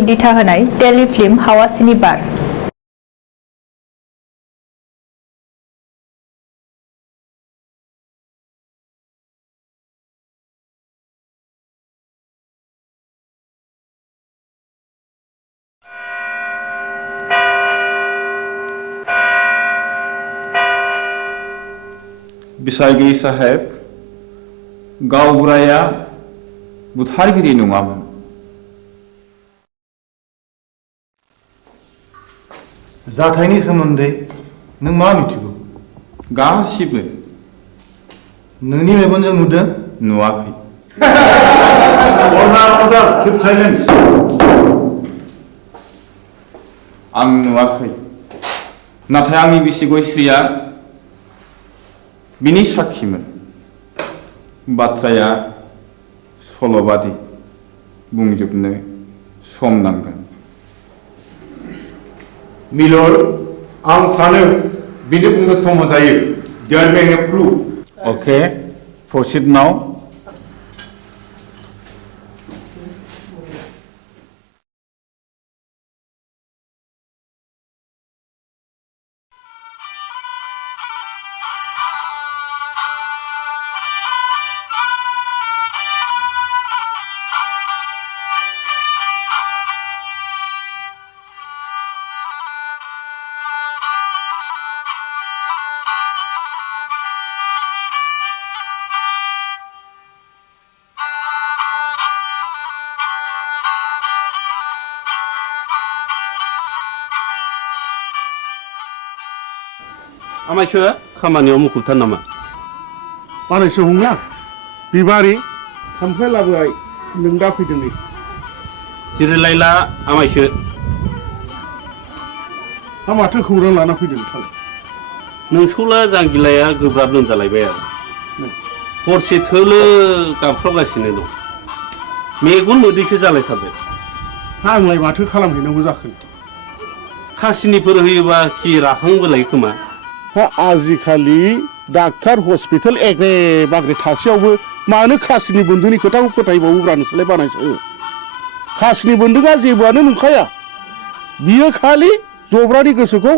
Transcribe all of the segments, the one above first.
दिथा होनाय टेलिफिल्म हावासिनि बार बिसायगिरि साहेब गावबुराया बुथारगिरि नङामोन। जाथायनि सोमोन्दै नों मा मिथिगौ? गासिबो। नोंनि मेगनजों नुदों? नुवाखै। Order, keep silence. आं नुवाखै। नाथाय आंनि बिसि गयस्रिया बिनि साखिमोन। बाथ्राया सल'बादि बुंजोबनो सम नांगोन। मिलर आं सानो बिनो बुंनो सम होजायो। There may be proof. Okay, proceed now. आमायसो खामानियाव मुखुबथार नामा? बानायसो हंला बिबारि थाम्फै लाबोबाय नों दा फैदों नै जिरायलायला आमायसो दा माथो खौरां लाना फैदों नोंथाङा? नोंसौला जांगिलाया गोब्राब लोमजालायबाय आरो हरसे थोलो गाबख्रावगासिनो दं। मेगन मोदैसो जालायथारबाय। आंलाय माथो खालामहैनांगौ जाखो? खासिनिफोर होयोबा खि राखांबोलाय खोमा। आजिखालि डाक्टार हस्पिटाल एग्रे बाग्रे थासेयावबो मानो खासिनि बन्धुनि खोथाखौ फोथायबावोब्रा नोंसोरलाय बानायसो? खासिनि बन्धुआ जेबोआनो नंखाया। बियो खालि जब्रानि गोसोखौ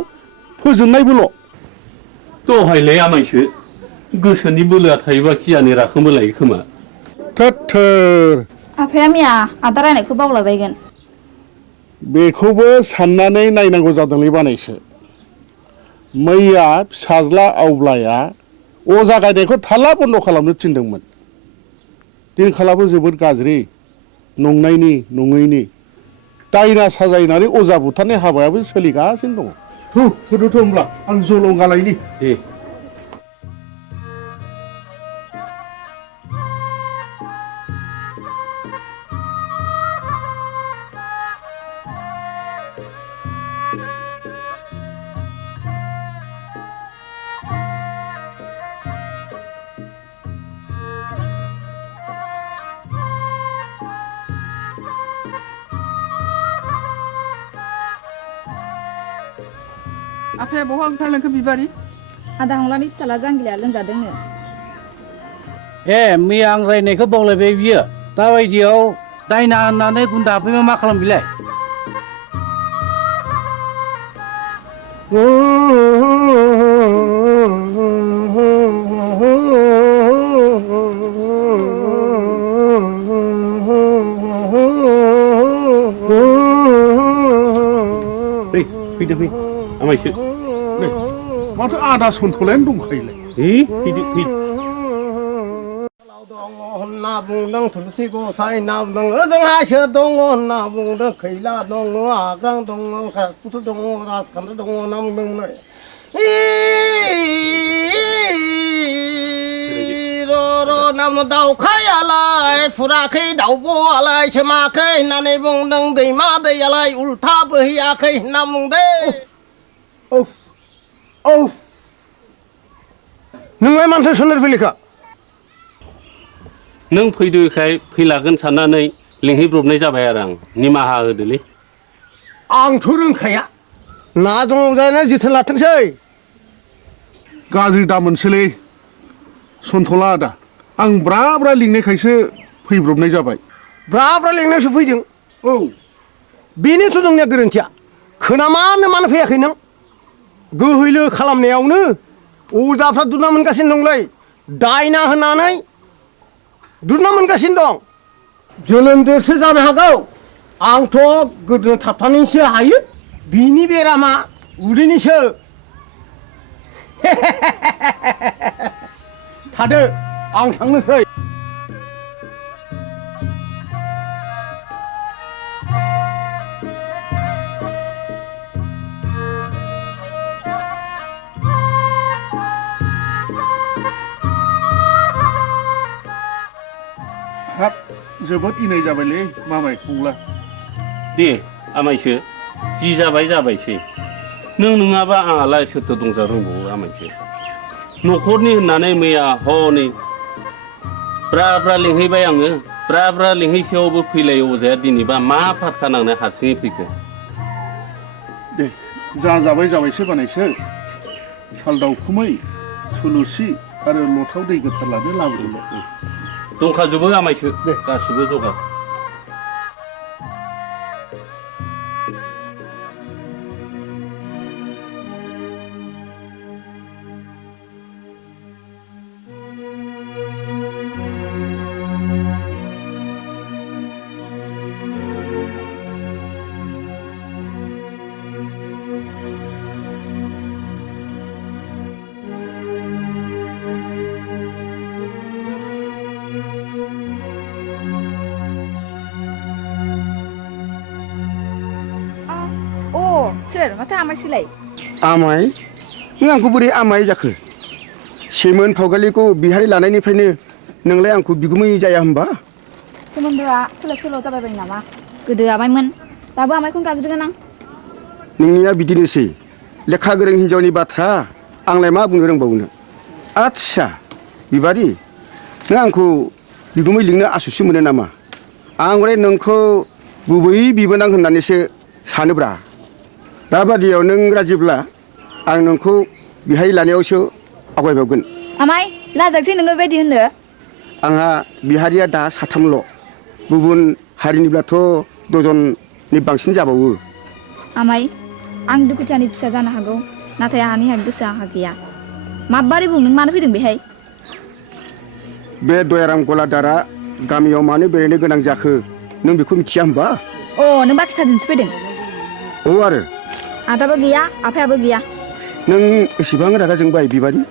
फोजोननायबोल'। दहायलाय आमायसो गोसोनि बोलोआ थायोबा खियानो राखांबोलायो खोमा। थोर आफाया मैया आदा रायनायखौ बावलाबायगोन। बेखौबो साननानै नायनांगौ जादोंलै बानायसो। मैया फिसाज्ला आवब्लाया अजा गायनायखौ थाला बन्द' खालामनो थिनदोंमोन। दिनखालाबो जोबोद गाज्रि नंनायनि नङैनि दायना साजायनानै अजा बुथारनाय हाबायाबो सोलिगासिनो दङ। थुदोथ' होनब्ला आं जलंगालायनि। दे आफाया बहा ओंखारलांखो बिबारि? आदा हंलानि फिसाला जांगिलाया लोमजादोंनो। ए मैया आं रायनायखौ बावलायबाय बियो। दाबायदियाव दायना होननानै गुन्दा हाबफैबा मा खालाम बिलाय? फैदो फै आमायसो माथो आदा सन्थलायानो दंखायोलाय। फैदो फै होनना बुंदों थुलसि गसाइ ना बुंदों ओजोंहायसो दङ होनना बुंदों खैला दङ आग्रां दङ कुथु दङ राजखान्थि दङ होनना बुंदोंमोन। र' नाम दाउखायालाय फुराखै दाउब'आलाय सोमाखै होननानै बुंदों दैमा दैयालाय उल्था बोहैयाखै होनना बुंदों। नोंलाय मानोथो सोनार फैलिखा? नों फैदोखाय फैलागोन साननानै लिंहैब्रबनाय जाबाय आरो आं। निमाहा होदोलै। आंथ' रोंखाया ना दङ जानो जोथोन लाथोंसै। गाज्रि दा मोनसोलै सन्थला आदा आं ब्रा लिंनायखायसो फैब्रबनाय जाबाय। ब्रा लिंनायसो फैदों? औ बेनोथ' नोंनिया गोरोन्थिया खोनामानो मानो फैयाखै नों गोहैलो खालामनायावनो अजाफ्रा दुना मोनगासिनो दंलै दायना होनानै दुना मोनगासिनो दं जोनोमजोंसो जानो हागौ आंथ' गोदोना थाबथानानैसो हायो बिनि बेरामा उदैनिसो थादो आं थांनोसै हाब जोबोद इनाय जाबायलै मामाय हंला दे आमायसो जि जाबाय जाबायसै नों नङाबा आंहालाय सोरथो दंजा रोंबावो आमायसो न'खरनि होननानै मैया हनै ब्रा ब्रा लिंहैबाय आङो ब्रा ब्रा लिंहैसेयावबो फैलाय अजाया दिनैबा मा फारखा नांनाय हारसिङै फैखो दे जा जाबाय जाबायसो बानायसो साल दाउखुमै थुलुसि आरो लथाव दै गोथार लानो लाबोदोंमोन दंखाजोबो आमायसो गासिबो जगार सोर माथो आमायसोलाय आमाय नों आंखौ बोरै आमाय जाखो सेमोन फावगालिखौ बिहारि लानायनिफ्रायनो नोंलाय आंखौ बिगुमै जाया होनबा सोमोन्दोआ सोलाय सोल' जाबाय नामा गोदो आमायमोन दाबो आमायखौनो गाबज्रिगोन आं नोंनिया बिदिनोसै लेखा गोरों हिन्जावनि बाथ्रा आंलाय मा बुंनो रोंबावनो आच्छा बिबारि नों आंखौ बिगुमै लिंनो आसुसु मोनो नामा आं हले नोंखौ गुबै बिबोनां होननानैसो सानोब्रा दाबादियाव नों राजिब्ला आं नोंखौ बिहाय लानायावसो आवगायबावगोन आमाय लाजाकसै नोङो बेबायदि होननो आंहा बिहारिया दा साथामल' गुबुन हारिनिब्लाथ' दजननि बांसिन जाबावो आमाय आं दुखुथियानि फिसा जानो हागौ नाथाय आंहानिहाय गोसो आंहा गैया माबारै बुं नों मानो फैदों बेहाय बे दयाराम गलादारा गामियाव मानो बेरायनो गोनां जाखो नों बेखौ मिथिया होमबा अ नों बाखि सादिनसो फैदों औ आरो आदाबो गैया आफायाबो गैया नों एसेबां रागा जोंबाय बिबारि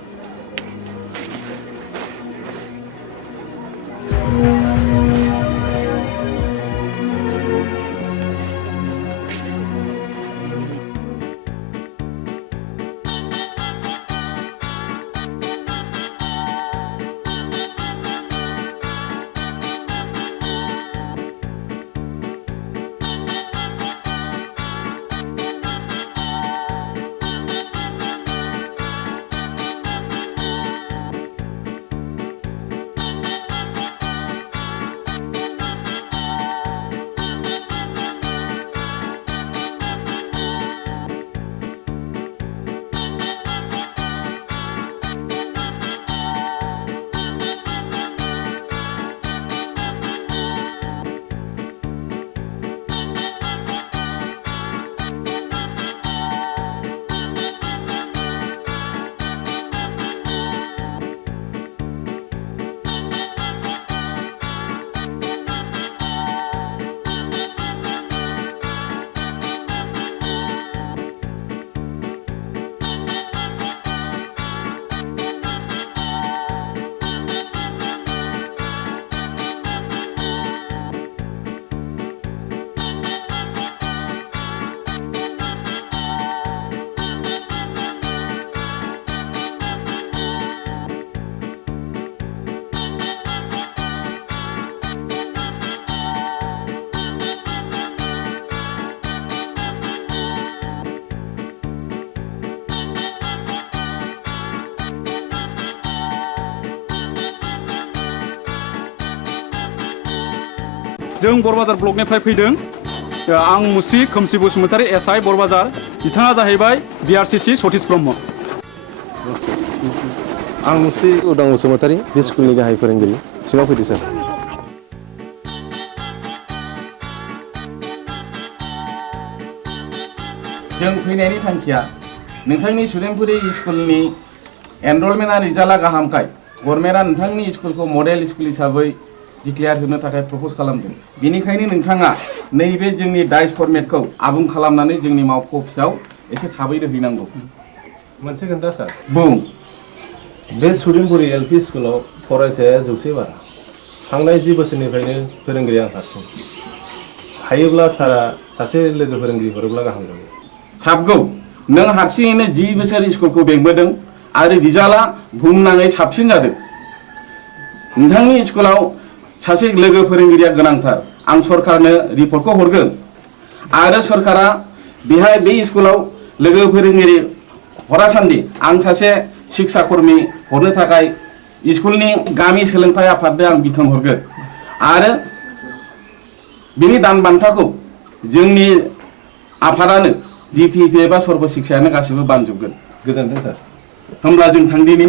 जों बरबाजार ब्लकनिफ्राय फैदों आं मुस्रि खोमसि बसुमतारी एसआइ बरबाजार बिथाङा जाहैबाय बिआरसिसि सतीश ब्रह्म आं मुस्रि उदां बसुमतारी बे स्कुलनि गाहाय फोरोंगिरि सिङाव फैदो सार जों फैनायनि थांखिया नोंथांनि स्टुडेन्टफोरनि स्कुलनि एनरलमेन्टआ रिजाल्टआ गाहामखाय गभर्नमेन्टआ नोंथांनि स्कुलखौ मडेल स्कुल हिसाबै डिक्लेयार होनो थाखाय प्रप'ज खालामदों। बेनिखायनो नोंथाङा नैबे जोंनि डाइस फर्मेटखौ आबुं खालामनानै जोंनि मावख' अफिसाव एसे थाबैनो हैनांगौ। मोनसे खोन्था सार बुं। बे स्टुडेन्टपुरि एलपि स्कुलाव फरायसाया 100 बारा थांनाय 10 बोसोरनिफ्रायनो फोरोंगिरि आं हारसिं हायोब्ला सारा सासे लोगो फोरोंगिरि हरोब्ला गाहाम जागौ। साबगौ नों हारसिङैनो 10 बोसोर स्कुलखौ बेंबोदों आरो रिजाल्टआ बुहुमनाङै साबसिन जादों। नोंथांनि स्कुलाव सासे लोगो फोरोंगिरिया गोनांथार। आं सरकारनो रिपर्टखौ हरगोन आरो सरकारा बेहाय बे स्कुलाव लोगो फोरोंगिरि हरासान्दि आं सासे शिक्षा कर्मी हरनो थाखाय स्कुलनि गामि सोलोंथाइ आफादनो आं बिथोन हरगोन आरो बिनि दान बान्थाखौ जोंनि आफादानो DPP एबा सर्ब शिक्षायानो गासिबो बानजोबगोन। गोजोन्थों सार। होमब्ला जों थांदिनि।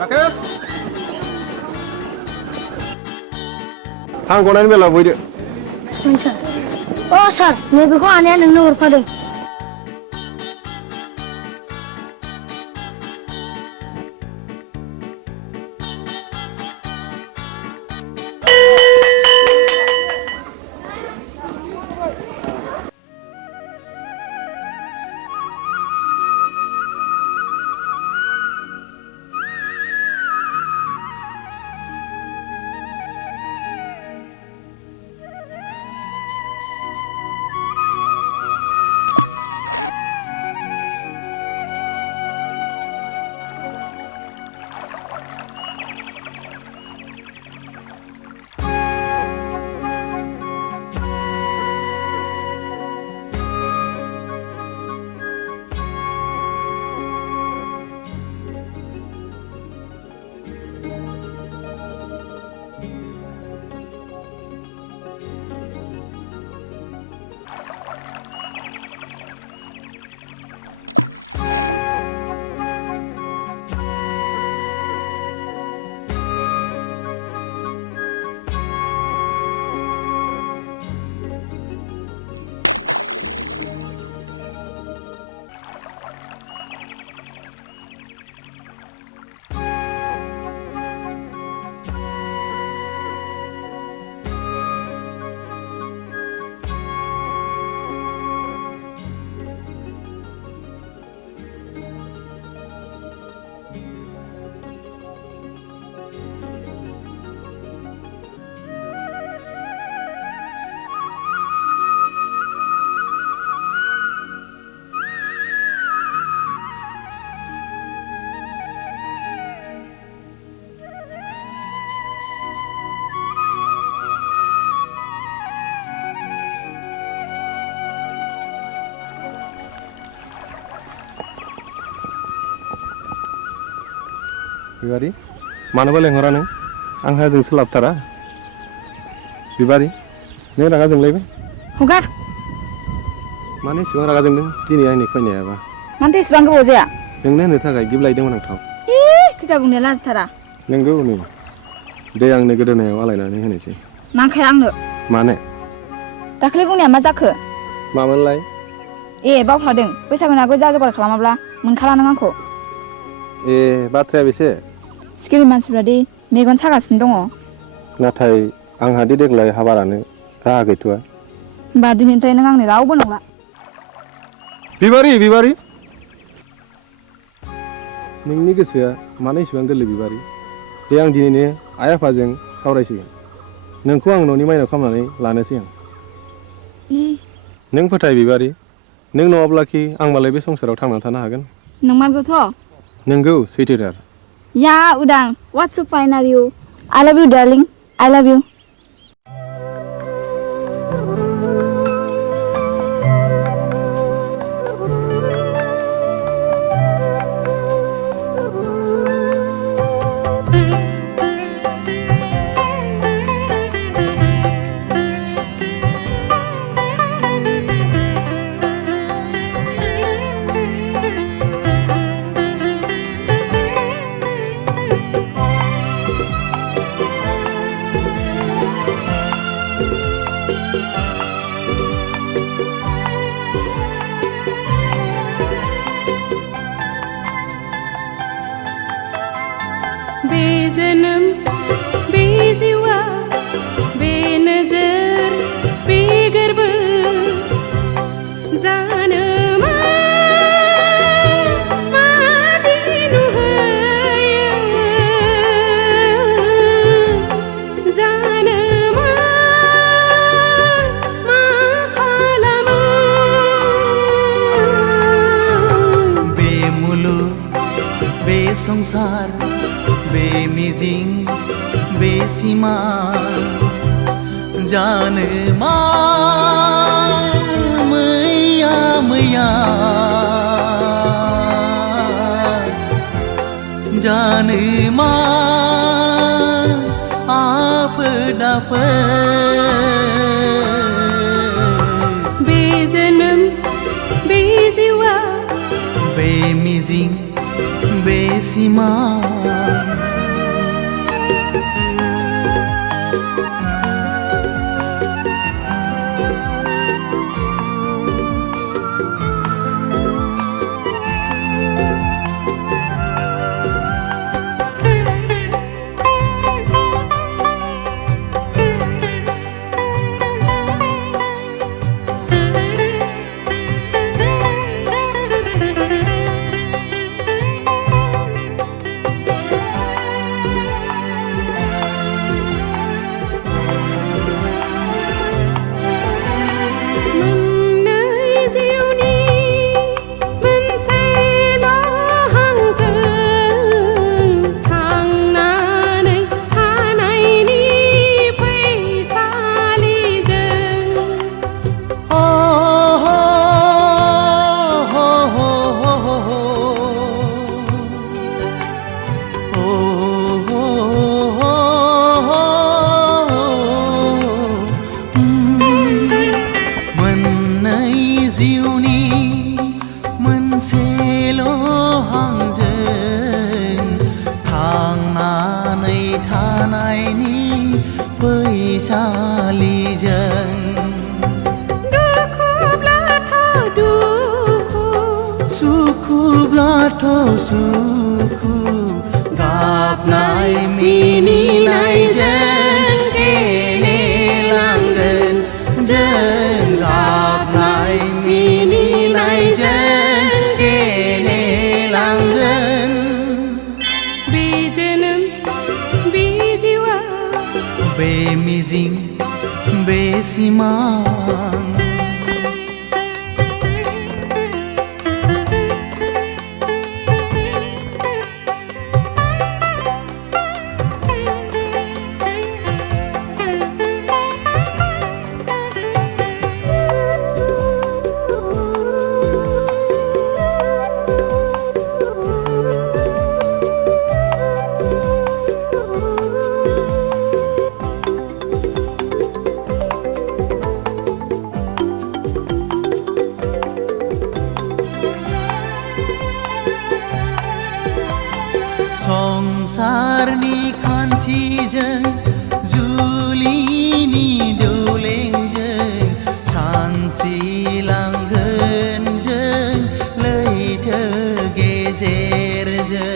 राकेश आं गनायनि बेलायाव बयदो। अ सार नैबेखौ आनैया नोंनो हरफादों। बिबारी मानोबा लेंहरा नों आंहा जों सोलाबथारा। बिबारी नों रागा जोंलायबाय? हगार। मानो एसेबां रागा जोंदों दिनै आंनि फैनायाबा? मानोथो एसेबां गोबाव जाया? नोंनो होनो थाखाय गिफ्ट लायदोंमोन आं थाव। खैथा बुंनाया लाजिथारा। नोंगौ नै दे आंनो गोदोनायाव आलायनानै होनोसै। नांखाया आंनो। मानो? दाखालि बुंनाया मा जाखो? मामोनलाय? बावफ्लादों बैसागुनि आगोल जा जगार खालामाब्ला मोनखाला नों आंखौ। बाथ्राया बेसे? सिखिरि मानसिफ्रा दि मेगन सागासिनो दङ। नाथाय आंहा दि देग्लाय हाबा लानो राहा गैथ'आ। होमबा दिनैनिफ्राय नों आंनि रावबो नंला। बिबारी नोंनि गोसोआ मानो इसेबां गोरलै बिबारी? दे आं दिनैनो आइ आफाजों सावरायसिगोन। नोंखौ आं न'नि माइनाव खालामनानै लानोसै आं। नों फोथाय बिबारी नों नङाब्लाखि आं मालाय बे संसाराव थांनानै थानो हागोन नंमारगौथ' नोंगौ सैथोथार या उदां what's so fine are you I love you darling I love you संसार बे मिजिं बे सिमा जानो मा मैया मैया जानो मा आफोद आफोद बे जोनोम बे जिउआ बे मिजिं बेसिमा सुखु गाबनाय मिनिनायजों गेलेलांगोन जों गाबनाय मिनिनायजों गेलेलांगोन बे जोनोम बे जिउआ बे मिजिं बे सिमां संसारनि खान्थिजों जुलिनि दौलेंजों सानस्रिलांगोन जों लैथो गेजेरजों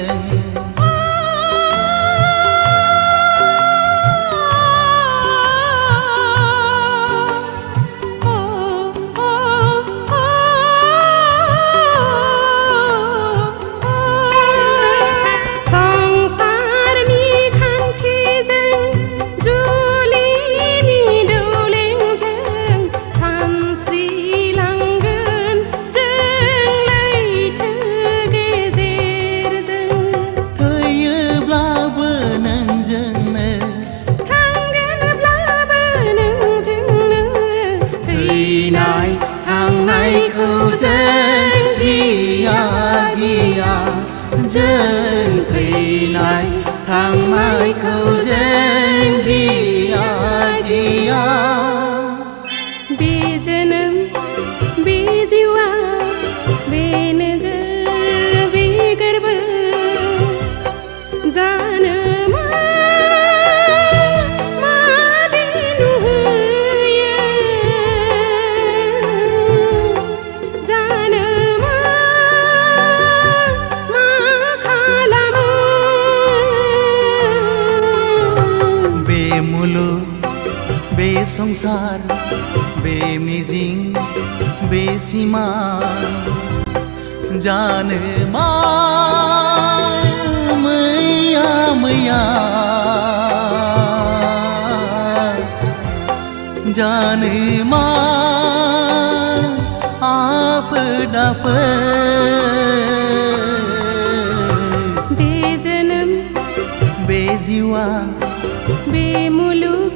थांनायखौ जों गिया गिया जों फैनाय थांनायखौ जों गिया गिया बे जोनोम बे जिउआ बे नोजोर बे गोरबो जानो मादि नुहोयो जानो मा खालामो बे मुलुग बे संसार बे मिजिं बे सिमा जानो मा मैया मैया जानो मा आफोद आफोद बे जोनोम बे जिउआ बे मुलुग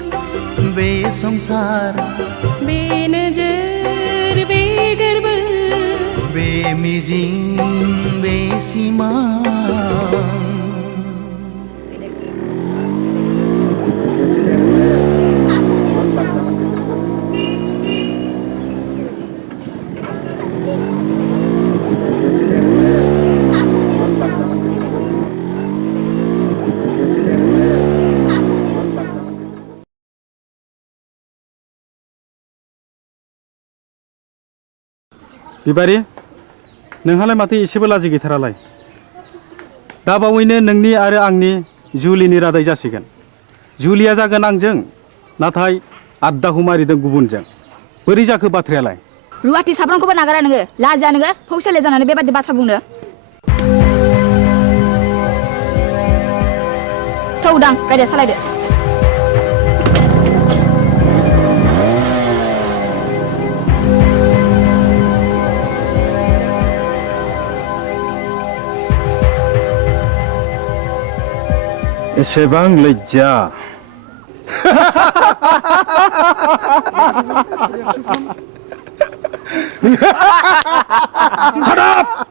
बे संसार बे नोजोर बे गोरबो बे मिजिं बे सिमा बिबारि नोंहालाय माथो एसेबो लाजि गैथारालाय दा बावैनो नोंनि आरो आंनि जुलिनि रादाय जासिगोन जुलिया जागोन आंजों नाथाय आद्दाखौ मारिदों गुबुनजों बोरै जाखो बाथ्रायालाय रुवाथि साब्रांखौबो नागारा नोङो लाजिया नोङो फौसाले जानानै बेबादि बाथ्रा बुंनो थौ दां गारिया सालायदो एसेबां लज्जा Shut up!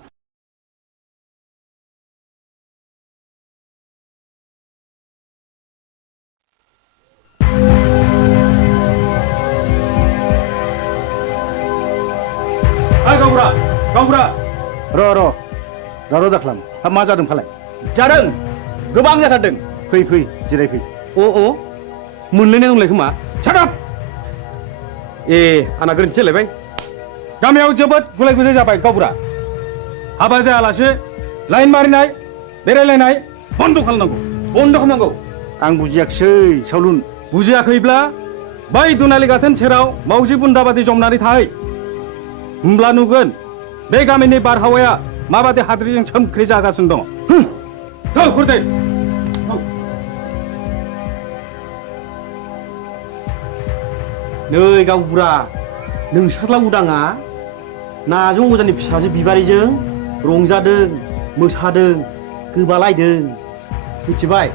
Hai Gaura, Gaura. र' दावराव दाख्लाम हा मा जादों फालाय जादों गोबां जाथारदों फै जिरायफै अ मोनलायनाय दंलाय खोमा Shut up! आंना गोरोन्थि जालायबाय गामियाव जोबोद गुलाय गुजाय जाबाय गावबुरा हाबा जायालासे लाइन मारिनाय बेरायलायनाय बन्द खालामनांगौ आं बुजियाखिसै सावलुन बुजियाखैब्ला बै दुनालि गाथोन सेराव मावजि बुन्दाबादि जमनानै थाहै होमब्ला नुगोन बे गामिनि बारहावाया माबादि हाद्रिजों सोमख्रि जागासिनो दङ थौ खुरदै नै गावबुरा नोंसोरला उदाङा नाजों अजानि फिसाजो बिबारिजों रंजादों मोसादों गोबालायदों मिथिबाय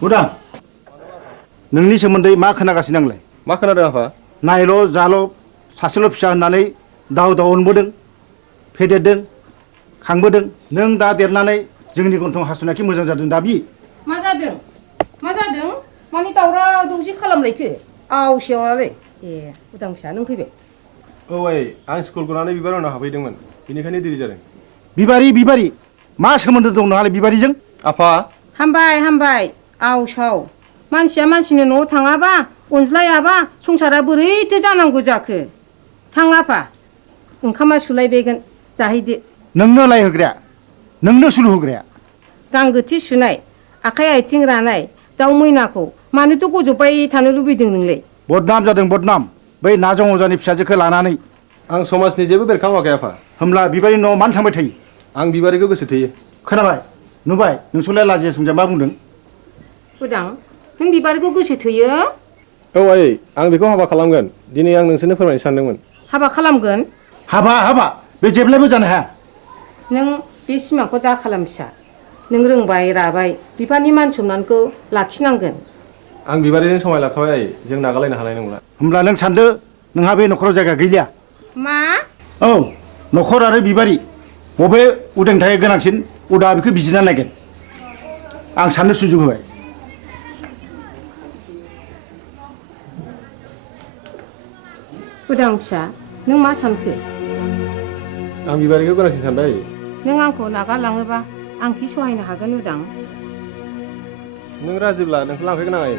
उदां नोंनि सोमोन्दै मा खोनागासिनो आंलाय मा खोनादों आफा नायल' जाल' सासेल' फिसा होननानै दाव अनबोदों फेदेरदों खांबोदों नों दा देरनानै जोंनि गन्थं हासुनायखि मोजां जादों दाबि मा जादों मानि दावराव दावसि खालामलायखो आवसेवालाय उदां फिसा नों फैबाय औ आं स्कुल गनानै बिबार उनाव हाबहैदोंमोन बेनिखायनो देरि जादों बिबारि मा सोमोन्दो दं नोंहालाय बिबारिजों आफा हामबाय आवसाव मानसिया मानसिनि न'आव थाङाबा अनज्लायाबा संसारा बोरैथो जानांगौ जाखो थां आफा ओंखामा सुलायबायगोन जाहैदो नोंनो लायहोग्राया नोंनो सुलु होग्राया गांगोथि सुनाय आखाइ आथिं रानाय दाउ मैनाखौ मानोथ' गजबबाय थानो लुबैदों नोंलाय बदनाम जादों बदनाम बै नाजों अजानि फिसाजोखौ लानानै आं समाजनि जेबो बेरखाङाखै आफा होमब्ला बिबारि न'आव मानो थांबाय थायो आं बिबारिखौ गोसो थोयो खोनाबाय नुबाय नोंसोरलाय लाजिया सोंजा मा बुंदों उदां नों बिबारिखौ गोसो थोयो औ आं बेखौ हाबा खालामगोन दिनै आं नोंसोरनो फोरमायनो सानदोंमोन हाबा खालामगोन हाबा बे जेब्लायबो जानो हाया नों बे सिमांखौ दा खालाम फिसा नों रोंबाय राबाय बिफानि मान सनमानखौ लाखिनांगोन आं बिबारिजों समाय लाखाबाय आयै जों नागारलायनो हानाय नंला होमब्ला नों सानदो नोंहा बे न'खराव जायगा गैलिया मा औ न'खर आरो बिबारि बबे उदांथाया गोनांसिन उदा बेखौ बिजिरना नायगोन आं साननो सुजुग होबाय उदां फिसा नों मा सानखो आं बिबारिखौ गोनांसिन सानबाय नों आंखौ नागारलाङोबा आं कि सहायनो हागोन उदां नों राजिब्ला नोंखौ लांफैगोन आं आयै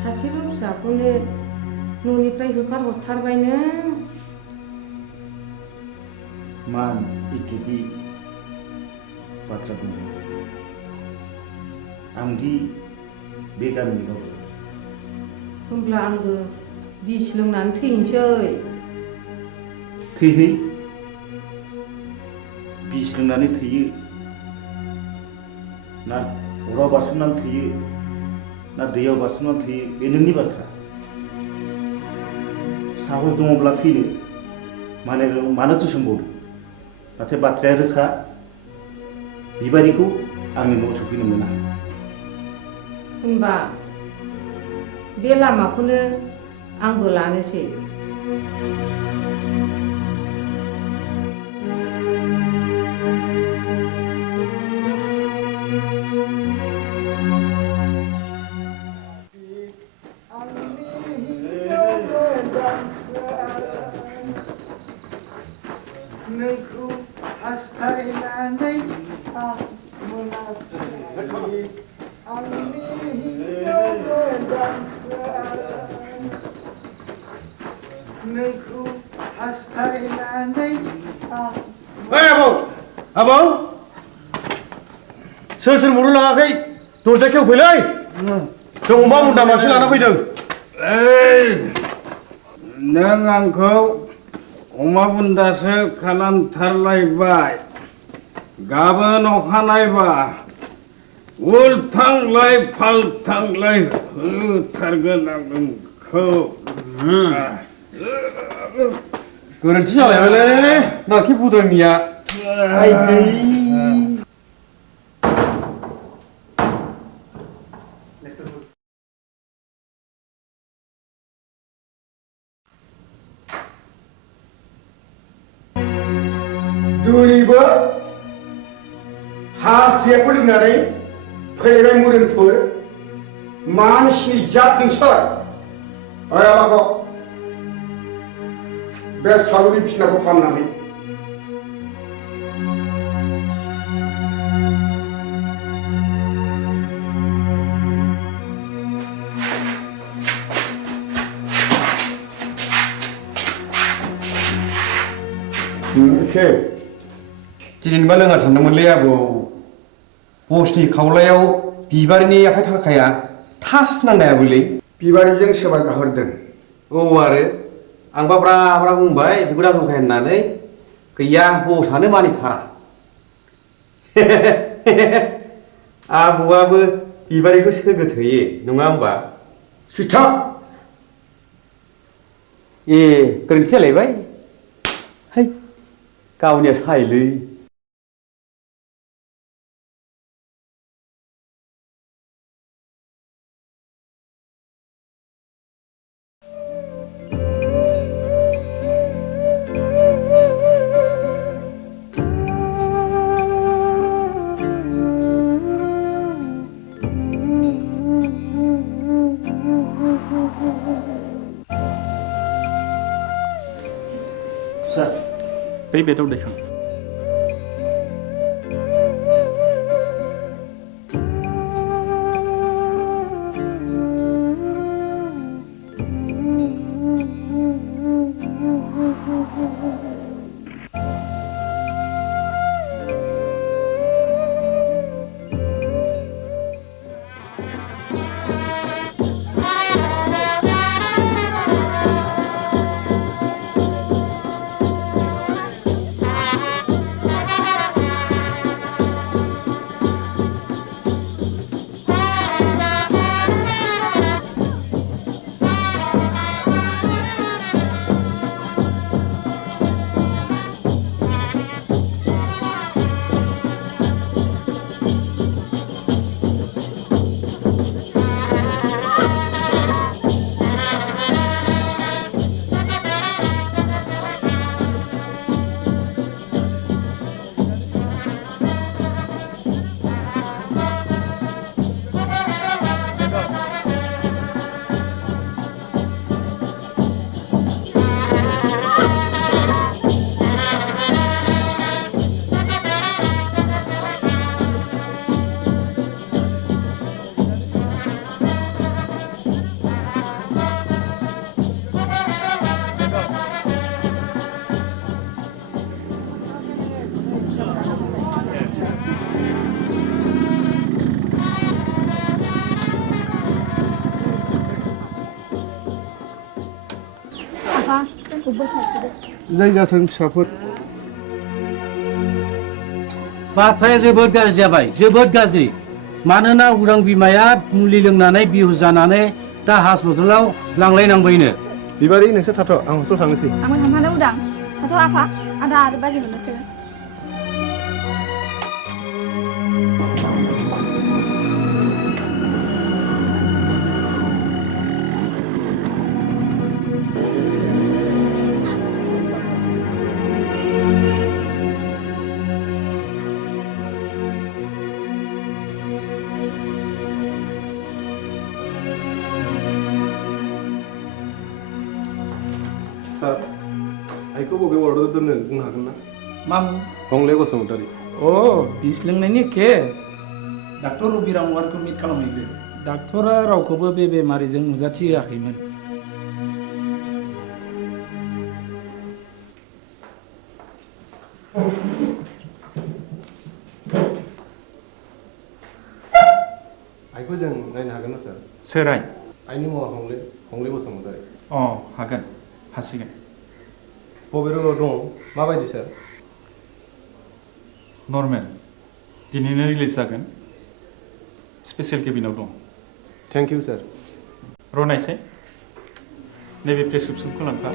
सासेल' फिसाखौनो न'निफ्राय होखारहरथारबाय नों मान इथुबि बाथ्रा बुंदों आंदि बे गामिनि रावबो होमब्ला आंबो बिस लोंनानै थैनोसै थैहै बिस लोंनानै थैयो ना अराव बारसोमनानै थैयो ना दैयाव बारसोमनानै थैयो बे नोंनि बाथ्रा साहस दङब्ला थैनो मानोथो सोंबावदो नाथाय बाथ्राया रोखा बिबारिखौ आंनि न'आव सफैनो मोना होनबा बे लामाखौनो आंबो लानोसै नोंखौ हास्थायनानै आं मोनाखै आंनि हिन्जाव मोजांसो नोंखौ हास्थायनानै आं आबौ सोर मरु लाङाखै दरजा खेवफैलै जों अमा बुन्दा मासे लाना फैदों नों आंखौ अमा बुन्दासो खालामथारलायबाय गाबोन अखानायबा उल्थांलाय फाल्थांलाय होथारगोन आं नोंखौ गोरोन्थि जालायबायलै नाखि बुद्रायनिया आइदै दिनैबो हास्थायखौ लोंनानै फैबाय मुरिनफोर मानसिनि जात नोंसोर आलाखौ बे सालुनि बिसिनाखौ फाहामनानै दिनैबा लोङा सानदोंमोनलै आबौ बसनि खावलायाव बिबारिनि आखाइ थाखाया थास नांनायाबोलै बिबारिजों सोरबा जाहरदों औ आरो आंबा ब्रा ब्रा बुंबाय बेखौ दाजंखाय होननानै गैया बसआनो मानिथारा आबौआबो बिबारिखौ सोगोथोयो नङा होमबा सिथा ए गोरोन्थि जालायबाय है गावनिया सायलै बै बेदाव दैखां जाय जाथों फिसाफोर बाथ्राया जोबोद गाज्रि जाबाय जोबोद गाज्रि मानोना उरां बिमाया मुलि लोंनानै बिहु जानानै दा हस्पिटालाव लांलायनांबायनो बिबारि नोंसोर थाथ' आं हस्टेलाव थांनोसै आंबो थांफानो उदां थाथ' आफा आदा आरो बाजै मोननोसै सार आइखौ बबे वार्डआव दोननो बुंनो हागोन ना मामु हंले बसुमतारी अ बिस लोंनायनि केस डाक्टर रबिराम वारखौ मिट खालामहैदो डाक्टरा रावखौबो बे बेमारिजों नुजाथि होआखैमोन आइखौ जों नायनो हागोन ना सार सोर आइ आइनि मुङा हंले बसुमतारी अ हागोन हासिगोन बबे रोगाव दं माबायदि सार नर्मेल दिनैनो रिलिज जागोन स्पेशल केबिनाव दं थेंक इउ सार रनायसाय नैबे प्रेसक्रिप्सनखौ लांफा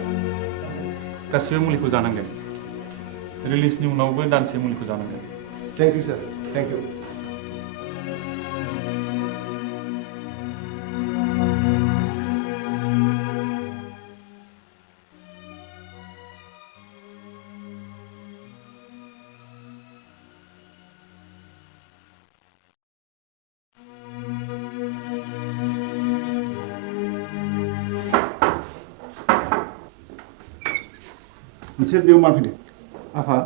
गासिबो मुलिखौ जानांगोन रिलिजनि उनावबो दानसे मुलिखौ जानांगोन thank you sir thank you नोंसोर बेयाव मा फैदों आफा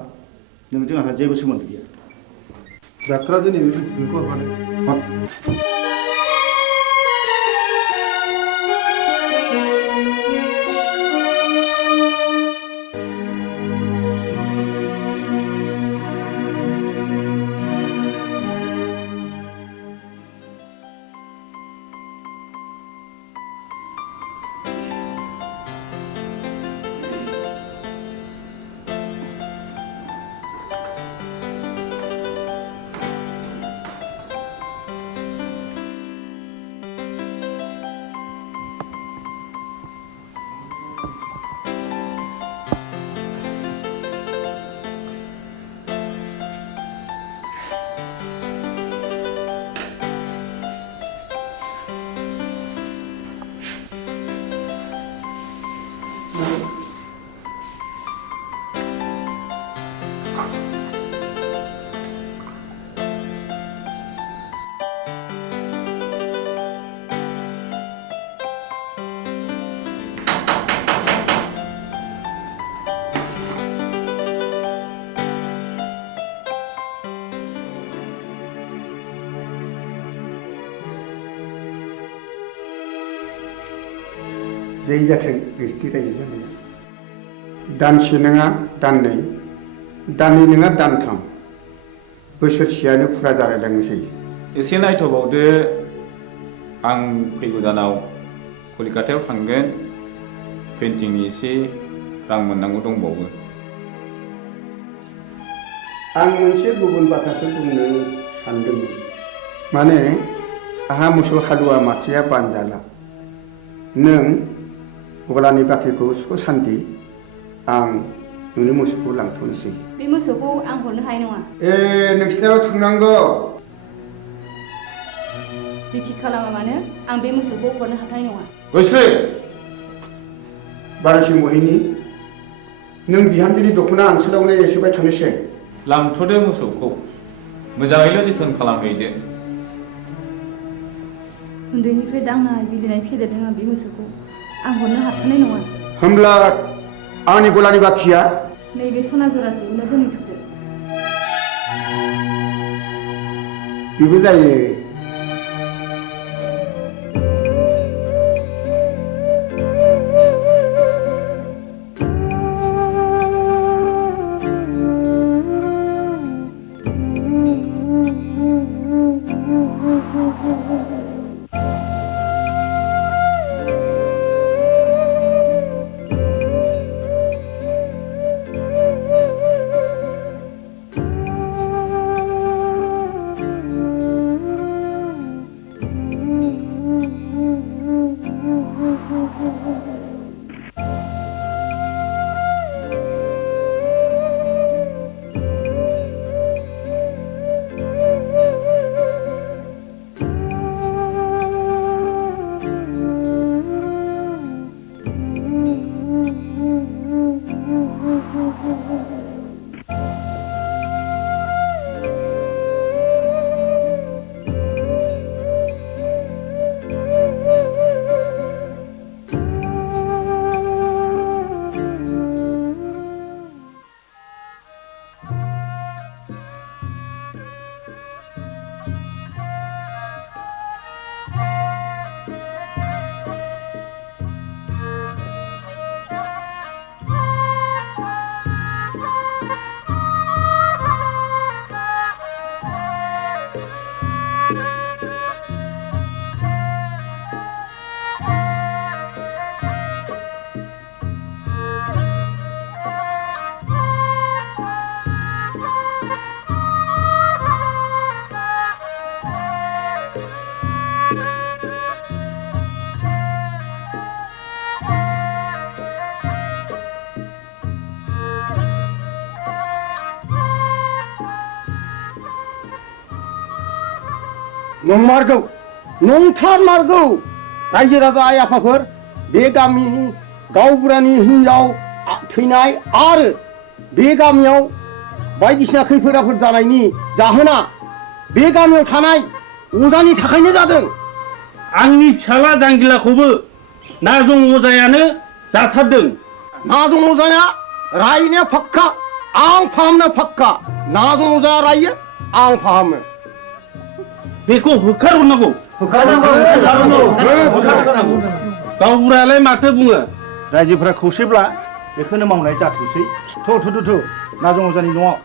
नोंजों आंहा जेबो सोमोन्दो गैया डाक्टरा दिनै बे प्रेसक्रिप्सनखौ हरफादों जै जाथों नोंसिनि रायजो जानाया दानसे नङा दाननै दाननै नङा दानथाम बोसोरसेयानो फुरा जालायलांनोसै एसे नायथ'बावदो आं फैगौ दानाव कलिकातायाव थांगोन पेन्टिंनि एसे रां मोननांगौ दंबावो आं मोनसे गुबुन बाथ्रासो बुंनो सानदोंमोन माने आहा मोसौ हालुवा मासेया बानजाला नों गलानि बाख्रिखौ सुख सान्ति आं नोंनि मोसौखौ लांथ'नोसै बे मोसौखौ आं हरनो हानाय नङा नोंसिनाव थांनांगौ जिखि खालामा मानो आं बे मोसौखौ हरनो हाथाय नङा गोसो बारासि महिनी नों बिहामजोनि दख'ना ओनसोलावनो एसेबाय थानोसै लांथ'दो मोसौखौ मोजाङैल' जोथोन खालामहैदो उन्दैनिफ्राय दांनाय बिलिनाय फेदेरदों आं बे मोसौखौ आं हरनो हाथारनाय नङा होमब्ला आंनि गलानि बाखिया नैबे सना जरासेखौनो दोनहैथ'दो बेबो जायो नंमारगौ नंथारमारगौ रायजो राजा आइ आफाफोर बे गामिनि गावबुरानि हिनजाव थैनाय आरो बे गामियाव बायदिसिना खैफोद आफोद जानायनि जाहोना बे गामियाव थानाय अजानि थाखायनो जादों आंनि फिसाला जांगिलाखौबो नाजं अजायानो जाथारदों नाजं अजाया रायनाया फाक्का आं फाहामनो फाक्का नाजं अजाया रायो आं फाहामो बेखौ होखारहरनांगौ गावबुरायालाय माथो बुङो रायजोफोरा खौसेब्ला बेखौनो मावनाय जाथोंसै थ' नाजं अजानि न'आव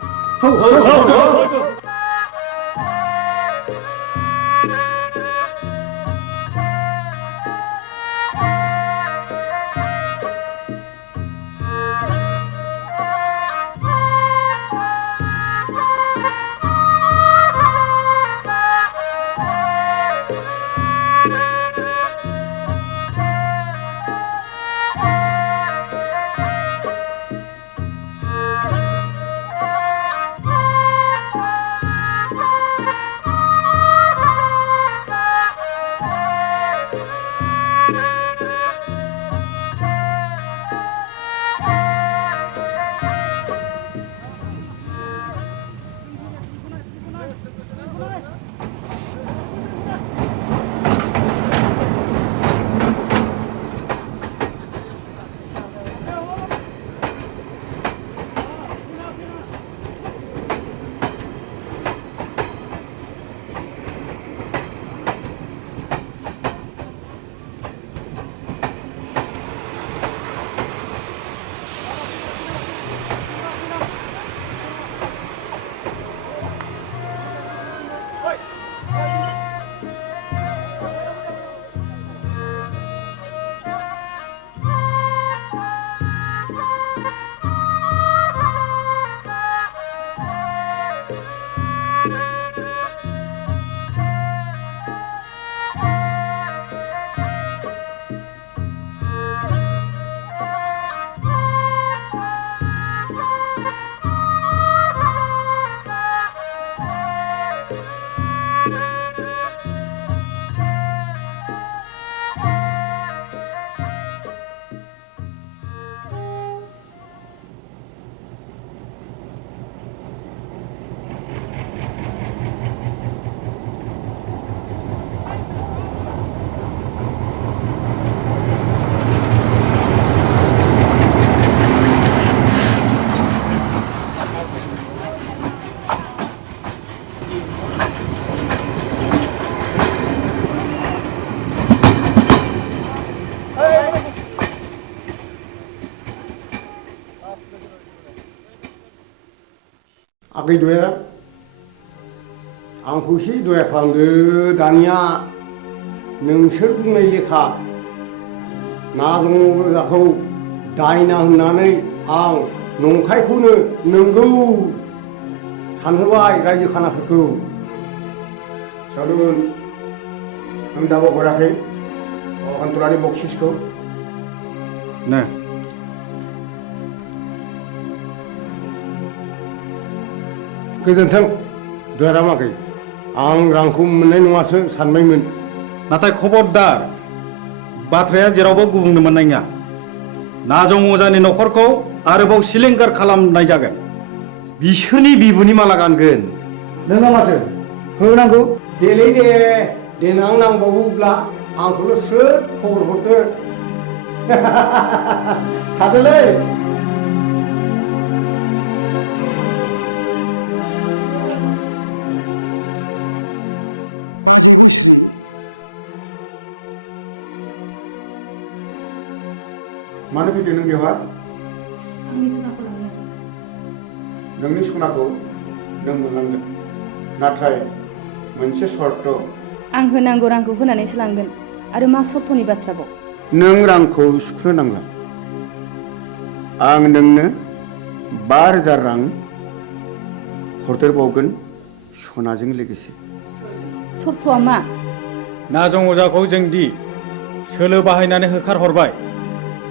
आगै दया आंखौ एसे दया खालामदो दानिया नोंसोर बुंनाय लेखा नाजंजाखौ दायना होननानै आं नंखायखौनो नंगौ सानहोबाय रायजो खानाफोरखौ सादुन आं दाबो हराखै खान्थरानि बक्सिसखौ नो गोजोन्थों दयारामागै आं रांखौ मोननाय नङासो सानबायमोन नाथाय खबरदार बाथ्राया जेरावबो गुबुंनो मोननाय नङा नाजं अजानि न'खरखौ आरोबाव सिलिंखार खालामनाय जागोन बिसोरनि बिबुनि माला गानगोन नोंहा माथो होनांगौ देलै दे देनां नांबावोब्ला आंखौल' स्रोद खबर हरदो थादोलै मानो फैदों नों बेवहाय आंनि सनाखौ लांनो नोंनि सनाखौ नों मोनलांगोन नाथाय मोनसे सर्त आं होनांगौ रांखौ होनानैसो लांगोन आरो मा सर्तनि बाथ्राबाव नों रांखौ सुख'नो नांला आं नोंनो 5,000 रां हरदेरबावगोन सनाजों लोगोसे सर्तआ मा नाजं अजाखौ जोंदि सोलो बाहायनानै होखारहरबाय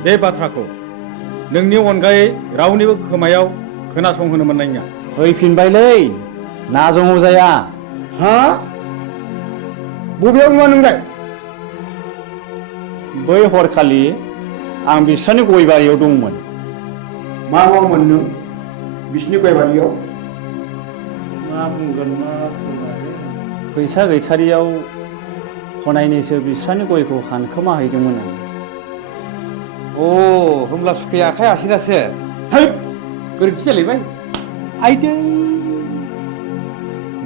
बे बाथ्राखौ नोंनि अनगायै रावनिबो खोमायाव खोनासंहोनो मोननाय नङा फैफिनबायलै नाजं अजाया हा बबेयाव नङा नोंलाय बै हरखालि आं बिस्रानि गय बारियाव दंमोन मा मावोमोन नों बिसिनि गय बारियाव मा बुंगोन मा फैसा गैथारियाव हनायनैसो बिस्रानि गयखौ हानखोमा हैदोंमोन आं अ होमब्ला सुखाया आखाइ आसिरासो थै गोरोन्थि जालायबाय आइदै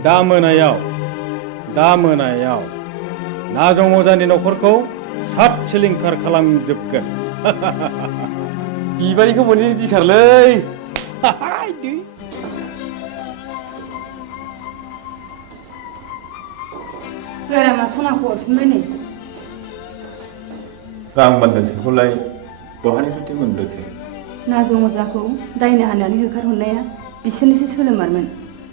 दा मोनायाव नाजं अजानि न'खरखौ सात सिलिंखार खालामजोबगोन बिबारिखौ मोनैनि दिखारलै दयारामा सनाखौ हरफिनबाय नै रां बान्दानसेखौलाय बहानिफ्रायथो मोनबोखो नाजं अजाखौ दायना हाननानै होखारहरनाया बिसोरनिसो सोलोमारमोन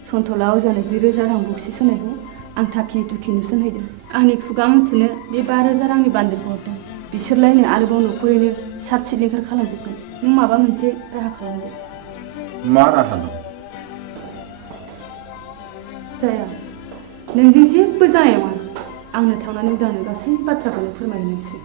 सन्थला अजानो 10,000 रां बक्सिस होनायखौ आं थाखि दुखि नुसनहैदों आंनि खुगा मुथुनो बे 5,000 रांनि बान्दोखौ हरदों बिसोरलायनो आरोबाव न'खरैनो सात सिलिंखार खालामजोबगोन नों माबा मोनसे राहा खालामदो मा राहा दं जाया नोंजों जेबो जानाय नङा आंनो थांनानै उदानो गासै बाथ्राखौनो फोरमायनोसै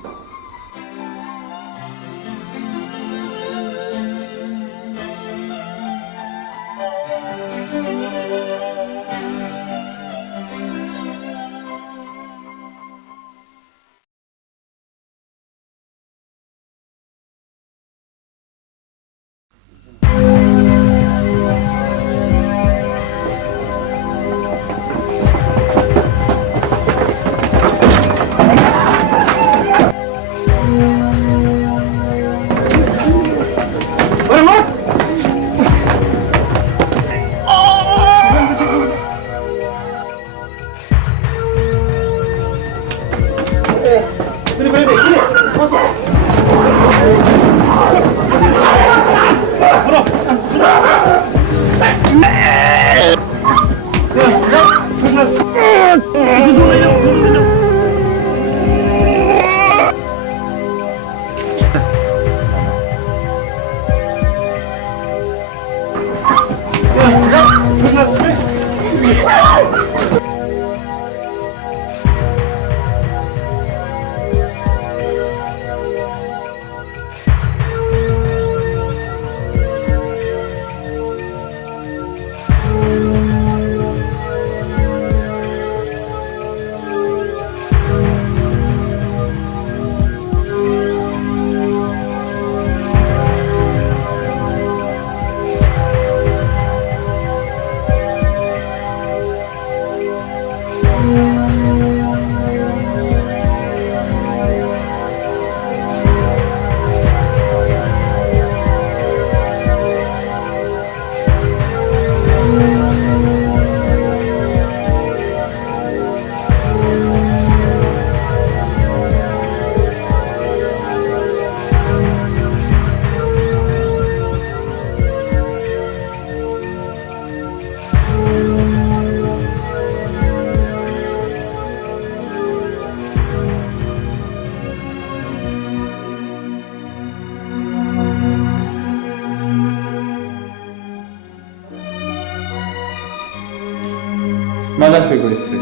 मा जाखो गयस्रि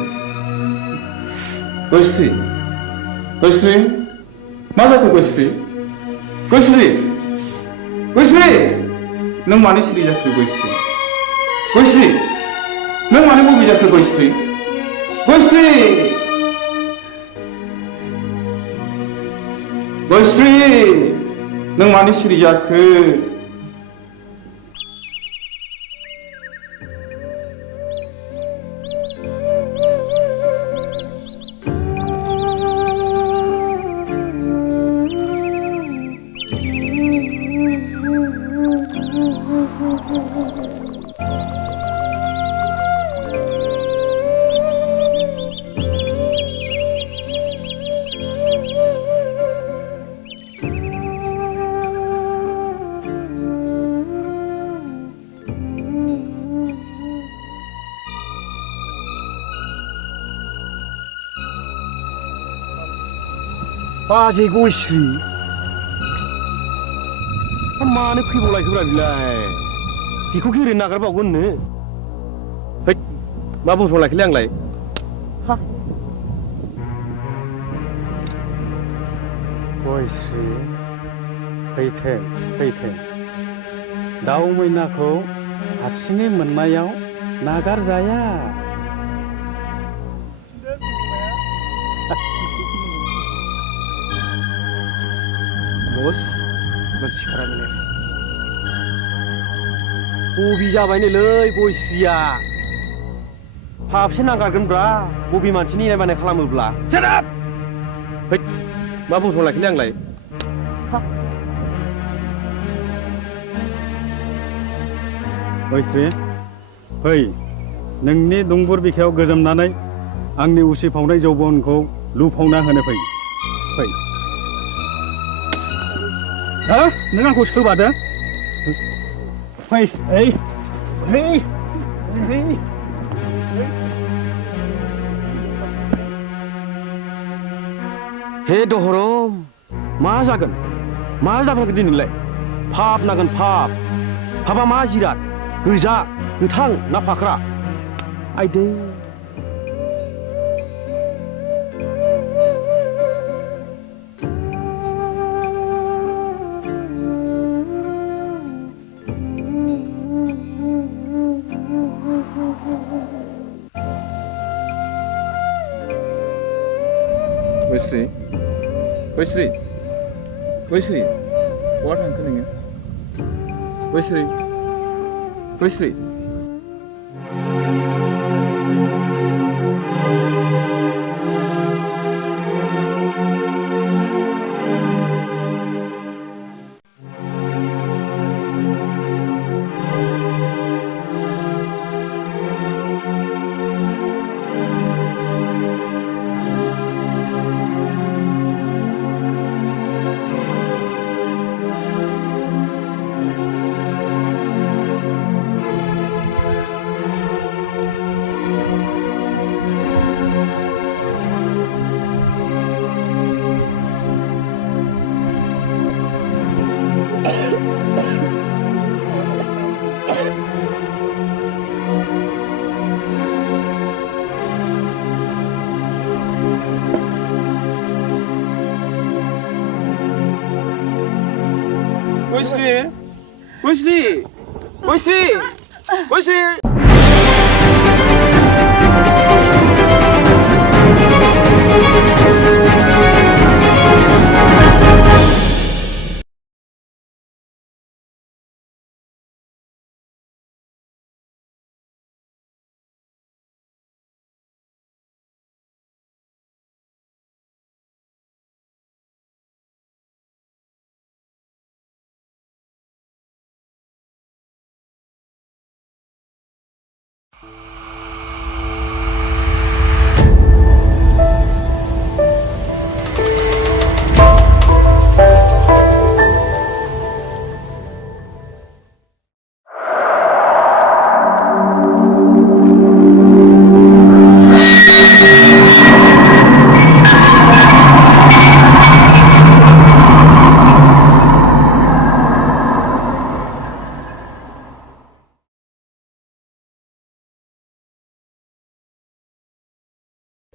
गयस्रि गयस्रि मा जाखो गयस्रि गयस्रि गयस्रि नों मानो सिरि जाखो गयस्रि गयस्रि नों मानो बबे जाखो गयस्रि गयस्रि गयस्रि नों मानो सिरि जाखो बाजै गयस्रि मानो फैबावलायखोब्रा बिलाय बेखौ ओरैनो नागारबावगोननो हैद मा बुंफ्रांलायखोलै आंलाय गयस्रि फैथों दाउ मैनाखौ हारसिङै मोननायाव नागारजाया बस सिखारा मिलाय बबे जाबायनोलै गयस्रिया हाबसे नागारगोनब्रा बबे मानसिनि इनाय बानाय खालामोब्ला सेटाप हैद मा बुंफ्रांलायखोलै आंलाय गयस्रि फै नोंनि दुंबुर बिखायाव गोजोमनानै आंनि उसिफावनाय जौबनखौ लुफावना होनो फै हो नों आंखौ सोबादों फै हे दहरम मा जागोन दिनैलाय फाप नागोन फापा मा जिराद गोजा गोथां ना फाख्रा आइदै गयस्रि बहा थांखो नोङो गयस्रि गयस्रि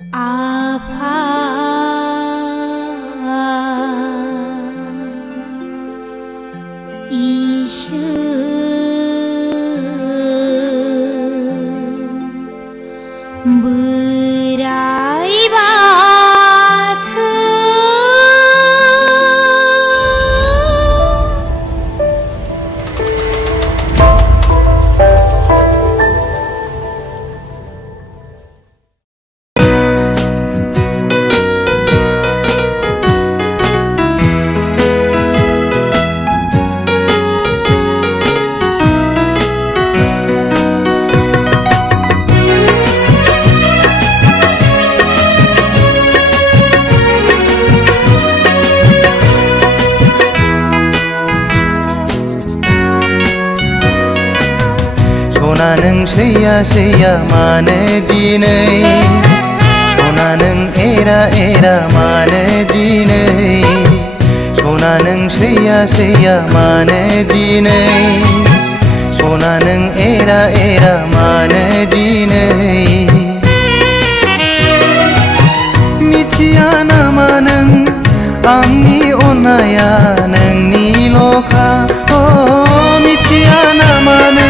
आफा इसोर बोराइ बाथौ सना नों सैया सैया मानो दिनै सना नों एरा एरा मानो दिनै सना नों सैया सैया मानो दिनै सना नों एरा एरा मानो दिनै मिथिया नामा नों आंनि अननाया नोंनिल'खा मिथिया नामा नों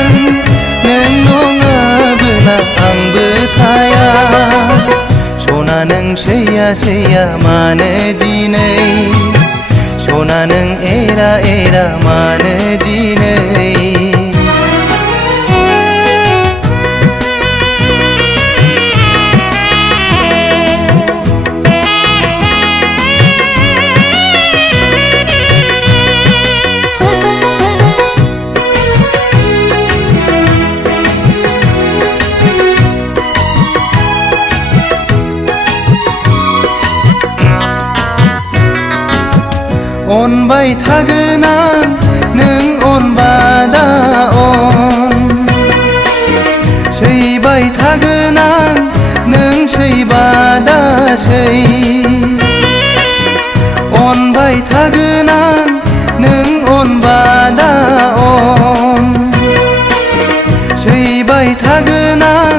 नङाबोला आंबो थाया सना नों सैया सैया मानो दिनै सना नों एरा एरा मानो दिनै अनबाय थागोन आं नों अनबादा अन सैबाय थागोन आं नों सैबादा सै अनबाय थागोन आं नों अनबादा अन सैबाय थागोन आं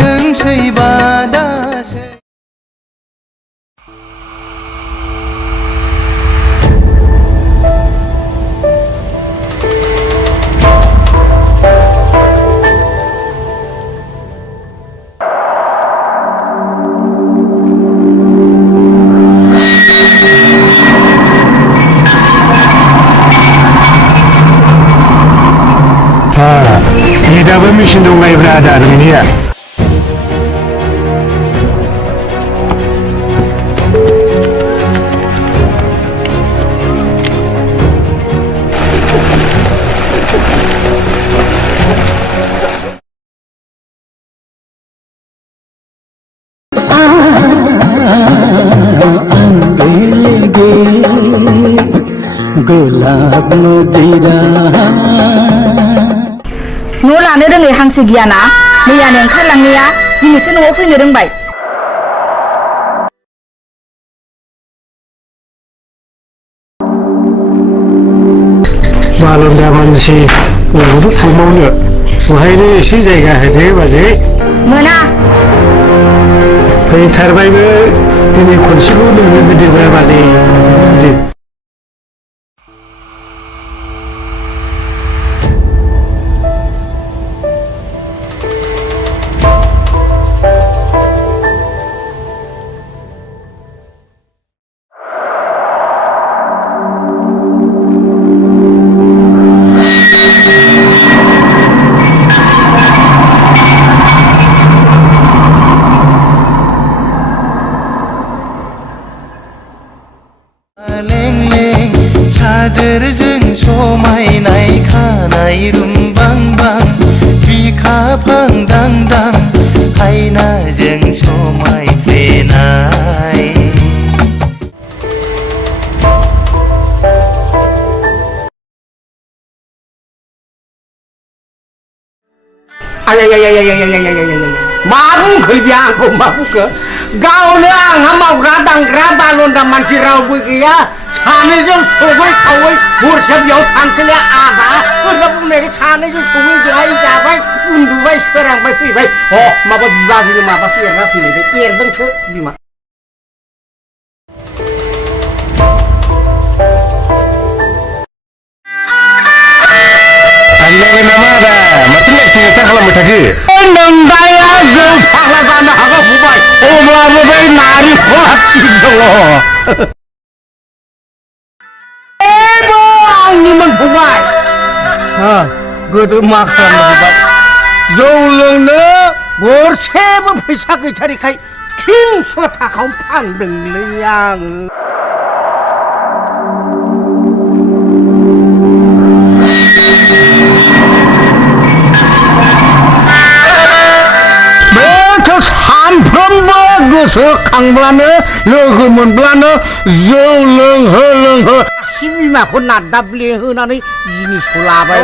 नों सैबादा सै दाबो मेचिन दंलायब्रा आदा नोंनिया गोलाब नदीरा न' लानो रोङै हांसो गियाना मैयानो ओंखारलांनाया दिनैसो न'आव फैनो रोंबाय बालन्दा मानसि न'आवथ' थांबावनो बहायनो एसे जायगा होदो बाजै मोना फैथारबायबो दिनै खनसेखौ नोंनो होदोब्रा बाजै सादोरजों समायनाय खानाय रुमबांबां बिखाफां दांदां हायनाजों समायफ्लेनाय मा बुंखो बे आंखौ मा बुंखो गावनो आंहा मावग्रा दांग्रा बालन्दा मानसि रावबो गैया सानैजों सङै खावै हरसे बेयाव थानोसैलाय आदा फोरला बुंनायखाय सानैजों सङै जाबाय उन्दुबाय सोरांबाय फैबाय ह माबा बिबाजैनो माबासो एरना फैलायबाय एरदोंसो बिमा थांलायबाय नामा आदा माथो लेक्सार खालामबाय थाखो नोंदाया जौ फाग्ला जानो हागौ फंबाय अब्लाबो बै नारेंखला थिग दङ एबो आंनिमोन फंबाय गोदो मा खालामनो जौ लोंनो गरसेबो फैसा गैथारिखाय 300 थाखायाव फानदोंलै आङो सानफ्रोमबो गोसोखांब्लानो लोगो मोनब्लानो जौ लोंहो लोंहो आसि बिमाखौ नादाब्ले होनानै जिनिसखौ लाबाय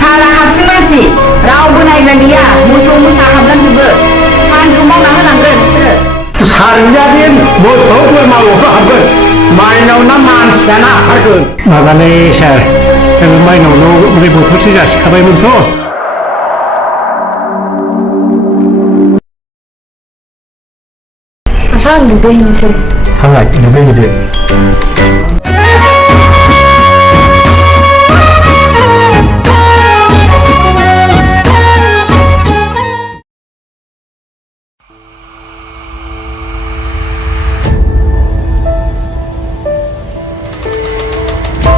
सारा हारसिं मानसि रावबो नायग्रा गैया मोसौ मोसा हाबलांजोबो सानखौ मावना होलांगोन नोंसोरो सारजादि मोसौ बोरमाल'सो हाबगोन माइनाव ना मानसियानो हाबथारगोन माबालै सार दा बे माइनावनाव बे बथलसे जासिखाबायमोनथ' आहा दुगैहैनोसै थांलाय दुगैहैदो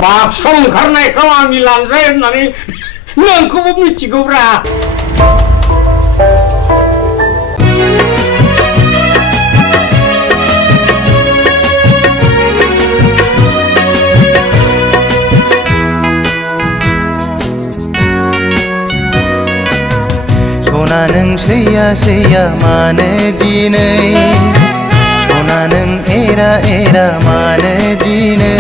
बाक्सा ओंखारनायखौ आंनि लांजाय होननानै नोंखौबो मिथिगौब्रा सना नों सैया सैया मानो दिनै सना नों एरा एरा मानो दिनै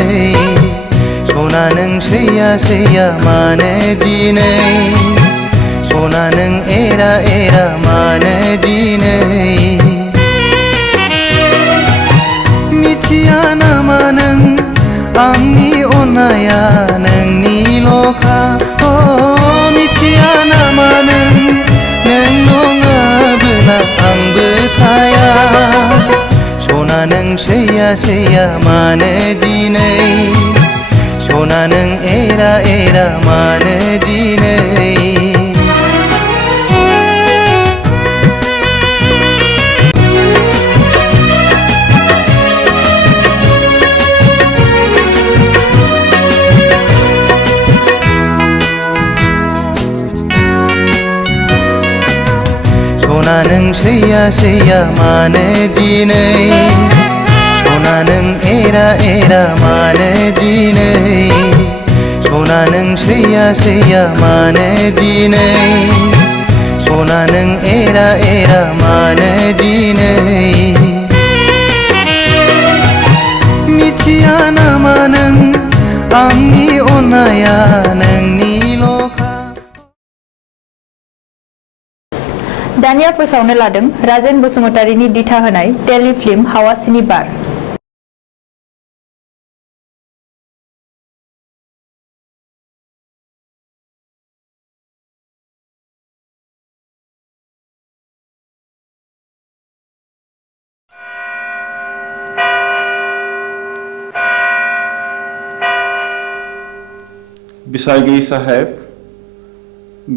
सना नों सैया सैया मानो दिनै सना नों एरा एरा मानो दिनै मिथिया नामा नों आंनि अननाया नोंनिल'खा मिथिया नामा नों नङाबोला आंबो थाया सना नों सैया सैया मानो दिनै सना नों एरा एरा मानो दिनै सना नों सैया सैया मानो दिनै सना नों एरा एरा मानो दिनै सना नों सैया सैया मानो दिनै सना नों एरा एरा मानो दिनै मिथिया नामा नों आंनि अननाया नोंनिल'खा दानिया फोसावनो लादों राजेन बसुमतारीनि दिथा होनाय टेलि फिल्म हावासिनि बार बिसायगिरि साहेब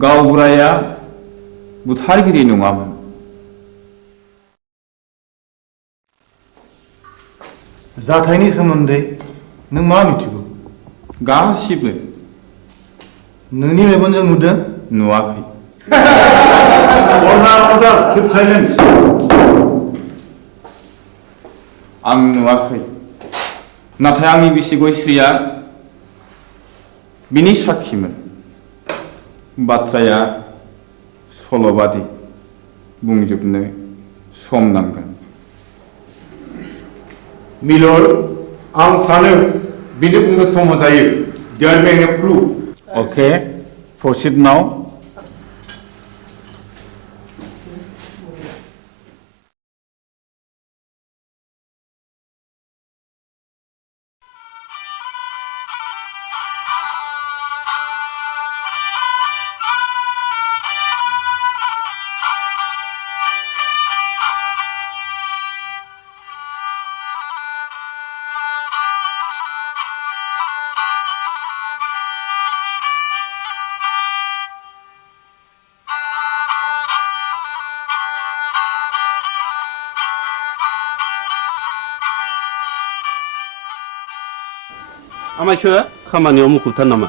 गावबुराया बुथारगिरि नङामोन जाथायनि सोमोन्दै नों मा मिथिगौ गासिबो नोंनि मेगनजों नुदों नुवाखै अर्डार कीप साइलेन्स आं नुवाखै नाथाय आंनि बिसि गयस्रिया बिनि साखिमोन बाथ्राया सल'बादि बुंजोबनो सम नांगोन मिलर आं सानो बिनि बुंनो सम जायो there may be proof okay proceed now आमायसो खामानियाव मुखुबथार नामा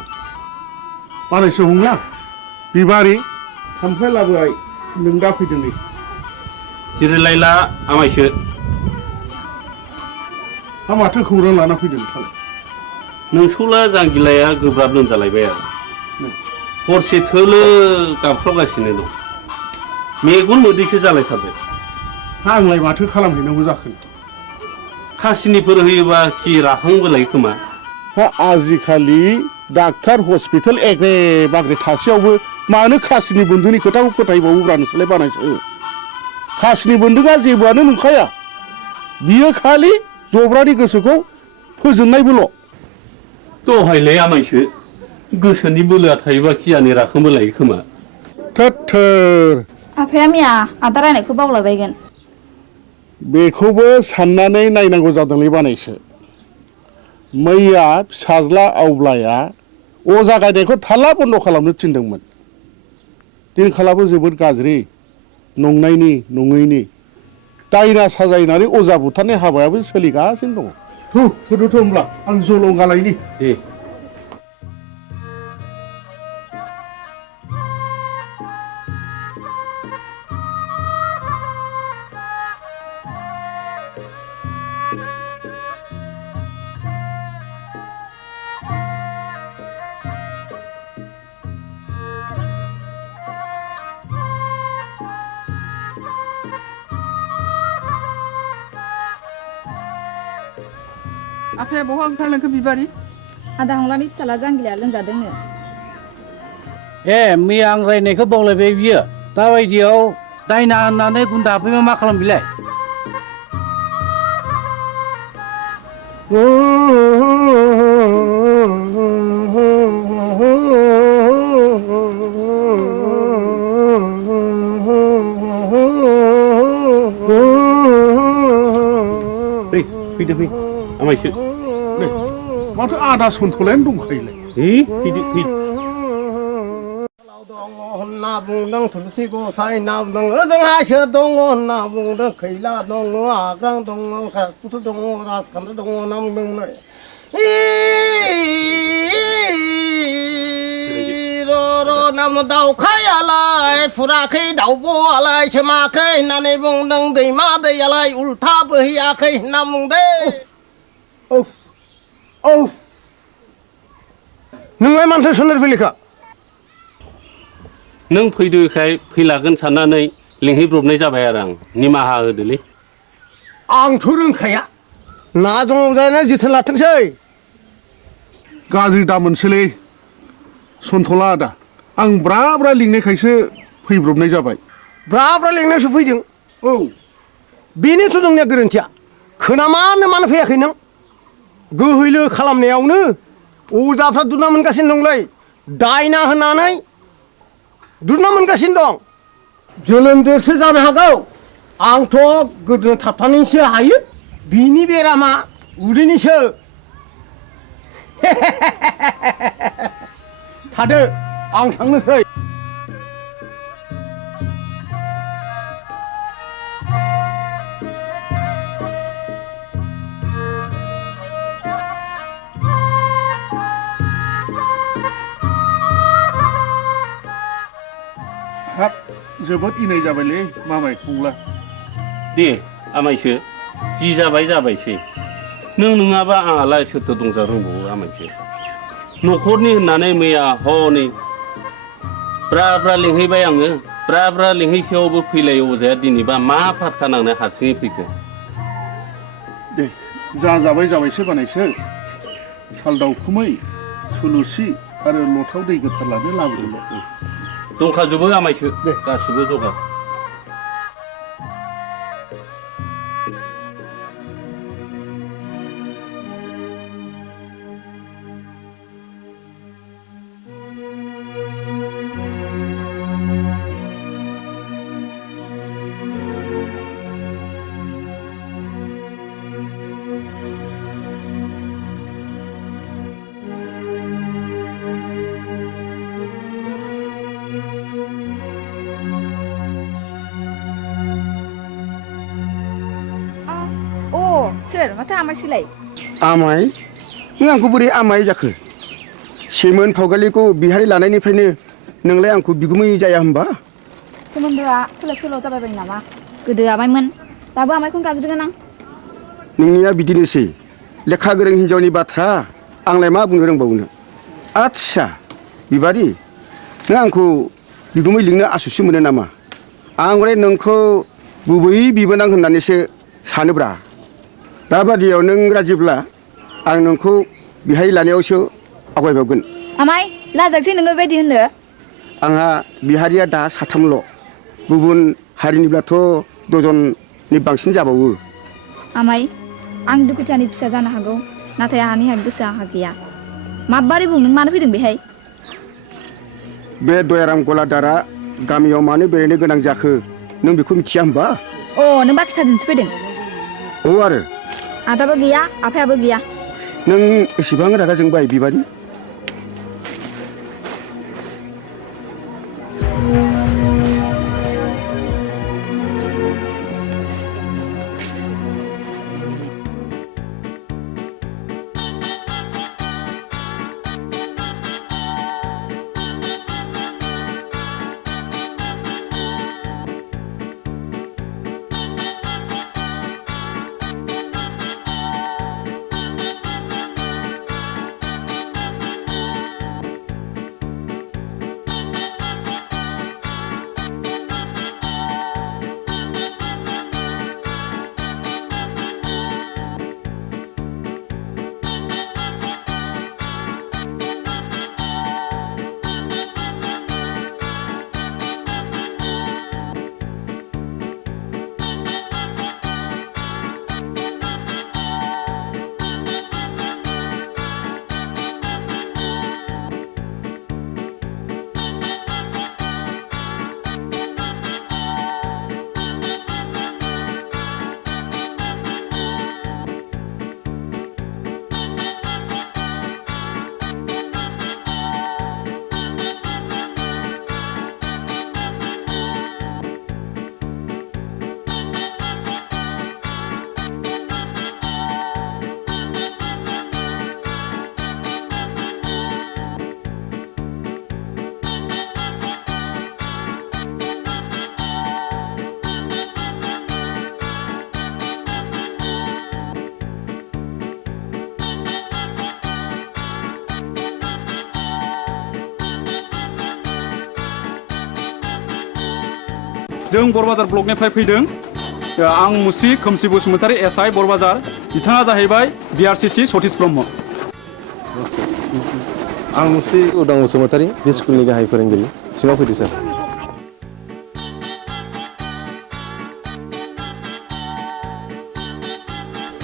बानायसो हंला बिबारि खामफ्लाय लाबोबाय नों दा फैदों नै जिरायलायला आमायसो हा माथो खौरां लाना फैदों नोंथाङालाय नोंसौला जांगिलाया गोब्राब लोमजालायबाय आरो हरसे थोलो गाबख्रावगासिनो दं मेगन मोदैसो जालायथारबाय आंलाय माथो खालामहैनांगौ जाखो खासिनिफोर होयोबा खि राखांबोलाय खोमा हा आजिखालि डाक्टार हस्पिटाल एग्रे बाग्रे थासेयावबो मानो खासिनि बन्दुनि खोथाखौ फोथायबावोब्रा नोंसोरलाय बानायसो खासिनि बन्दुकआ जेबोआनो नंखाया बियो खालि जब्रानि गोसोखौ फोजोबनायबोल' दहायलाय आमायसो गोसोनि बोलोआ थायोबा खियानो राखांबोलाय खोमा थोर आफाया मैया आदा रायनायखौ बावलाबायगोन बेखौबो साननानै नायनांगौ जादोंलै बानायसो मैया फिसाज्ला आवब्लाया अजा गायनायखौ थाल्ला बन्द खालामनो थिनदोंमोन दिनखालाबो जोबोद गाज्रि नंनायनि नङैनि दायना साजायनानै अजा बुथारनाय हाबायाबो सोलिगासिनो दङ थुदोथ' होमब्ला आं जलंगालायनि दे आफाया बहा ओंखारलांखो बिबारि आदा हंलानि फिसाला जांगिलाया लोमजादोंनो ए मैया आं रायनायखौ बावलायबाय बियो दाबायदियाव दायना होननानै गुन्दा हाबफैबा मा खालाम बिलाय फैदो फै आमायसो माथो आदा सन्थलायानो दंखायोलाय फैदो फै होनना बुंदों थुलसि गसाइ होनना बुंदों ओजोंहायसो दङ होनना बुंदों खैला दङ आग्रां दङ राजपुत्र दङ राजखान्थि दङ होनना बुंदोंमोन र' नाम दाउखायालाय फुराखै दाउब'आलाय सोमाखै होननानै बुंदों दैमा दैयालाय उल्था बोहैयाखै होनना बुंदों औ नोंलाय मानोथो सोनार फैलिखा नों फैदोखाय फैलागोन साननानै लिंहैब्रबनाय जाबाय आरो आं निमाहा होदोलै आंथ' रोंखाया ना दङ जानो जोथोन लाथोंसै गाज्रि दा मोनसैलै सन्थला आदा आं ब्रा ब्रा लिंनायखायसो फैब्रबनाय जाबाय ब्रा ब्रा लिंनायसो फैदों औ बेनोथ' नोंनिया गोरोन्थिया खोनामानो मानो फैयाखै नों गोहैलो खालामनायावनो अजाफ्रा दुना मोनगासिनो दंलै दायना होनानै दुना मोनगासिनो दं जोलोमजोंसो जानो हागौ आंथ' गोदो थाबथानैसो हायो बिनि बेरामा उदैनिसो थादो आं थांनोसै हाब जोबोद इनाय जाबायलै मामाय हंला दे आमायसो जि जाबाय जाबायसै नों नङाबा आंहालाय सोरथो दंजा रोंबावो आमायसो न'खरनि होननानै मैया हनै ब्रा ब्रा लिंहैबाय आङो ब्रा ब्रा लिंहैसेयावबो फैलाय अजाया दिनैबा मा फारखा नांनाय हारसिङै फैखो दे जाबाय जाबायसो बानायसो साल दाउखुमै थुलुसि आरो लथाव दै गोथार लानो लाबोदोंल' दंखाजोबो आमायसो गासिबो जगार सोर माथो आमायसोलाय आमाय नों आंखौ बोरै आमाय जाखो सेमोन फावगालिखौ बिहारि लानायनिफ्रायनो नोंलाय आंखौ बिगुमै जाया होमबा सोमोन्दोआ सोलाय सोल' जाबाय बायो नामा गोदो आमायमोन दाबो आमायखौनो गाबज्रिगोन आं नोंनिया बिदिनोसै लेखा गोरों हिन्जावनि बाथ्रा आंलाय मा बुंनो रोंबावनो आच्छा बिबारि नों आंखौ बिगुमै लिंनो आसुसु मोनो नामा आं हले नोंखौ गुबै बिबोनां होननानैसो सानोब्रा दाबादियाव नों राजिब्ला आं नोंखौ बिहाय लानायावसो आवगायबावगोन आमाय लाजागसै नोङो बेबायदि होननो आंहा बिहारिया दा साथामल' गुबुन हारिनिब्लाथ' दजननि बांसिन जाबावो आमाय आं दुखुथियानि फिसा जानो हागौ नाथाय आंहानि गोसोआ आंहा गैया माबारै बुं नों मानो फैदों बेहाय बे दयाराम गलादारा गामियाव मानो बेरायनो गोनां जाखो नों बेखौ मिथिया होमबा अ नों बाक्साजोंसो फैदों औ आरो आदाबो गैया आफायाबो गैया नों एसेबां रागा जोंबाय बिबारि जों बरबाजार ब्लकनिफ्राय फैदों आं मुस्रि खोमसि बसुमतारी एसआइ बरबाजार बिथाङा जाहैबाय बिआरसिसि सतीश ब्रह्म आं मुस्रि उदां बसुमतारी बे स्कुलनि गाहाय फोरोंगिरि सिङाव फैदो सार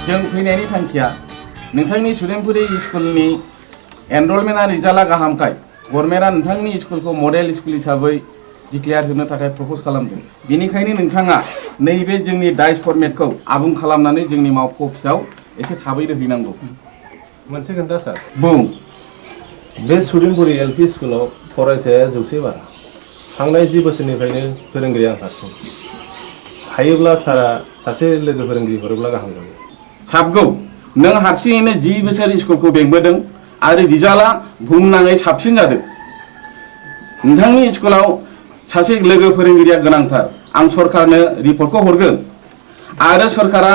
जों फैनायनि थांखिया नोंथांनि सुदेमपुरि स्कुलनि एनरलमेन्टआ रिजाल्टआ गाहामखाय गभर्नमेन्टआ नोंथांनि स्कुलखौ मडेल स्कुल हिसाबै डिक्लेयार होनो थाखाय प्रप'ज खालामदों बेनिखायनो नोंथाङा नैबे जोंनि डाइस फर्मेटखौ आबुं खालामनानै जोंनि मावख' अफिसाव एसे थाबैनो हैनांगौ मोनसे खोन्था सार बुं बे सुदेमपुरि एलपि स्कुलाव फरायसाया 100 बारा थांनाय 10 बोसोरनिफ्रायनो फोरोंगिरि आं हारसिं हायोब्ला सारा सासे लोगो फोरोंगिरि हरोब्ला गाहाम जागौ साबगौ नों हारसिङैनो 10 बोसोर स्कुलखौ बेंबोदों आरो रिजाल्टआ बुहुमनाङै साबसिन जादों नोंथांनि स्कुलाव सासे लोगो फोरोंगिरिया गोनांथार आं सरकारनो रिपर्टखौ हरगोन आरो सरकारा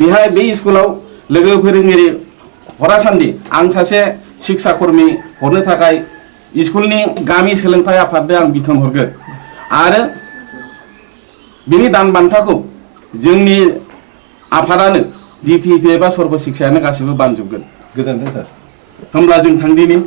बेहाय बे स्कुलाव लोगो फोरोंगिरि हरासान्दि आं सासे शिक्षा कर्मी हरनो थाखाय स्कुलनि गामि सोलोंथाय आफादनो आं बिथोन हरगोन आरो बिनि दान बान्थाखौ जोंनि आफादानो डिपिपि एबा सर्व शिक्षायानो गासिबो बानजोबगोन गोजोन्थों सार होमब्ला जों थांदिनि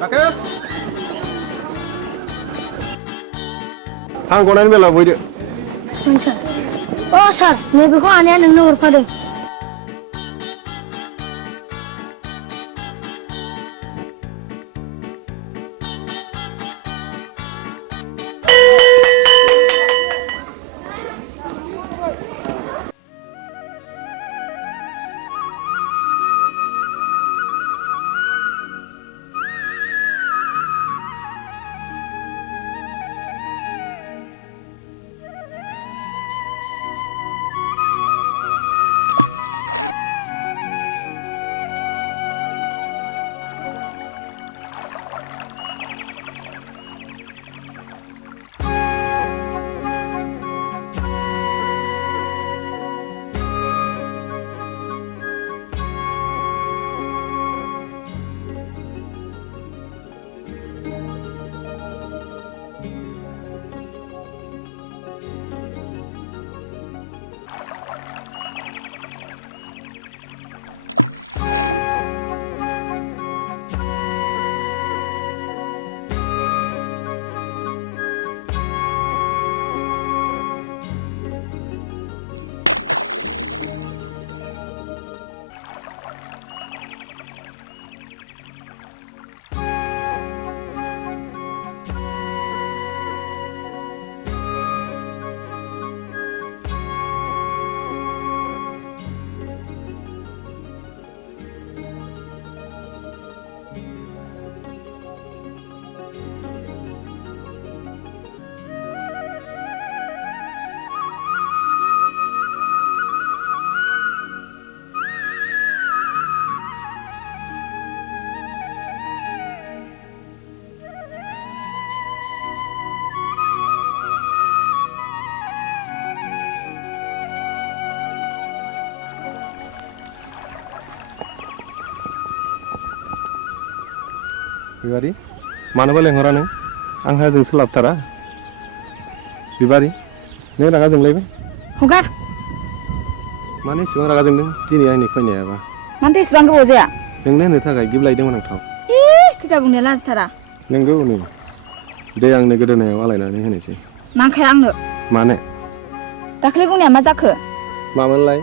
राकेश आं गनायनि बेलायाव बयदो सार अ सार नैबेखौ आनैया नोंनो हरफादों बिबारी मानोबा लेंहरा नों आंहा जों सोलाबथारा बिबारी नों रागा जोंलायबाय हगार माने इसेबां रागा जोंदों दिनै आंनि फैनायाबा मानोथो इसेबां गोबाव जाया नोंनो होनो थाखाय गिबलायदोंमोन आंथ' खोथा बुंनो लाजिथारा नोंगौ नै दे आंनो गोदोनायाव आलायनानै होनोसै नांखाया आंनो मानो दाख्लै बुंनाया मा जाखो मामोनलाय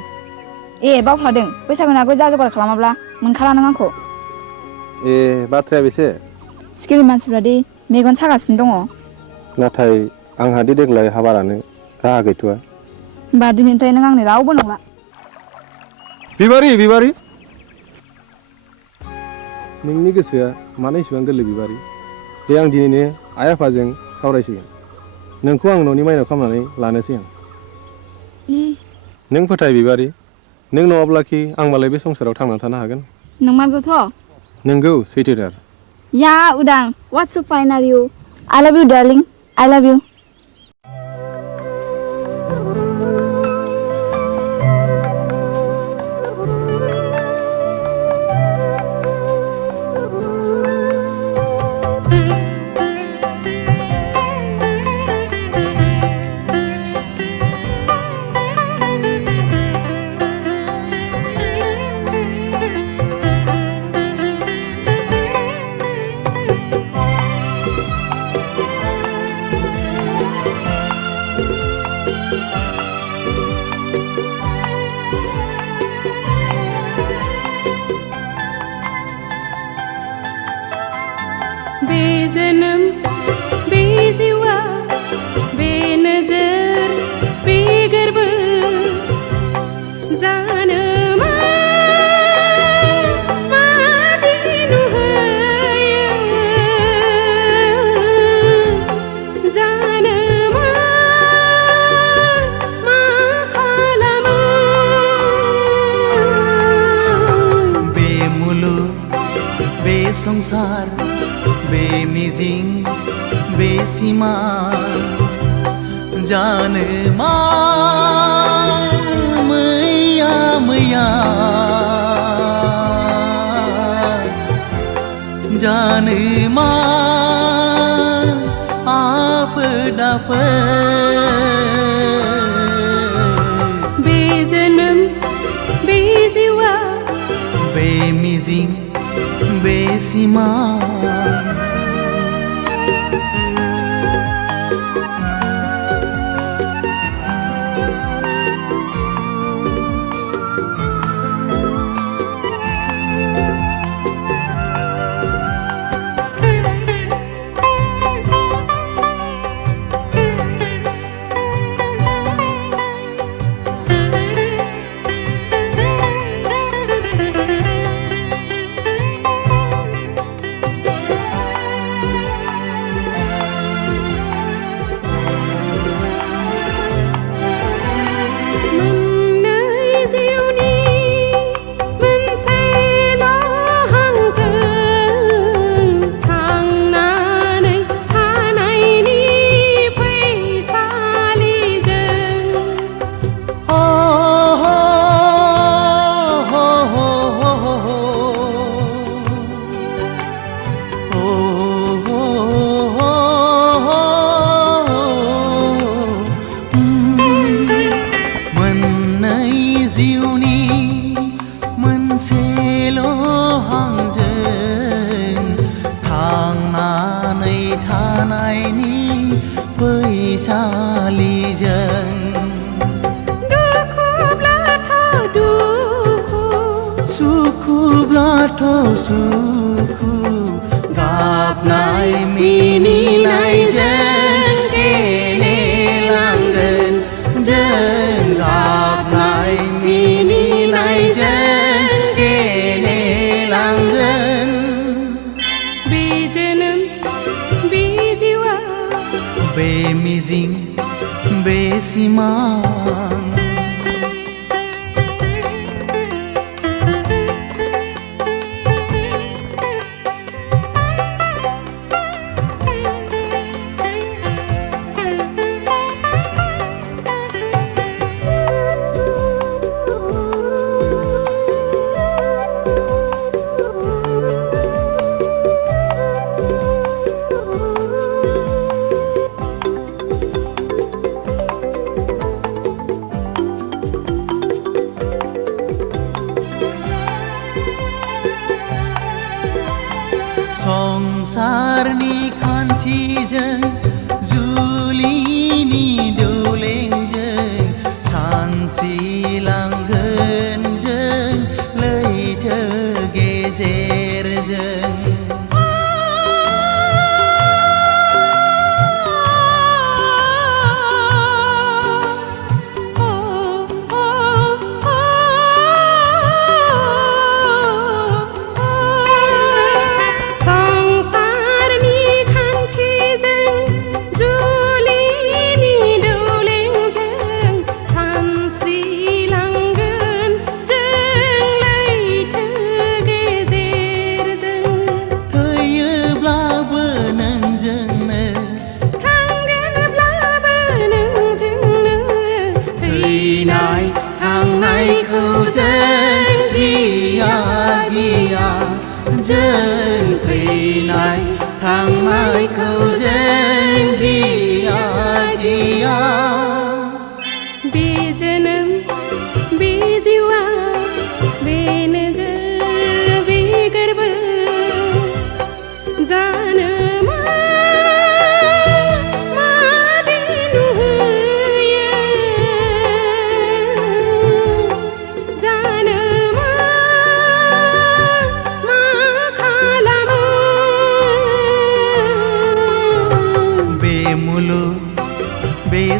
ए बावफ्लादों बैसागुनि आगोल जा जगार खालामाब्ला मोनखाला नों आंखौ ए बाथ्राया बेसे सिखिरि मानसिफ्रा दि मेगन सागासिनो दङ नाथाय आंहा दि देग्लाय हाबारानो राहा गैथ'आ होमबा दिनैनिफ्राय नों आंनि रावबो नंला बिबारी बिबारी नोंनि गोसोआ मानो इसेबां गोरलै बिबारी दे आं दिनैनो आइ आफाजों सावरायसिगोन नोंखौ आं न'नि माइनाव खालामनानै लानोसै आं नों फोथाय बिबारी नों नङाब्लाखि आं मालाय बे संसाराव थांनानै थानो हागोन नंमारगौथ' नोंगौ सैथोथार या उदां what's so fine are you I love you darling I love you संसार बे मिजिं बे सिमा जानो मा मैया मैया जानो मा आफोद बे जोनोम बे जिउआ बे मिजिं बे सिमां सुखु गाबनाय मिनिनायजों गेलेलांगोन जों गाबनाय मिनिनायजों गेलेलांगोन बे जोनोम बे जिउआ बे मिजिं बे सिमां संसारनि खान्थिजों जुलिनि दौलेंजों सानस्रिलांगोन जों लैथो गेजेरजों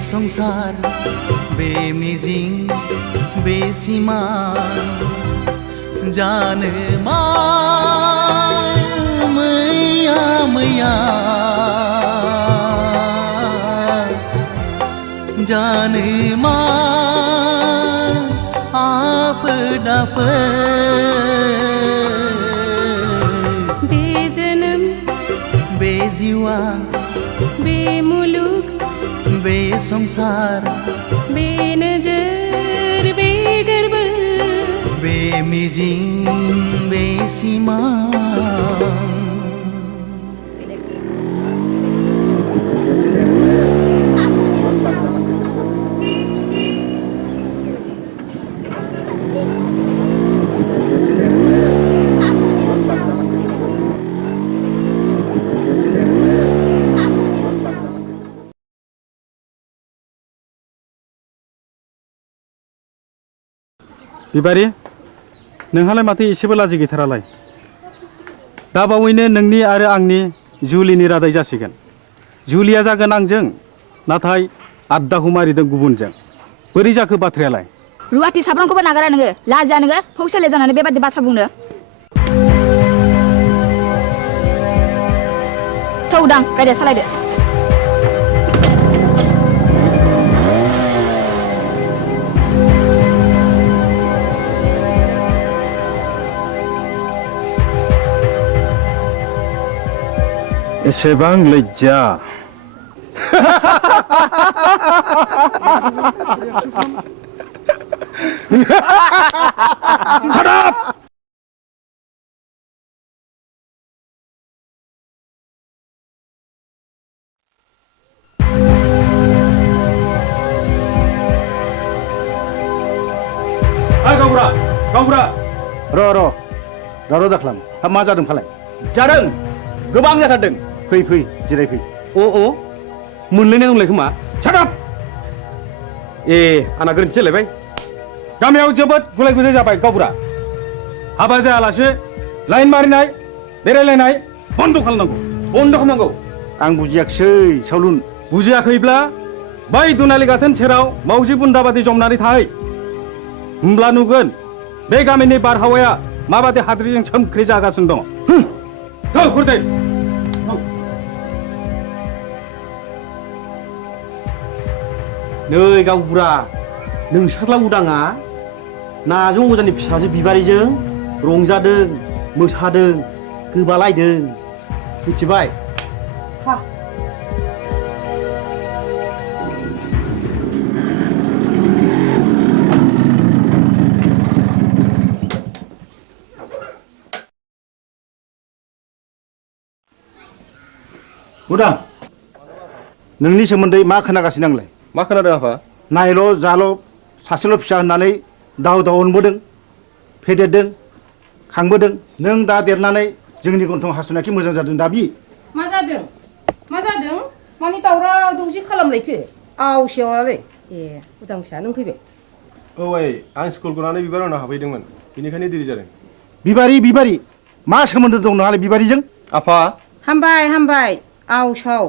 संसार बे मिजिं बे सिमां जानो मा मैया मैया जानो मा आफोद आफोद बे जोनोम बे जिउआ बे मुलुग बे संसार बे नोजोर बे गोरबो बे मिजिं बे सिमां बिबारि नोंहालाय माथो एसेबो लाजि गैथारालाय दा बावैनो नोंनि आरो आंनि जुलिनि रादाय जासिगोन जुलिया जागोन आंजों नाथाय आद्दाखौ मारिदों गुबुनजों बोरै जाखो बाथ्रायालाय रुवाथि साब्रांखौबो नागारा नोङो लाजिया नोङो फौसेले जानानै बेबादि बाथ्रा बुंनो थौ उदां गारिया सालायदो एसेबां लज्जा Shut up! गावबुरा र' दावराव दाख्लाम हा मा जादों फालाय जादों गोबां जाथारदों फै जिरायफै अ मोनलायनाय दंलाय खोमा सादाब ए आंना गोरोन्थि जालायबाय गामियाव जोबोद गुलाय गुजाय जाबाय गावबुरा हाबा जायालासे लाइन मारिनाय बेरायलायनाय बन्द' खालामनांगौ आं बुजियाखिसै सावलुन बुजियाखैब्ला बै दुनालि गाथोन सेराव मावजि बुन्दा बादि जमनानै थाहै होमब्ला नुगोन बे गामिनि बारहावाया माबादि हाद्रिजों सोमख्रि जागासिनो दङ थौ खुरदै नै गावबुरा नोंसोरला उदाङा नाजों अजानि फिसाजो बिबारिजों रंजादों मोसादों गोबालायदों मिथिबाय उदां नोंनि सोमोन्दै मा खोनागासिनो आंलाय मा खोनादों आफा नायल' जाल' सासेल' फिसा होननानै दाव अनबोदों फेदेरदों खांबोदों नों दा देरनानै जोंनि गन्थं हासुनायखि मोजां जादों दाबि मा जादों मानि दावराव दावसि खालामलायखो आवसेवालाय ए उदां फिसा नों फैबाय औ आं स्कुल गनानै बिबार उनाव हाबफैदोंमोन बेनिखायनो देरि जादों बिबारि मा सोमोन्दो दं नोंहालाय बिबारिजों आफा हामबाय आवसाव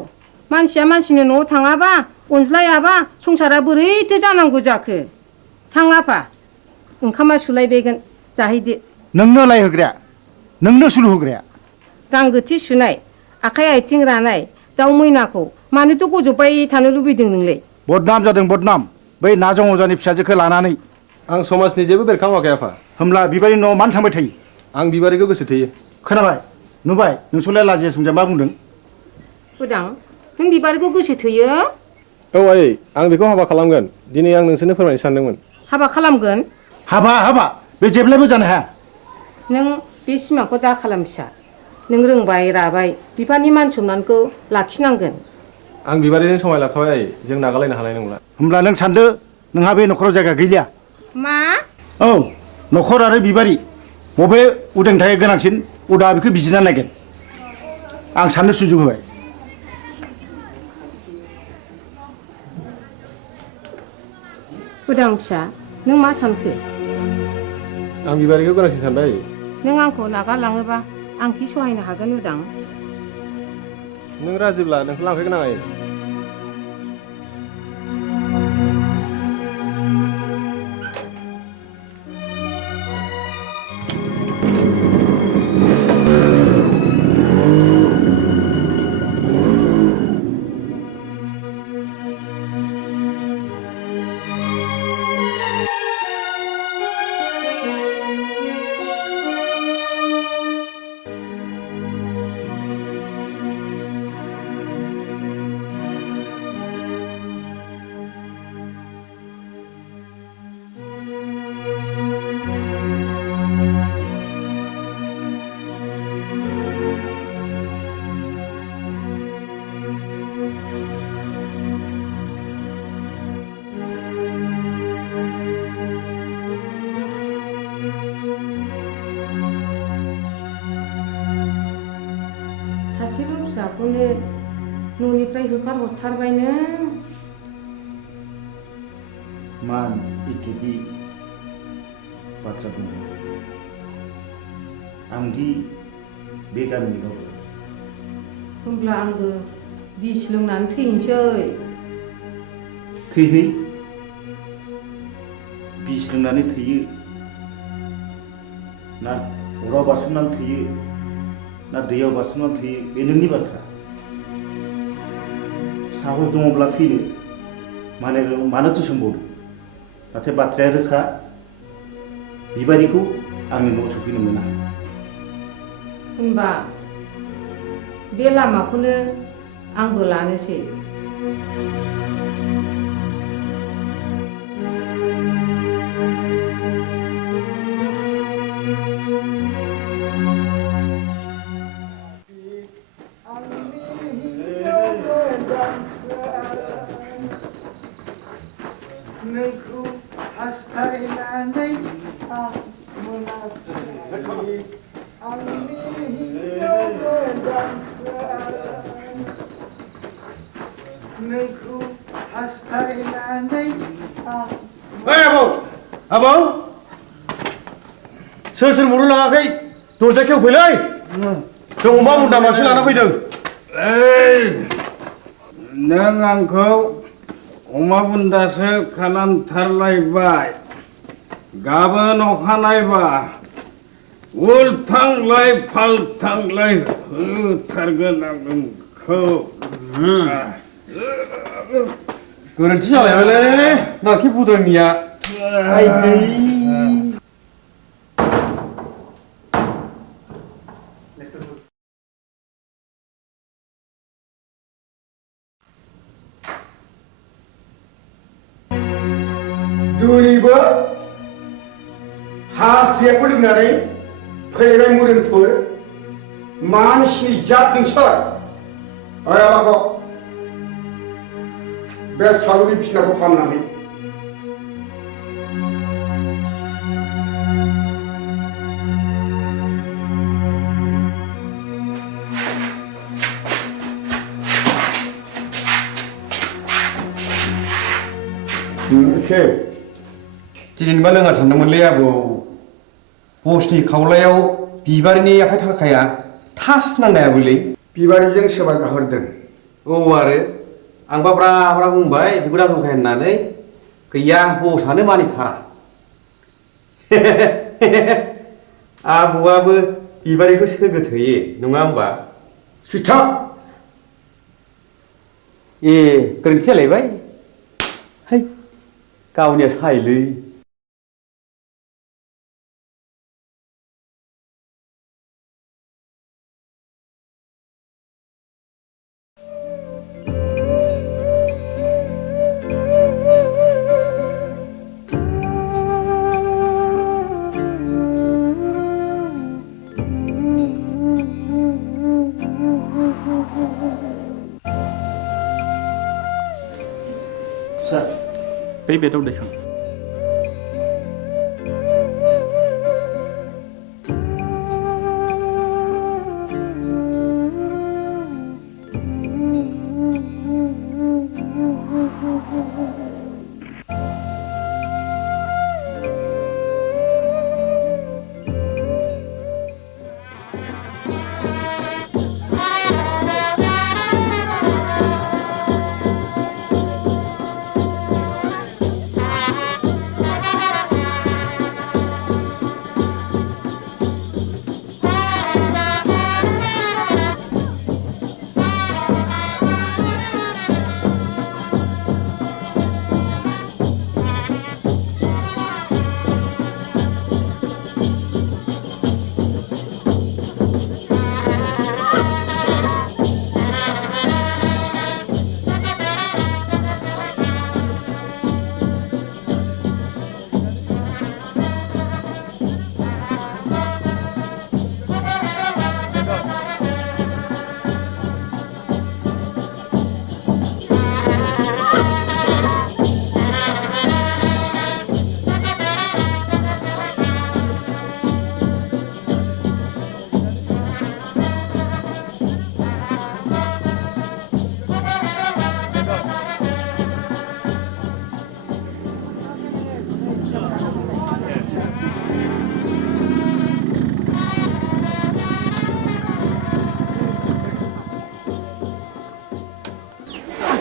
मानसिया मानसिनि न'आव थाङाबा अनज्लायाबा संसारा बोरैथो जानांगौ जाखो थां आफा ओंखामा सुलायबायगोन जाहैदो नोंनो लायहोग्राया नोंनो सुलु होग्राया गांगोथि सुनाय आखाइ आथिं रानाय दाउ मैनाखौ मानोथ' गजबबाय थानो लुबैदों नोंलाय बदनाम जादों बदनाम बै नाजों अजानि फिसाजोखौ लानानै आं समाजनि जेबो बेरखाङाखै आफा होमब्ला बिबारि न'आव मानो थांबाय थायो आं बिबारिखौ गोसो थोयो खोनाबाय नुबाय नोंसोरलाय लाजिया सोमजिया मा बुंदों उदां नों बिबारिखौ गोसो थोयो औ आं बेखौ हाबा खालामगोन दिनै आं नोंसोरनो फोरमायनो सानदोंमोन हाबा खालामगोन हाबा बे जेब्लायबो जानो हाया नों बे सिमांखौ दा खालाम फिसा नों रोंबाय राबाय बिफानि मान सनमानखौ लाखिनांगोन आं बिबारिजों समाय लाखाबाय जों नागारलायनो हानाय नंला होमब्ला नों सानदो नोंहा बे न'खराव जायगा गैलिया मा औ न'खर आरो बिबारि बबे उदांनि थाखाय गोनांसिन उदा बेखौ बिजिरना नायगोन आं साननो सुजुग होबाय उदां फिसा नों मा सानखो आं बिबारिखौ गोनांसिन सानबाय नों आंखौ नागारलाङोबा आं कि सहायनो हागोन उदां नों राजिब्ला नोंखौ लांफैगोन आं सासेल' फिसाखौनो न'निफ्राय होखारहरथारबाय नों मान इतुदि बाथ्रा दङ आंदि बे गामिनि गावबुरा होमब्ला आंबो बिस लोंनानै थैनोसै थैहै बिस लोंनानै थैयो ना अराव बारसोमनानै थैयो ना दैयाव बारसोमनानै थैयो बे नोंनि बाथ्रा साहस दङब्ला थैनो मानोथो सोंबावदों नाथाय बाथ्राया रोखा बिबारिखौ आंनि न'आव सफैनो मोना होनबा बे लामाखौनो आंबो लानोसै नोंखौ हास्थायनानै आं मोनाखै आंनि हिन्जाव मोजांसो नोंखौ हास्थायनानै आं आबौ सोर मरु लाङाखै दरजा खेवफैलै जों अमा बुन्दा मासे लाना फैदों नों आंखौ अमा बुन्दासो खालामथारलायबाय गाबोन अखानायबा उल्थांलाय फाल्थांलाय होथारगोन आं नोंखौ गोरोन्थि जालायबायलै नाखि बुद्रायनिया आइदै दिनैबो हास्थायखौ लोंनानै फैलायबाय मुरिनफोर मानसि जात नोंसोर ओइ आलाखौ बे सालुनि बिसिनाखौ फाननानै दिनैबा लोङा सानदोंमोनलै आबौ बसनि खावलायाव बिबारिनि आखाइ थाखाया थास नांनायाबोलै बिबारिजों सोरबा जाहरदों औ आरो आंबा ब्रा ब्रा बुंबाय बेखौ दाजंखाय होननानै गैया बसआनो मानिथारा आबौआबो बिबारिखौ सोगोथोयो नङा होमबा सिथा ए गोरोन्थि जालायबाय है गावनिया सायलै बै बेदआव दैखां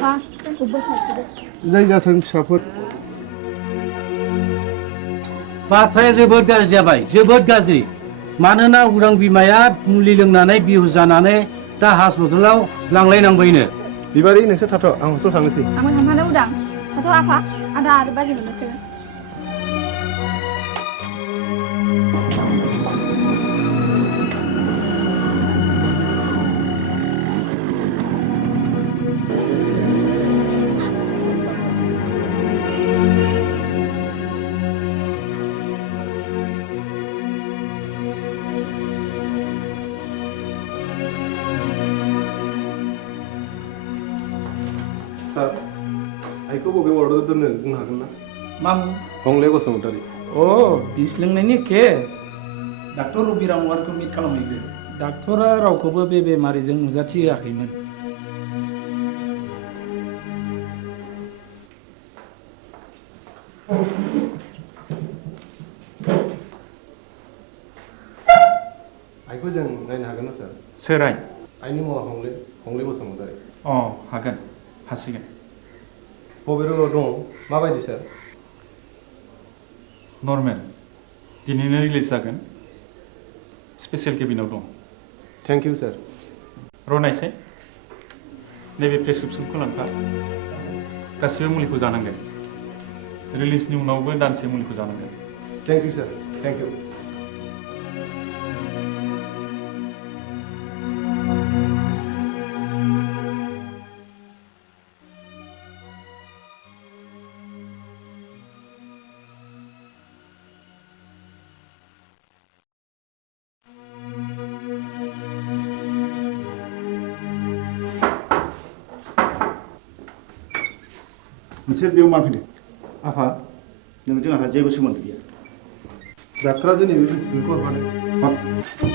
आफा जोंखौबो सासेदो जाय जाथों फिसाफोर बाथ्राया जोबोद गाज्रि जाबाय जोबोद गाज्रि मानोना उरां बिमाया मुलि लोंनानै बिहु जानानै दा हस्पिटालाव लांलायनांबायनो बिबारि नोंसोर थाथ' आं हस्टेलाव थांनोसै आंबो थांफानो उदां थाथ' आफा आदा आरो बाजै मोननोसै सार आइखौ बबे वार्डआव दोननो बुंनो हागोन ना मामु हंले बसुमतारी अ बिस लोंनायनि केस डाक्टर रबिराम वारखौ मिट खालामहैदो डाक्टरा रावखौबो बे बेमारिजों नुजाथि होआखैमोन आइखौ जों नायनो हागोन ना सार सोर आइ आइनि मुङा हंले बसुमतारी अ हागोन हासिगोन बबे रोगाव दं माबायदि सार नर्मेल दिनैनो रिलिज जागोन स्पेसियेल केबिनाव दं थेंक इउ सार रनायसाय नैबे प्रेसक्रिप्सनखौ लांफा गासिबो मुलिखौ जानांगोन रिलिजनि उनावबो दानसे मुलिखौ जानांगोन thank you sir thank you नोंसोर बेयाव मा फैदों आफा नोंजों आंहा जेबो सोमोन्दो गैया डाक्टरा दिनै बे प्रेसक्रिप्सनखौ हरफादों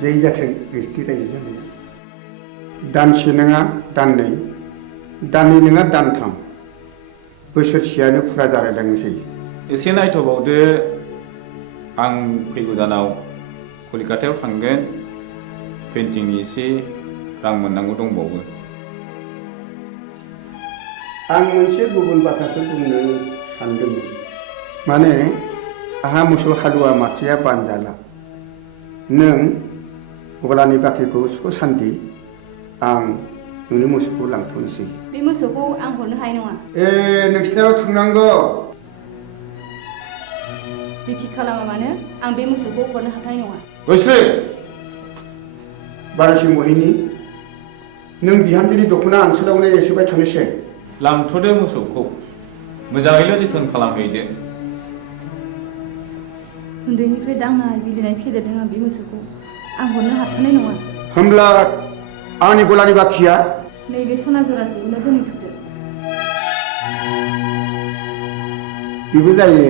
जै जाथों नोंसिनि रायजो जानाया दानसे नङा दाननै दाननै नङा दानथाम बोसोरसेयानो फुरा जालायलांनोसै एसे नायथ'बावदो आं फैगौ दानाव कलिकातायाव थांगोन पेन्टिंनि एसे रां मोननांगौ दंबावो आं मोनसे गुबुन बाथ्रासो बुंनो सानदोंमोन माने आहा मोसौ हालुवा मासेया बानजाला नों गलानि बाख्रिखौ सुख सान्ति आं नोंनि मोसौखौ लांथ'नोसै बे मोसौखौ आं हरनो हानाय नङा नोंसिनाव थांनांगौ जेखि खालामा मानो आं बे मोसौखौ हरनो हाथाय नङा गयस्रि बारासि महिनी नों बिहामजोनि दख'ना ओनसोलावनो एसेबाय थानोसै लांथ'दो मोसौखौ मोजाङैल' जोथोन खालामहैदो उन्दैनिफ्राय दांनाय बिलिनाय फेदेरदों आं बे मोसौखौ आं हरनो हाथारनाय नङा होमब्ला आंनि गलानि बाखिया नैबे सना जरासेखौनो दोनहैथ'दो बेबो जायो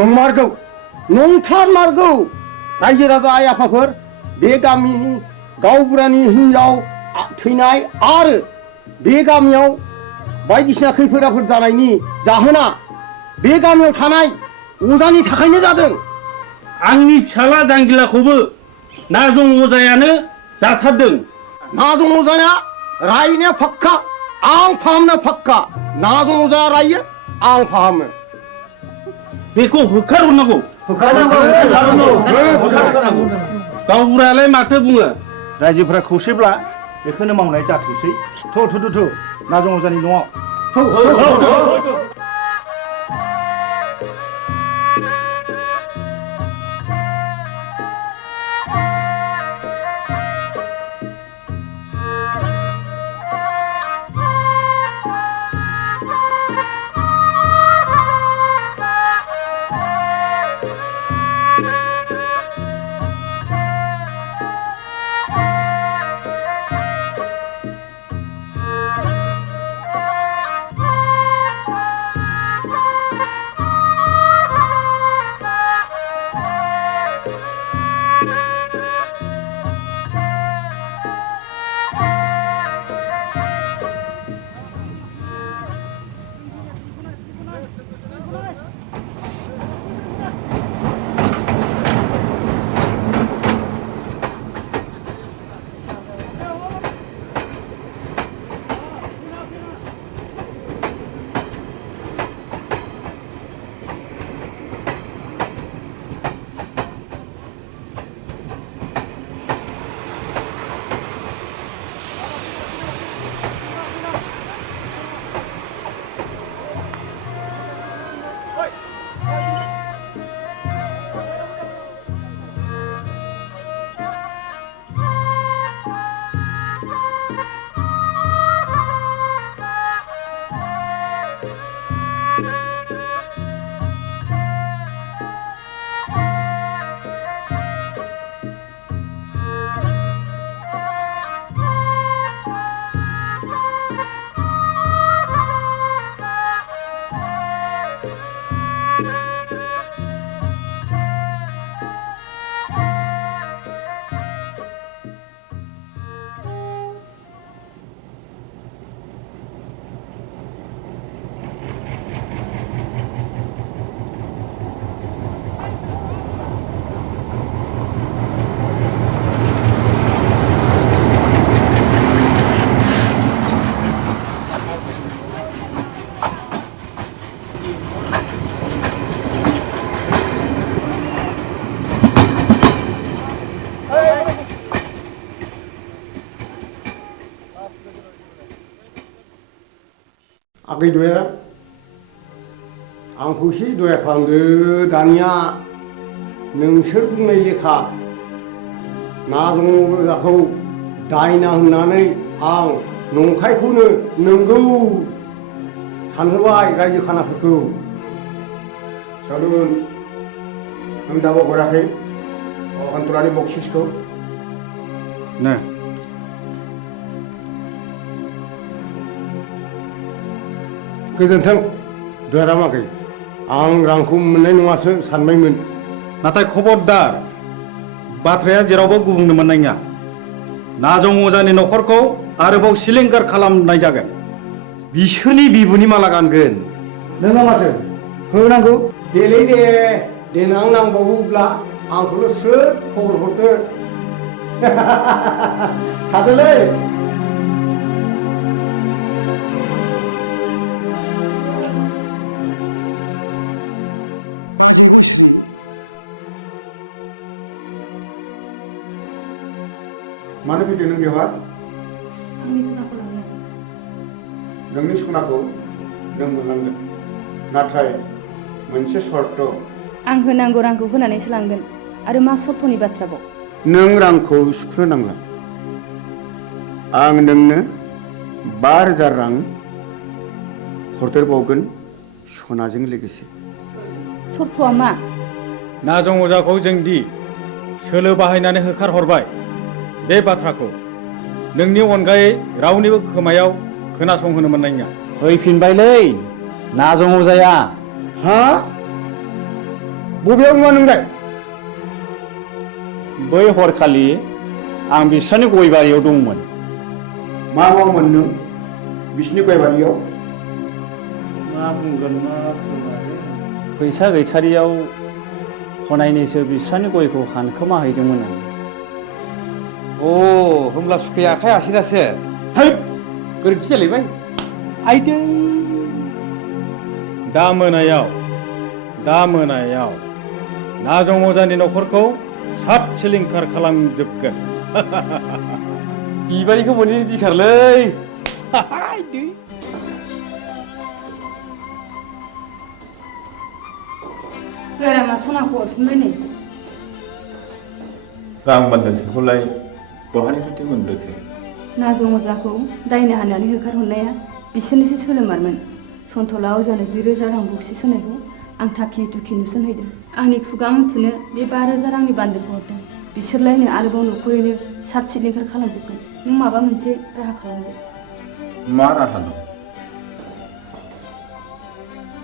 नंमारगौ नंथारमारगौ रायजो राजा आइ आफाफोर बे गामिनि गावबुरानि हिनजाव थैनाय आरो बे गामियाव बायदिसिना खैफोद आफोद जानायनि जाहोना बे गामियाव थानाय अजानि थाखायनो जादों। आंनि फिसाला जांगिलाखौबो नाजं अजायानो जाथारदों। नाजं अजाया रायनाया फाक्का आं फाहामनो फाक्का नाजं अजाया रायो आं फाहामो। बेखौ होखारहरनांगौ। गावबुरायालाय माथो बुङो? रायजोफोरा खौसेब्ला बेखौनो मावनाय जाथोंसै। थु नाजं अजानि न'आव आगै दया आंखौ एसे दया खालामदो दानिया नोंसोर बुंनाय लेखा नाजं अजाखौ दायना होननानै आं नंखायखौनो नंगौ सानहोबाय रायजो खानाफोरखौ। सालुन नों दाबो हराखै अखान्थरानि बक्सिसखौ नो गोजोन्थों दयारामागै आं रांखौ मोननाय नङासो सानबायमोन। नाथाय खबरदार बाथ्राया जेरावबो गुबुंनो मोननाय नङा। नाजं अजानि न'खरखौ आरोबाव सिलिंखार खालामनाय जागोन। बिसोरनि बिबुनि माला गानगोन। नोङा माथो होनांगौ देलै दे देनां नांबावोब्ला आंखौल' स्रोद खबर हरदो थादोलै। मानो फैदों नों बेवहाय? आंनि सनाखौ लांनो। नोंनि सनाखौ नों मोनलांगोन नाथाय मोनसे सर्त। आं होनांगौ रांखौ होनानैसो लांगोन आरो मा सर्तनि बाथ्राबाव? नों रांखौ सुख'नो नांला। आं नोंनो 5,000 रां हरदेरबावगोन सनाजों लोगोसे। सर्तआ मा? नाजं अजाखौ जों दि सोलो बाहायनानै होखारहरबाय बे बाथ्राखौ नोंनि अनगायै रावनिबो खोमायाव खोनासंहोनो मोननाय नङा। फैफिनबायलै नाजं अजाया। हा बबेयाव नुवा नोंलाय बै हरखालि आं बिसोरनि गय बारियाव दंमोन मा मावोमोन नों बिसिनि गय बारियाव मा बुंगोन मा फैसा गैथारियाव हनायनिसो बिस्रानि गयखौ हानखोमा हैदोंमोन आं अ होमब्ला सुखाया आखाइ आसिनासो थै गोरोन्थि जालायबाय आइदै दा मोनायाव नाजं अजानि न'खरखौ सात सिलिंखार खालामजोबगोन बिबारिखौ मोनैनि दिखारलै आइदै गारामा सनाखौ हरफिनबाय नै रां बान्दानसेखौलाय बहानिफ्रायथो मोनबोखो नाजं अजाखौ दायना हानानै होखारहरनाया बिसोरनिसो सोलोमारमोन सन्थला अजानो 10,000 रां बक्सिस होनायखौ आं थाखि दुखि नुसनहैदों आंनि खुगा मुथुनो बे 5,000 रांनि बान्दोलखौ हरदों बिसोरलायनो आरोबाव न'खरैनो सात सिलिंखार खालामजोबगोन नों माबा मोनसे राहा खालामदो मा राहा दं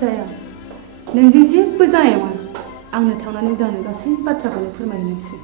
जाया नोंजों जेबो जानाय नङा आंनो थांनानै उदांनो गासै बाथ्राखौनो फोरमायहैनोसै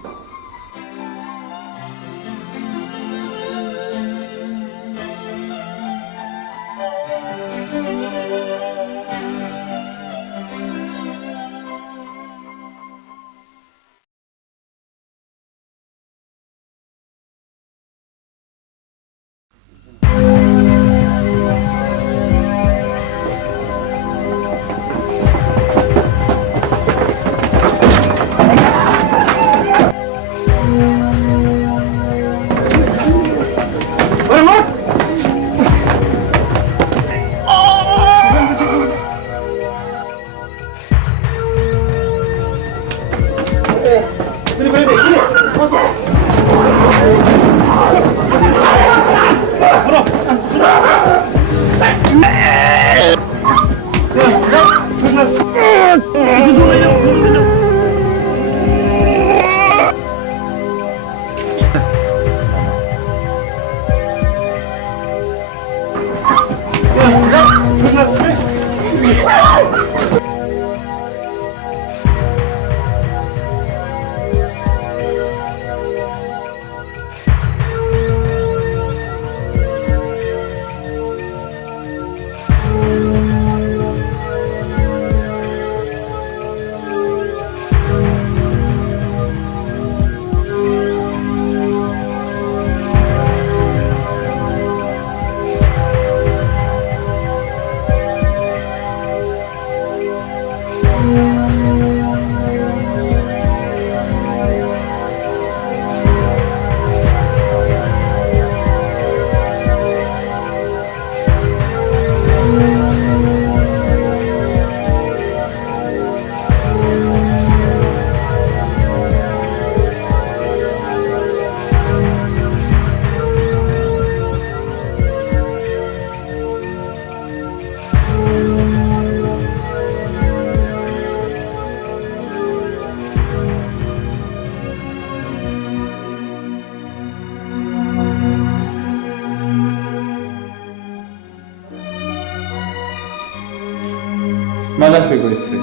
मा जाखो गयस्रि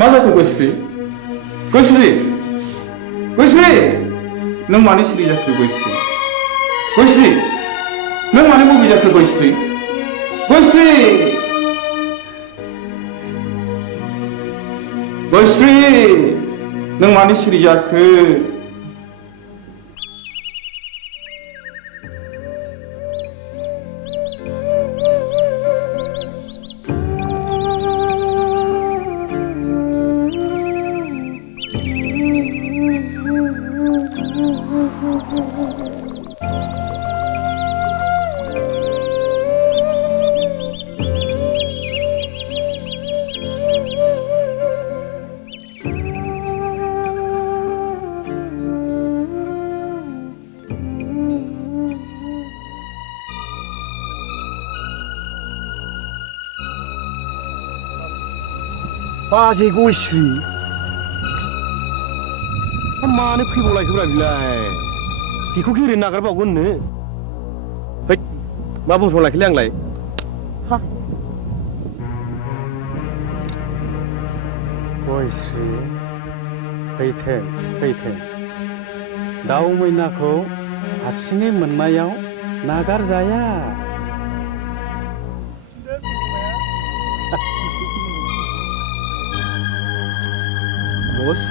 मा जाखो गयस्रि नों मानो सिरि जाखो गयस्रि नों मानो बबे जाखो गयस्रि नों मानो सिरि जाखो बाजै गयस्रि मानो फैबावलायखोब्रा बिलाय बेखौ ओरैनो गयश्री फैथों फैथों दाउ मैनाखौ हारसिङै मोननायाव नागारजाया बस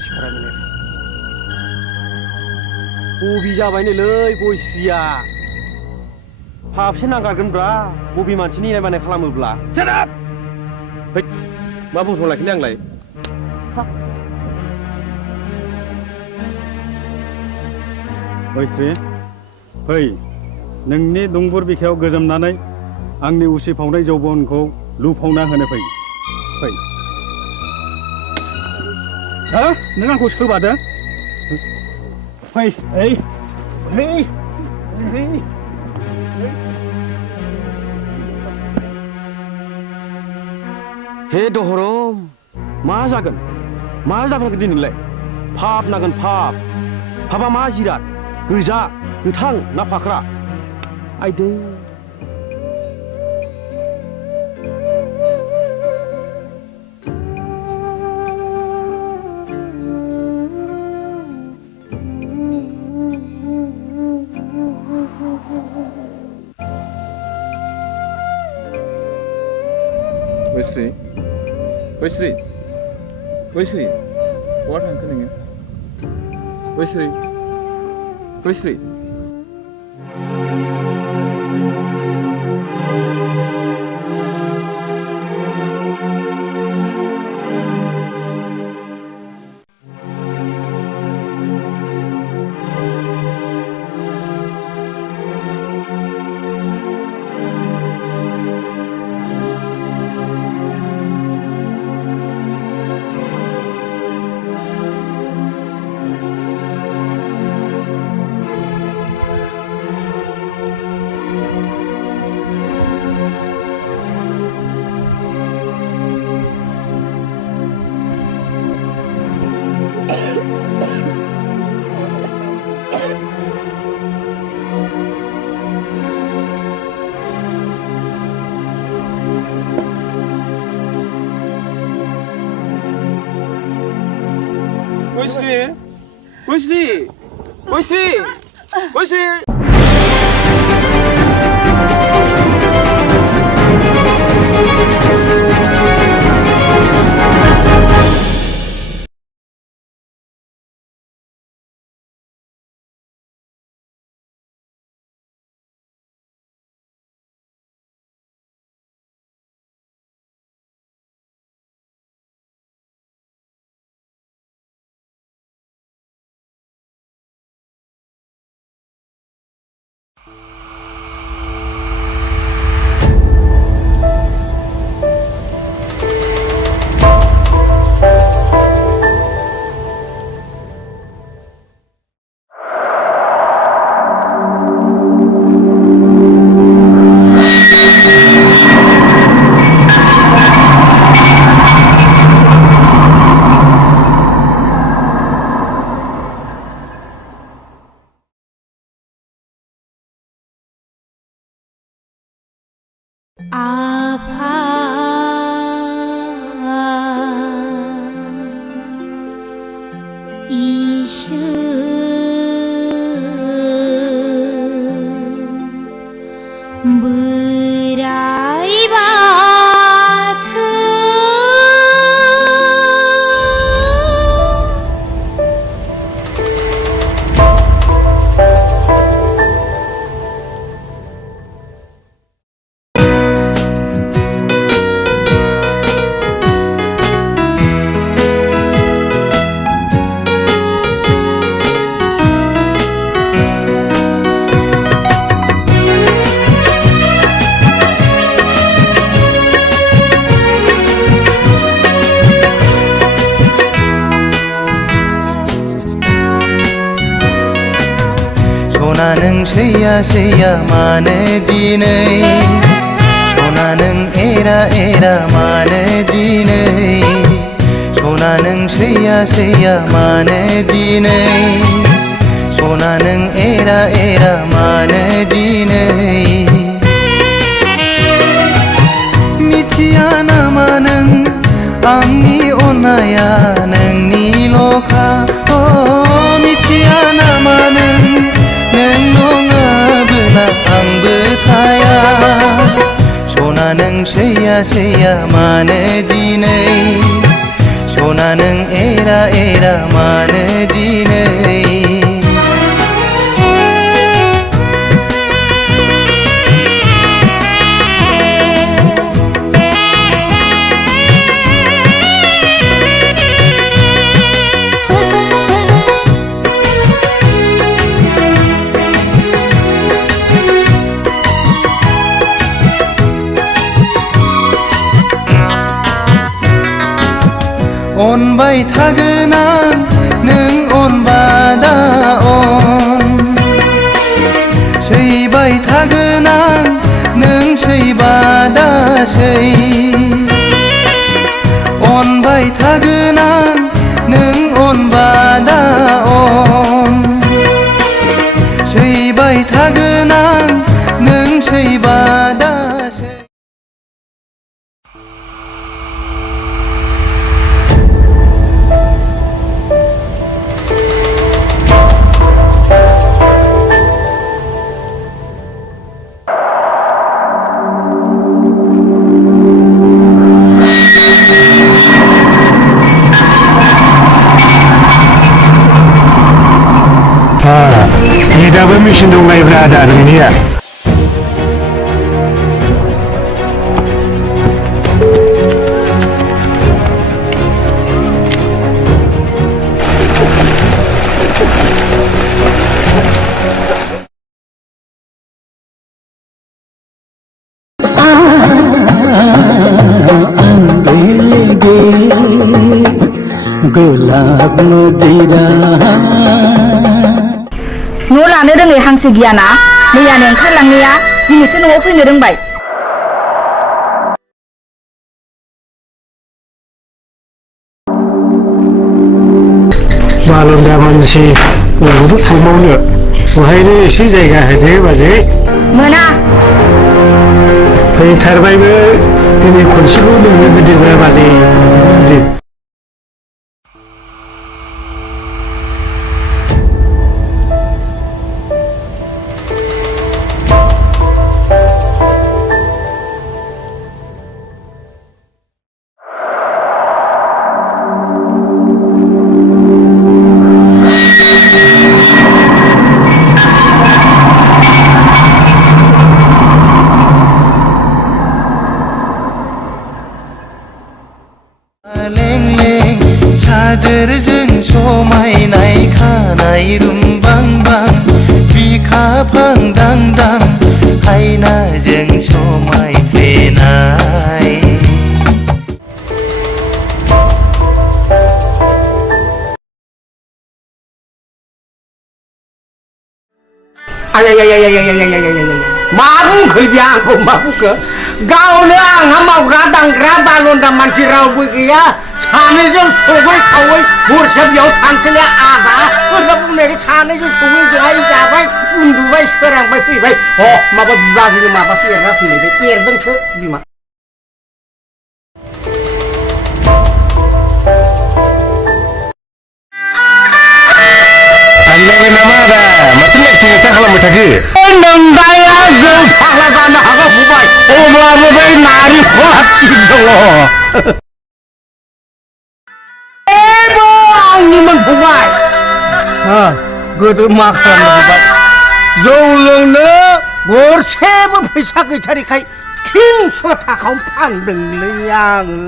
सिखारा मिलाय बबे जाबायनोलै गयश्रीया हाबसे नांगारगोनब्रा बबे मानसिनि इनाय बानाय खालामोब्ला Shut मा बुंथ'लाखैनो आंलाय गयश्री फै नोंनि दुंबुर बिखायाव गोजोमनानै आंनि उसिफावनाय जौबनखौ लुफावना होनो फै फै हो नों आंखौ सोबादो फै ओइ ओइ ओइ हे दहरम मा जागोन दिनैलाय फाप नागोन फाप फापा मा जिराद गोजा गोथां ना फाख्रा आइदै गयश्री बहा थांखो नोङो गयश्री सैया मानो दिनै सना नों एरा मानो दिनै सना नों सैया मानो दिनै सना नों एरा मानो दिनै मिथिया नामा नों आंनि अननाया नोंनिल'खा मिथिया नामा नों नङाबोला आंबो थाया सना नों सैया सैया मानो दिनै सना नों एरा एरा मानो दिनै अनबाय थागोन आं नों अनबादा अन सैबाय थागोन आं नों सैबादा सै अनबाय थागोन आं नों अनबादा अन सैबाय थागोन आं नों सैबादा दाबो मेचिन दंलायब्रा आदा नोंनिया गुलाब मदिरा न' लानो रोङै हांसो गियाना मैयानो ओंखारलांनाया दिनैसो न'आव फैनो रोंबाय बालन्दा मानसि बबेयावथ' थांबावनो बहायनो एसे जायगा होदो बाजै मोना फैथारबायबो दिनै खनसेखौ नोंनो होदोब्रा बाजै सादोरजों समायनाय खानाय रुमबांबां बिखा फांदां दां हायनाजों समायफ्लेनाय मा बुंखो बे आंखौ मा बुंखो गावनो आंहा मावग्रा दांग्रा बालन्दा मानसि रावबो गैया सानैजों सङै खावै हरसे बेयाव थानोसैलाय आदा होनना बुंनायखाय सानैजों सङै जायै जाबाय उन्दुबाय सोरांबाय फैबाय माबा बिबाजैनो माबा एरना फैलायबाय एरदोंसो बिमा थांलायबाय नामा आदा माथो लेक्सार खालामबाय थाखो नोंदाया जों फाग्ला जानो हागौ फंबाय अब्लाबो बै नारेंखला थिग दङ आंनिमोन फंबाय गोदो मा खालामनो जौ लोंनो गरसेबो फैसा गैथारिखाय 300 थाखायाव फानदोंलै आङो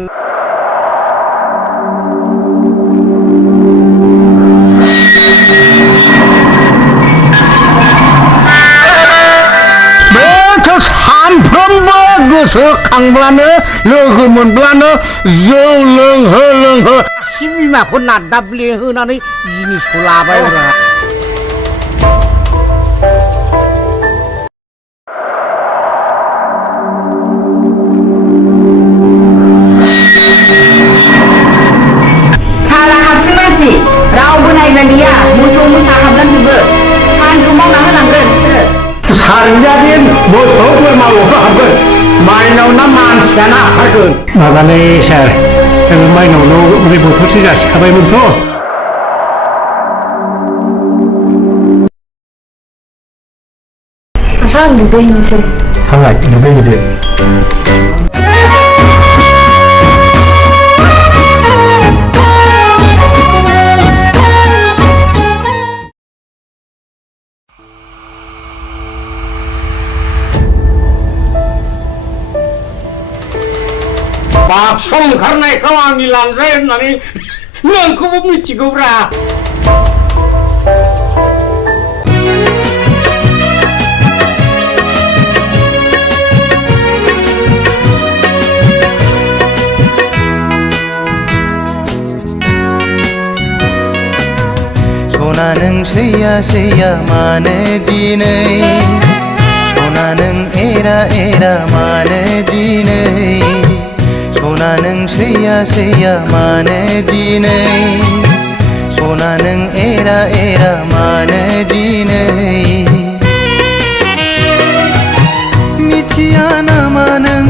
सानफ्रोमबो गोसोखांब्लानो लोगो मोनब्लानो जौ लोंहो लोंहो बिमाखौ नादाब्ले होनानै जिनिसखौ लाबायब्रा सारा हारसिं मानसि रावबो नायग्रा गैया मोसौ मोसा हाबलांजोबो सानखौ मावना होनांगोन नोंसोरो सानजादिन मोसौ बोरमाल'सो हाबगोन माइनाव ना मानसियानो हाबथारगोन माबालै सार माइनावनाव ओरै बथलसे जासिखाबायमोनथ'। आं दुगैनोसै। थांलाय दुगैहैदो। बाक्स ओंखारनायखौ आंनि लांजाय होननानै नोंखौबो मिथिगौब्रा। सना नों सैया सैया मानो दिनै सना नों एरा एरा मानो दिनै सना नों सैया सैया मानो दिनै सना नों एरा एरा मानो दिनै मिथिया नामा नों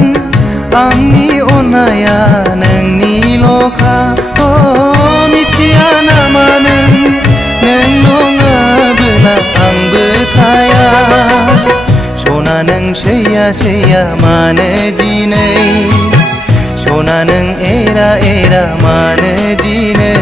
आंनि अननाया नोंनिल'खा मिथिया नामा नों नङाबोला आंबो थाया सना नों सैया सैया मानो दिनै सना नों एरा एरा मानो दिनै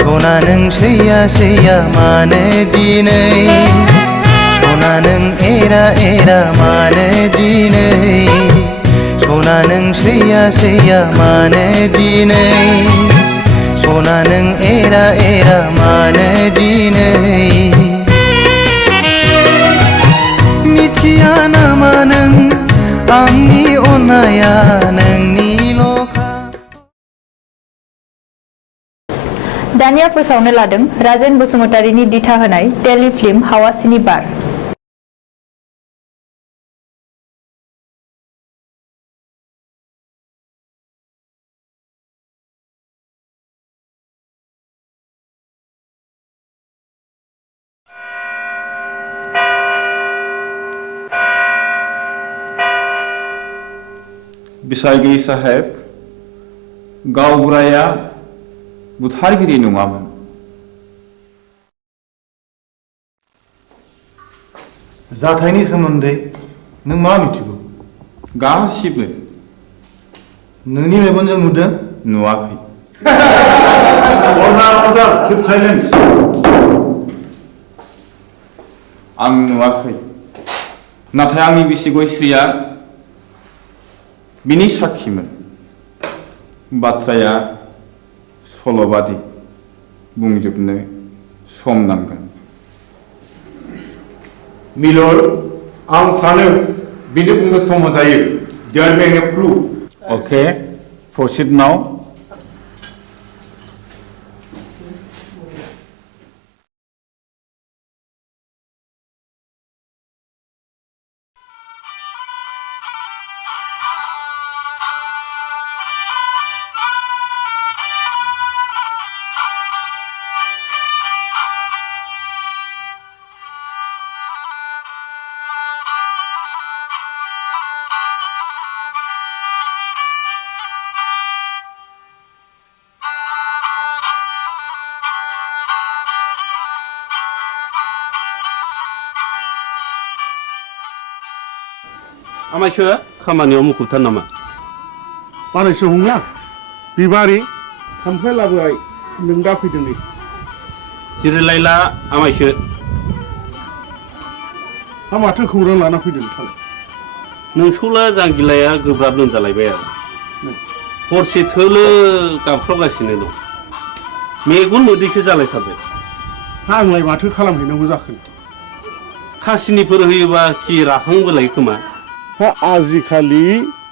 सना नों सैया सैया मानो दिनै सना नों एरा एरा मानो दिनै सना नों सैया सैया मानो दिनै सना नों एरा एरा मानो दिनै मिथिया नामा नों आंनि अननाया नोंनिल'खा दानिया फोसावनो लादों राजेन बसुमतारीनि दिथा होनाय टेलिफिल्म हावासिनि बार। बिसायगिरि साहेब गावबुराया बुथारगिरि नङामोन। जाथायनि सोमोन्दै नों मा मिथिगौ? गासिबो। नोंनि मेगनजों नुदों? नुवाखै। अर्डार किप साइलेन्स। आं नुवाखै नाथाय आंनि बिसि गयस्रिया बिनि साखिमोन। बाथ्राया सल'बादि बुंजोबनो सम नांगोन। मिलर्ड आं सानो बिनो बुंनो सम जायो। There may be proof. Okay proceed now. आमायसो खामानियाव मुखुबथार नामा? बानायसो हंला बिबारि थांफ्लाय लाबोबाय नों दा फैदों नै। जिरायलायला आमायसो। हा माथो खौरां लाना फैदों नोंथां? नोंसौला जांगिलाया गोब्राब लोमजालायबाय आरो हरसे थोलो गाबख्रावगासिनो दं। मेगन मोदैसो जालायथारबाय। आंलाय माथो खालामहैनांगौ जाखो? खासिनिफोर होयोबा खि राखांबोलाय खोमा। हा आजिखालि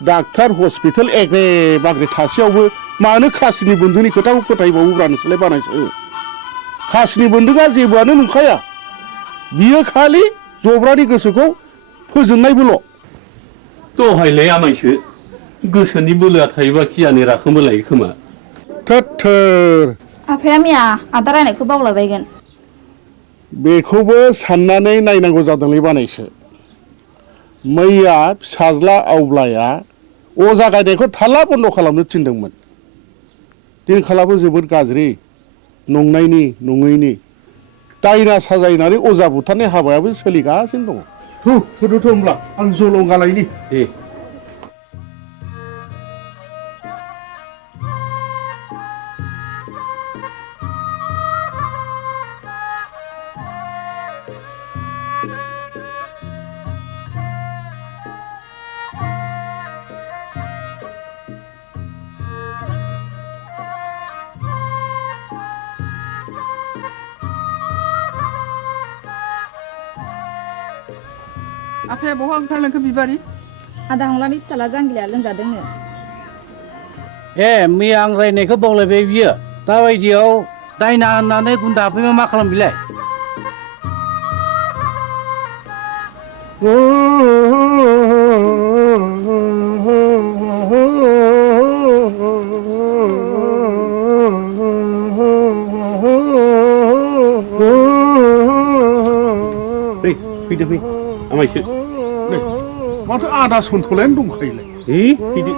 डाक्टार हस्पिटाल एग्रे बाग्रे थासेयावबो मानो खासिनि बन्दुनि खोथाखौ फोथायबावोब्रा नोंसोरलाय बानायसो? खासिनि बन्दुकआ जेबोआनो नंखाया। बियो खालि जब्रानि गोसोखौ फोजोंनायबोल'। दहायलाय आमायसो गोसोनि बोलोआ थायोबा गियानि राखोमबो लायो खोमा थोर आफाया मैया आदा रायनायखौ बावलाबायगोन बेखौबो साननानै नायनांगौ जादोंलै बानायसो मैया फिसाज्ला आवब्लाया अजा गायनायखौ थाला बन्द खालामनो थिनदोंमोन दिनखालाबो जोबोद गाज्रि नंनायनि नङैनि दायना साजायनानै अजा बुथारनाय हाबायाबो सोलिगासिनो दङ थुदोथ' होमब्ला आं जलंगालायनि दे आफाया बहा ओंखारलांखो बिबारि आदा हंलानि फिसाला जांगिलाया लोमजादोंनो ए मैया आं रायनायखौ बावलायबाय बियो दाबायदियाव दायना होननानै गुन्दा हाबफैबा मा खालाम बिलाय फैदो फै आमायसो माथो आदा सन्थलायानो दंखायोलाय फैदो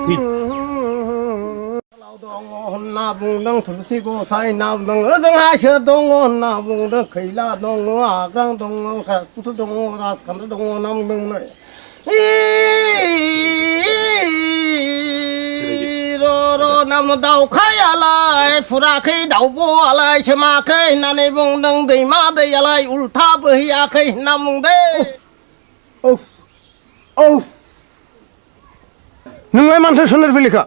होनना बुंदों थुलसि गसाइ ना बुंदों ओजोंहा सोर दङ होनना बुंदों खैला दङ आग्रां दङ राजपुत दङ राजखान्थि दङ होनना बुंदों नाम दाउखायालाय फुराखै दाउब'आलाय सोमाखै होननानै बुंदों दैमा दैयालाय उल्था बोहैयाखै होनना बुंदों नोंलाय मानोथो सोनार फैलिखा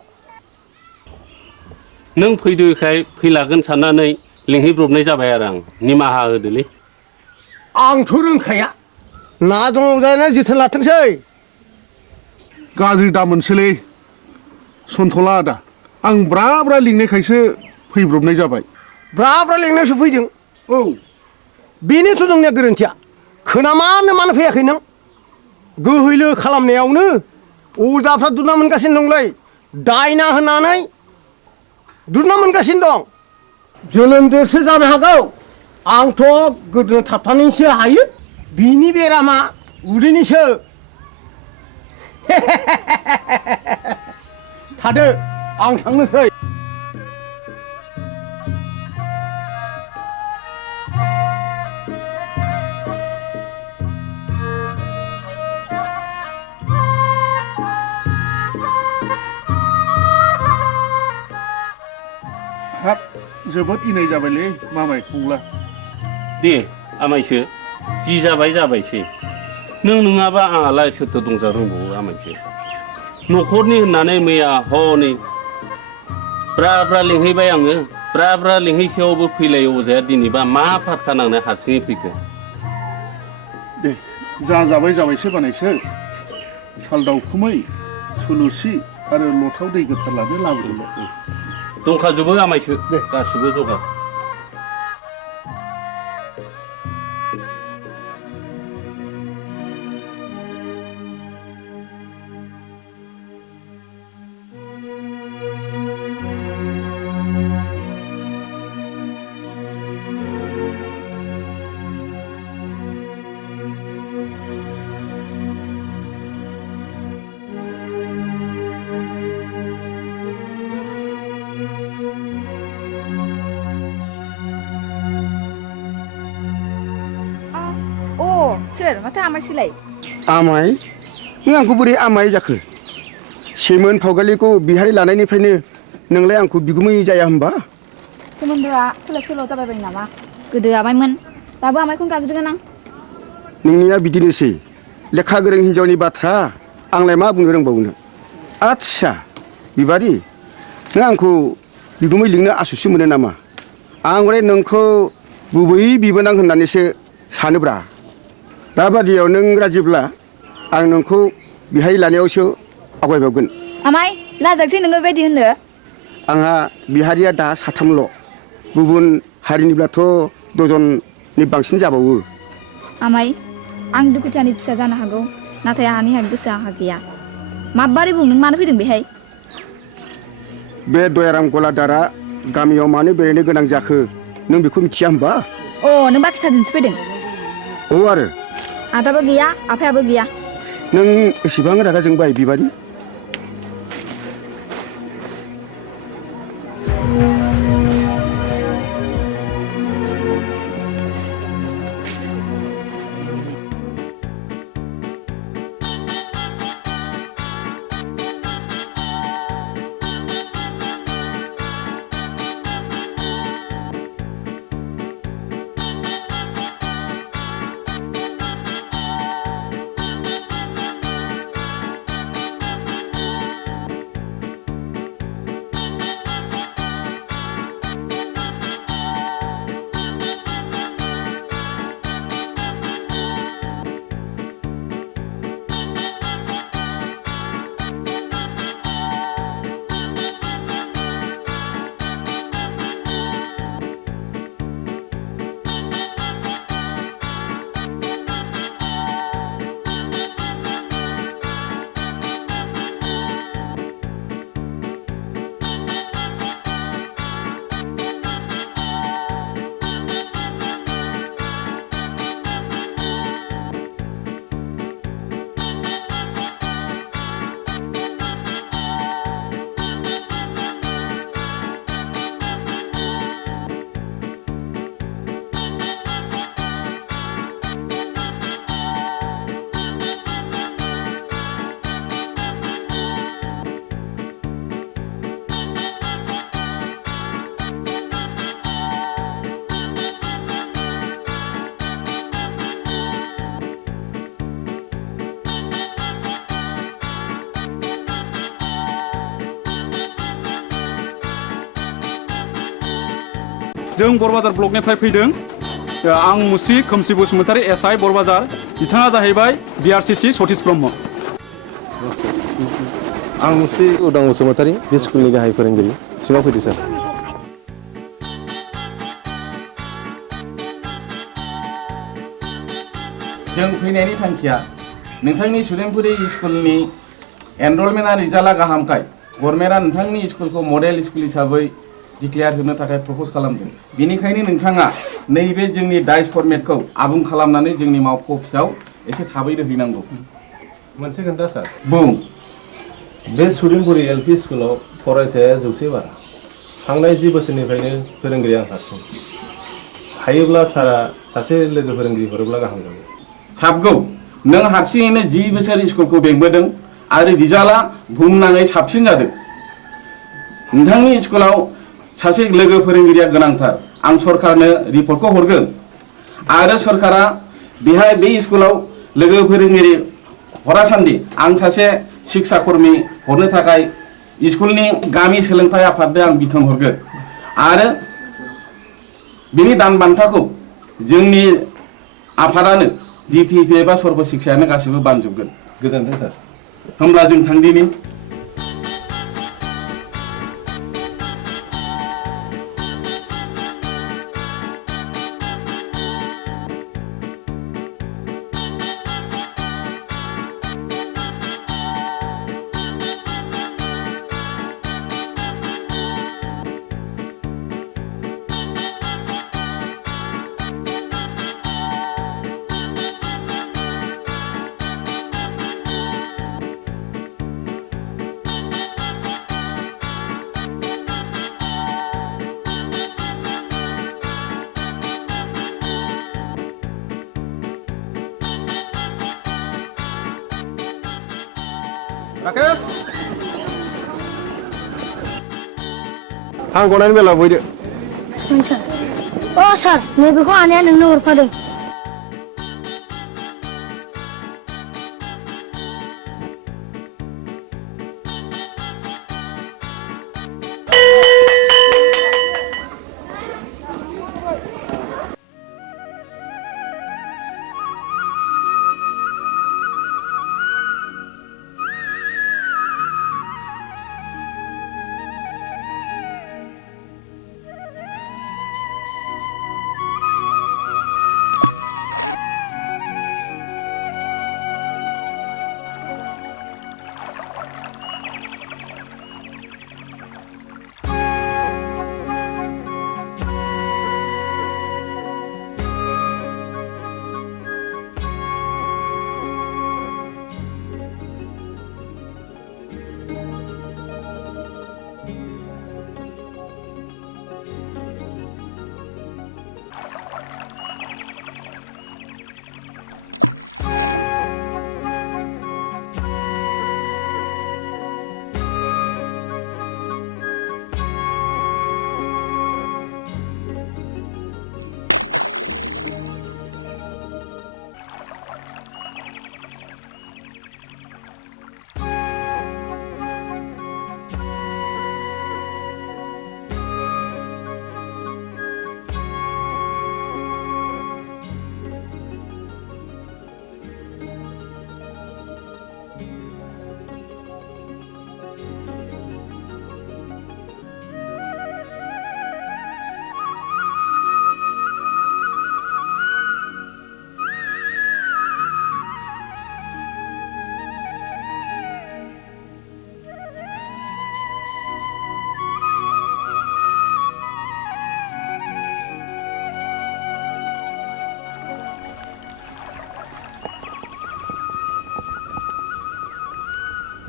नों फैदोखाय फैलागोन साननानै लिंहैब्रबनाय जाबाय आरो आं निमाहा होदोलै आंथ' रोंखाया ना दङ जाना जोथोन लाथोंसै गाज्रि दामोनसोलै सन्थला आदा आं ब्रा ब्रा लिंनायखायसो फैब्रबनाय जाबाय ब्रा ब्रा लिंनायसो फैदों औ बेनोथ' नोंनिया गोरोन्थिया खोनामानो मानो फैयाखै नों गोहैलो खालामनायावनो अजाफ्रा दुना मोनगासिनो दंलै दायना होनानै दुना मोनगासिनो दं जोनोमजोंसो जानो हागौ आंथ' गोदोनो थाबथानानैसो हायो बिनि बेरामा उदैनिसो थादो आं थांनोसै हाब जोबोद इनाय जाबायलै मामाय फंला दे आमायसो जि जाबाय जाबायसै नों नङाबा आंहालाय सोरथो दंजा रोंबावो आमायसो न'खरनि होननानै मैया हनै ब्रा ब्रा लिंहैबाय आङो ब्रा ब्रा लिंहैसेयावबो फैलाय अजाया दिनैबा मा फारखा नांनाय हारसिङै फैखो दे जा जाबाय जाबायसो बानायसो साल दाउखुमै थुलुसि आरो लथाव दै गोथार लानो लाबोदोंल' दंखाजोबो आमायसो गासिबो जगार सोर माथो आमायसैलाय आमाय नों आंखौ बोरै आमाय जाखो सेमोन फावगालिखौ बिहारि लानायनिफ्रायनो नोंलाय आंखौ बिगुमै जाया होनबा सोमोन्दोआ सोलाय सोल' जाबाय नामा गोदो आमायमोन दाबो आमायखौनो गाबज्रिगोन आं नोंनिया बिदिनोसै लेखा गोरों हिन्जावनि बाथ्रा आंलाय मा बुंनो रोंबावनो आच्छा बिबारि नों आंखौ बिगुमै लिंनो आसुसु मोनो नामा आं हले नोंखौ गुबै बिबोनां होननानैसो सानोब्रा दाबादियाव नों राजिब्ला आं नोंखौ बिहाय लानायावसो आवगायबावगोन आमाय लाजाकसै नोङो बेबायदि होननो आंहा बिहारिया दा साथामल' गुबुन हारिनिब्लाथ' दजननि बांसिन जाबावो आमाय आं दुखुथियानि फिसा जानो हागौ नाथाय आंहानि गोसोआ आंहा गैया माबारै बुं नों मानो फैदों बेहाय बे दयाराम गलादारा गामियाव मानो बेरायनो गोनां जाखो नों बेखौ मिथिया होमबा? अ नों बाक्साजोंसो फैदों? औ आरो आदाबो गैया आफायाबो गैया। नों एसेबां रागा जोंबाय बिबारि? जों बरबाजार ब्लकनिफ्राय फैदों। आं मुस्रि खोमसि बसुमतारी एसआइ बरबाजार, बिथाङा जाहैबाय बिआरसिसि सतीश ब्रह्म। आं मुस्रि उदां बसुमतारी बे स्कुलनि गाहाय फोरोंगिरि। सिङाव फैदो सार। जों फैनायनि थांखिया नोंथांनि सुदेमपुरि स्कुलनि एनरलमेन्टआ रिजाल्टआ गाहामखाय गभर्नमेन्टआ नोंथांनि स्कुलखौ मडेल स्कुल हिसाबै डिक्लेयार होनो थाखाय प्रपज खालामदों। बेनिखायनो नोंथाङा नैबे जोंनि डाइस फर्मेटखौ आबुं खालामनानै जोंनि मावख' अफिसाव एसे थाबैनो हैनांगौ। मोनसे खोन्था सार। बुं। बे सुदेमपुरि एलपि स्कुलाव फरायसाया 100 बारा। थांनाय 10 बोसोरनिफ्रायनो फोरोंगिरि आं हारसिं। हायोब्ला सारा सासे लोगो फोरोंगिरि हरोब्ला गाहाम जागौ। साबगौ। नों हारसिङैनो 10 बोसोर स्कुलखौ बेंबोदों आरो रिजाल्टआ बुहुमनाङै साबसिन जादों। नोंथांनि स्कुलाव सासे लोगो फोरोंगिरिया गोनांथार। आं सरकारनो रिपर्टखौ हरगोन आरो सरकारा बेहाय बे स्कुलाव लोगो फोरोंगिरि हरासान्दि आं सासे शिक्षा कर्मी हरनो थाखाय स्कुलनि गामि सोलोंथाइ आफादनो आं बिथोन हरगोन आरो बिनि दान बान्थाखौ जोंनि आफादानो डिपिपि एबा सर्ब शिक्षायानो गासिबो बानजोबगोन। गोजोनथों सार। होमब्ला जों थांदिनि। राकेश आं गनायनि बेला बयदो। अ सार नैबेखौ आनैया नोंनो हरफादों।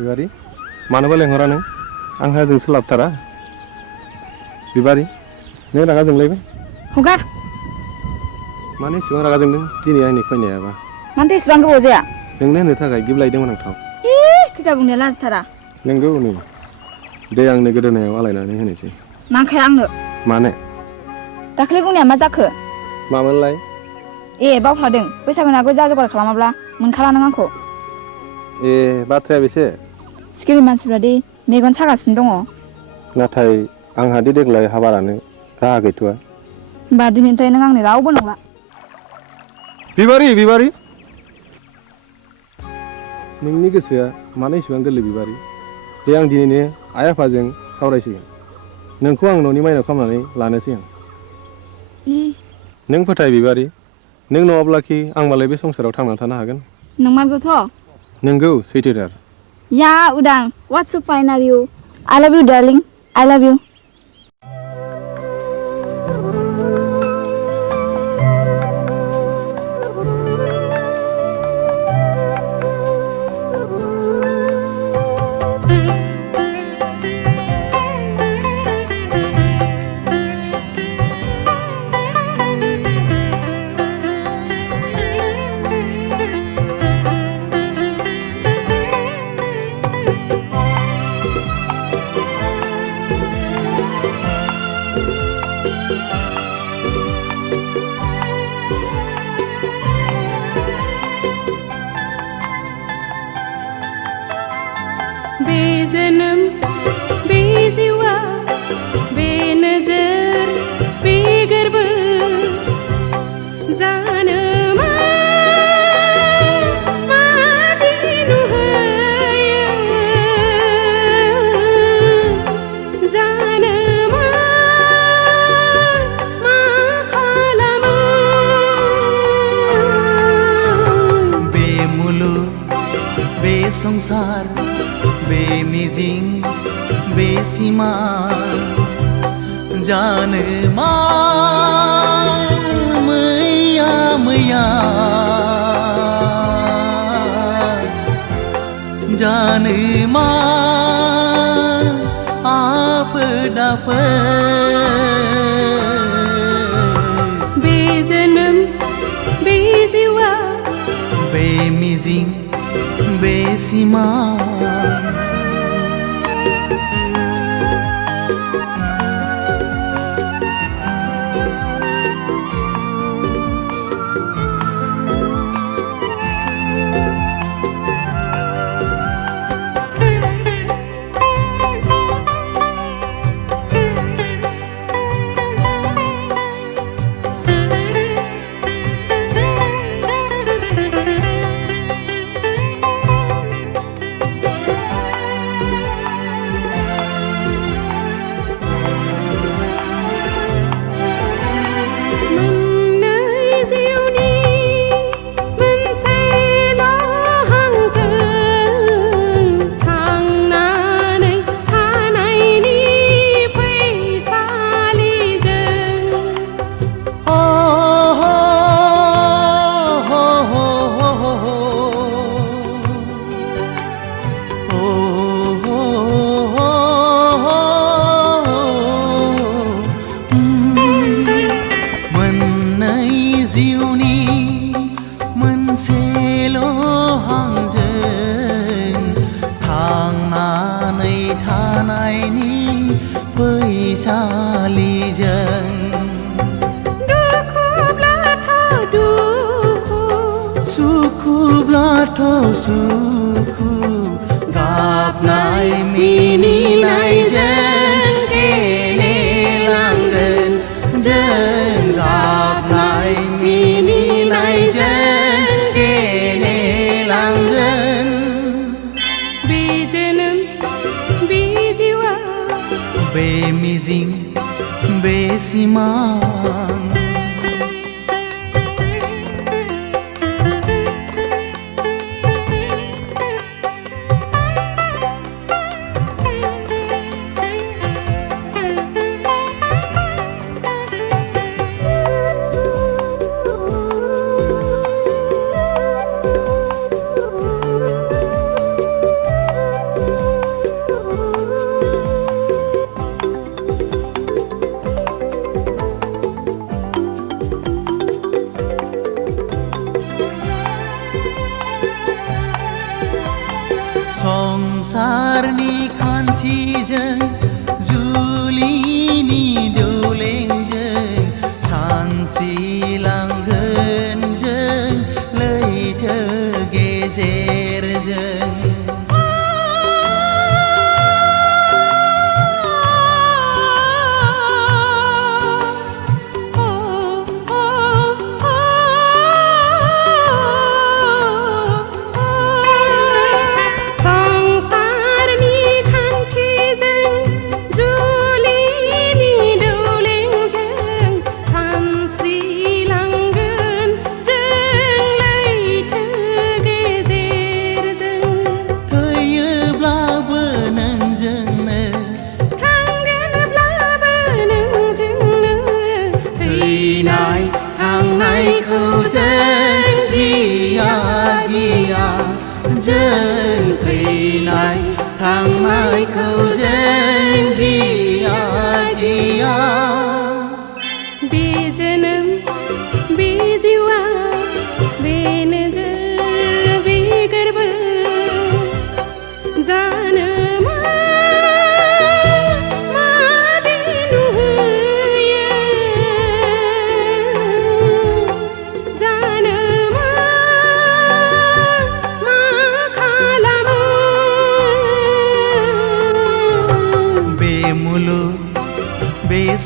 बिबारि मानोबा लेंहरा नों आंहा जों सोलाबथारा बिबारि नों रागा जोंलायबाय हगार मानो इसेबां रागा जोंदों दिनै आंनि फैनायाबा मानोथो इसेबां गोबाव जाया नोंनो होनो थाखाय गिफ्ट लायदोंमोन आं थाव खैखा बुंनाया लाजिथारा नोंगौ नै दे आंनो गोदोनायाव आलायनानै होनोसै नांखाया आंनो मानो दाख्लै बुंनाया मा जाखो मामोनलाय ए बावफ्लादों बैसागुनि आगोल जा जगार खालामाब्ला मोनखाला नों आंखौ ए बाथ्राया बेसे सिखिरि मानसिफ्रा दि मेगन सागासिनो दङ नाथाय आंहा दि देग्लाय हाबा लानो राहा गैथ'आ होमबा दिनैनिफ्राय नों आंनि रावबो नंला बिबारि नोंनि गोसोआ मानो इसेबां गोरलै बिबारि दे आं दिनैनो आइ आफाजों सावरायसिगोन नोंखौ आं न'नि माइनाव खालामनानै लानोसै आं नों फोथाय बिबारि नों नङाब्लाखि आं मालाय बे संसाराव थांनानै थानो हागोन नंमारगौथ' नोंगौ सैथोथार या उदां what's so fine are you I love you darling I love you बेजनम बेजिवा बेनजर बेगर्ब जानो मादिनु होयो जानो मा खालामो बे मुलुग बे संसार बे मिजिं बे सिमा जानो मा मैया जानो मा आफोद बे जोनोम बे जिवा बे मिजिं बे सिमा संसारनि खान्थिजों जुलिनि दौलेंजों सानस्रिलांगोन जों लैथो गेजेरजों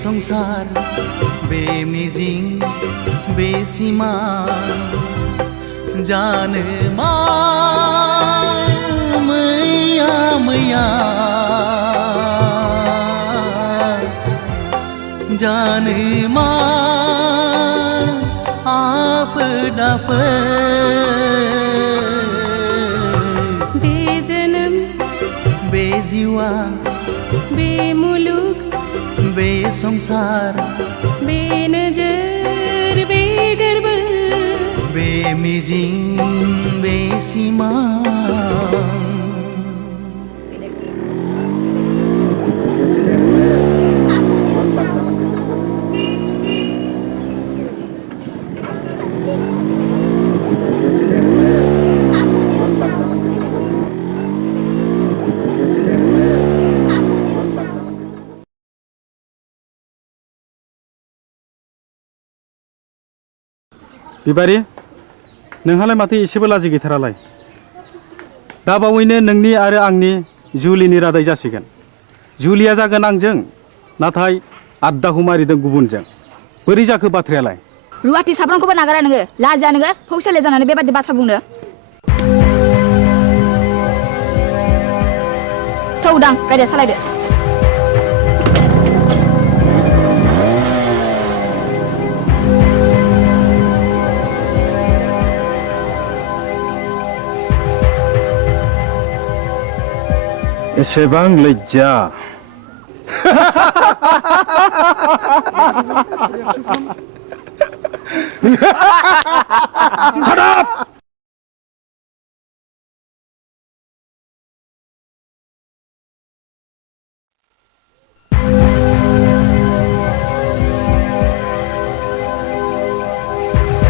संसार बे मिजिं बे सिमा जानो मा मैया मैया जानो मा आफोद आफोद बे जोनोम बे जिउआ बे मुलुग बे संसार बे नजर बे गोर्बो बे मिजिं बे सिमा बिबारि नोंहालाय माथो एसेबो लाजि गैथारालाय दा बावैनो नोंनि आरो आंनि जुलिनि रादाय जासिगोन जुलिया जागोन आंजों नाथाय आद्दाखौ मारिदों गुबुनजों बोरै जाखो बाथ्रायालाय रुवाथि साब्रांखौबो नागारा नोङो लाजिया नोङो फौसाले जानानै बेबादि बाथ्रा बुंनो थौ दां गारिया सालायदो एसेबां लज्जा Shut up!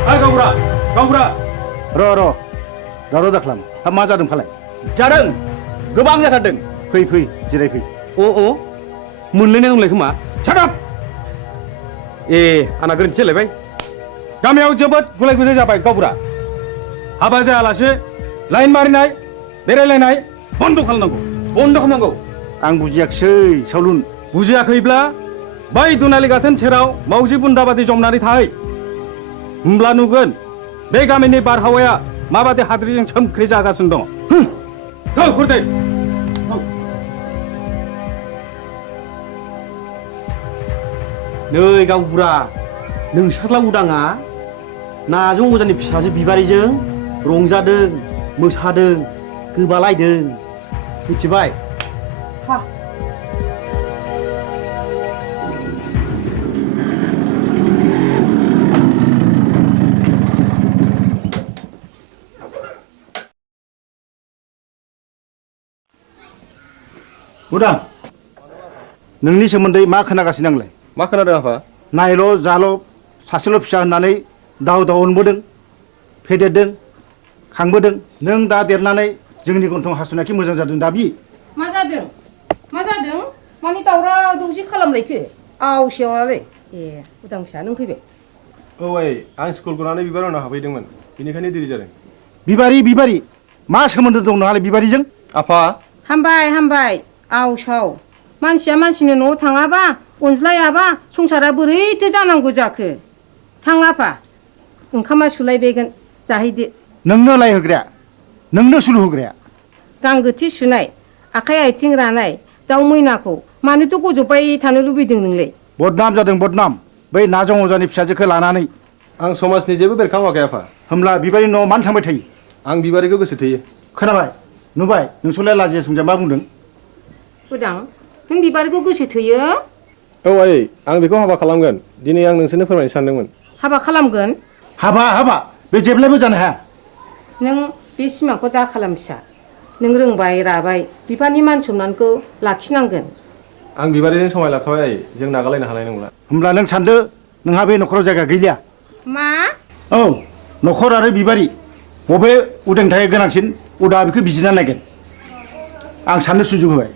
Hai Gaura, Gaura. र' दावराव दाखालाम हा मा जादों फालाय जादों गोबां जाथारदों फै जिरायफै अ मोनलायनाय दंलाय खोमा Shut up! ए आंना गोरोन्थि जालायबाय गामियाव जोबोद गुलाय गुजाय जाबाय गावबुरा हाबा जायालासे लाइन मारिनाय बेरायलायनाय बन्द खालामनांगौ आं बुजियाखिसै सावलुन बुजियाखैब्ला बै दुनालि गाथोन सेराव मावजि बुन्दाबादि जमनानै थाहै होमब्ला नुगोन बे गामिनि बारहावाया माबादि हाद्रिजों सोमख्रि जागासिनो दङ थौ खुरदै नै गावबुरा नोंसोरला उदाङा नाजों अजानि फिसाजो बिबारिजों रंजादों मोसादों गोबालायदों मिथिबाय उदां नोंनि सोमोन्दै मा खोनागासिनो आंलाय मा खोनादों आफा नायल' जाल' सासेल' फिसा होननानै दाव अनबोदों फेदेरदों खांबोदों नों दा देरनानै जोंनि गन्थं हासुनायखि मोजां जादों दाबि मा जादों जादों मा जादों मानि दावराव दावसि खालामलायखो आवसेवालाय ए उदां फिसा नों फैबाय औ आइ आं स्कुल गनानै बिबार उनाव हाबहैदोंमोन बेनिखायनो देरि जादों बिबारि मा सोमोन्दो दं नोंहालाय बिबारिजों आफा हामबाय आवसाव मानसिया मानसिनि न'आव थाङाबा अनज्लायाबा संसारा बोरैथो जानांगौ जाखो थां आफा ओंखामा सुलायबायगोन जाहैदो नोंनो लायहोग्राया नोंनो सुलु होग्राया गांगोथि सुनाय आखाइ आथिं रानाय दाउ मैनाखौ मानोथ' गजबबाय थानो लुबैदों नोंलाय बदनाम जादों बदनाम बै नाजं अजानि फिसाजोखौ लानानै आं समाजनि जेबो बेरखाङाखै आफा होमब्ला बिबारि न'आव मानो थांबाय थायो आं बिबारिखौ गोसो थोयो खोनाबाय नुबाय नोंसोरलाय लाजिया सोंजा मा बुंदों उदां नों बिबारिखौ गोसो थोयो औ आइ आं बेखौ हाबा खालामगोन दिनै आं नोंसोरनो फोरमायनो सानदोंमोन हाबा खालामगोन हाबा बे जेब्लायबो जानो हाया नों बे सिमांखौ दा खालाम फिसा नों रोंबाय राबाय बिफानि मान सनमानखौ लाखिनांगोन आं बिबारिजों समाय लाखाबाय आइ जों नागारलायनो हानाय नंला होमब्ला नों सानदो नोंहा बे न'खराव जायगा गैलिया मा औ न'खर आरो बिबारि बबे उदांथाया गोनांसिन उदा बेखौ बिजिरना नायगोन आं साननो सुजुग होबाय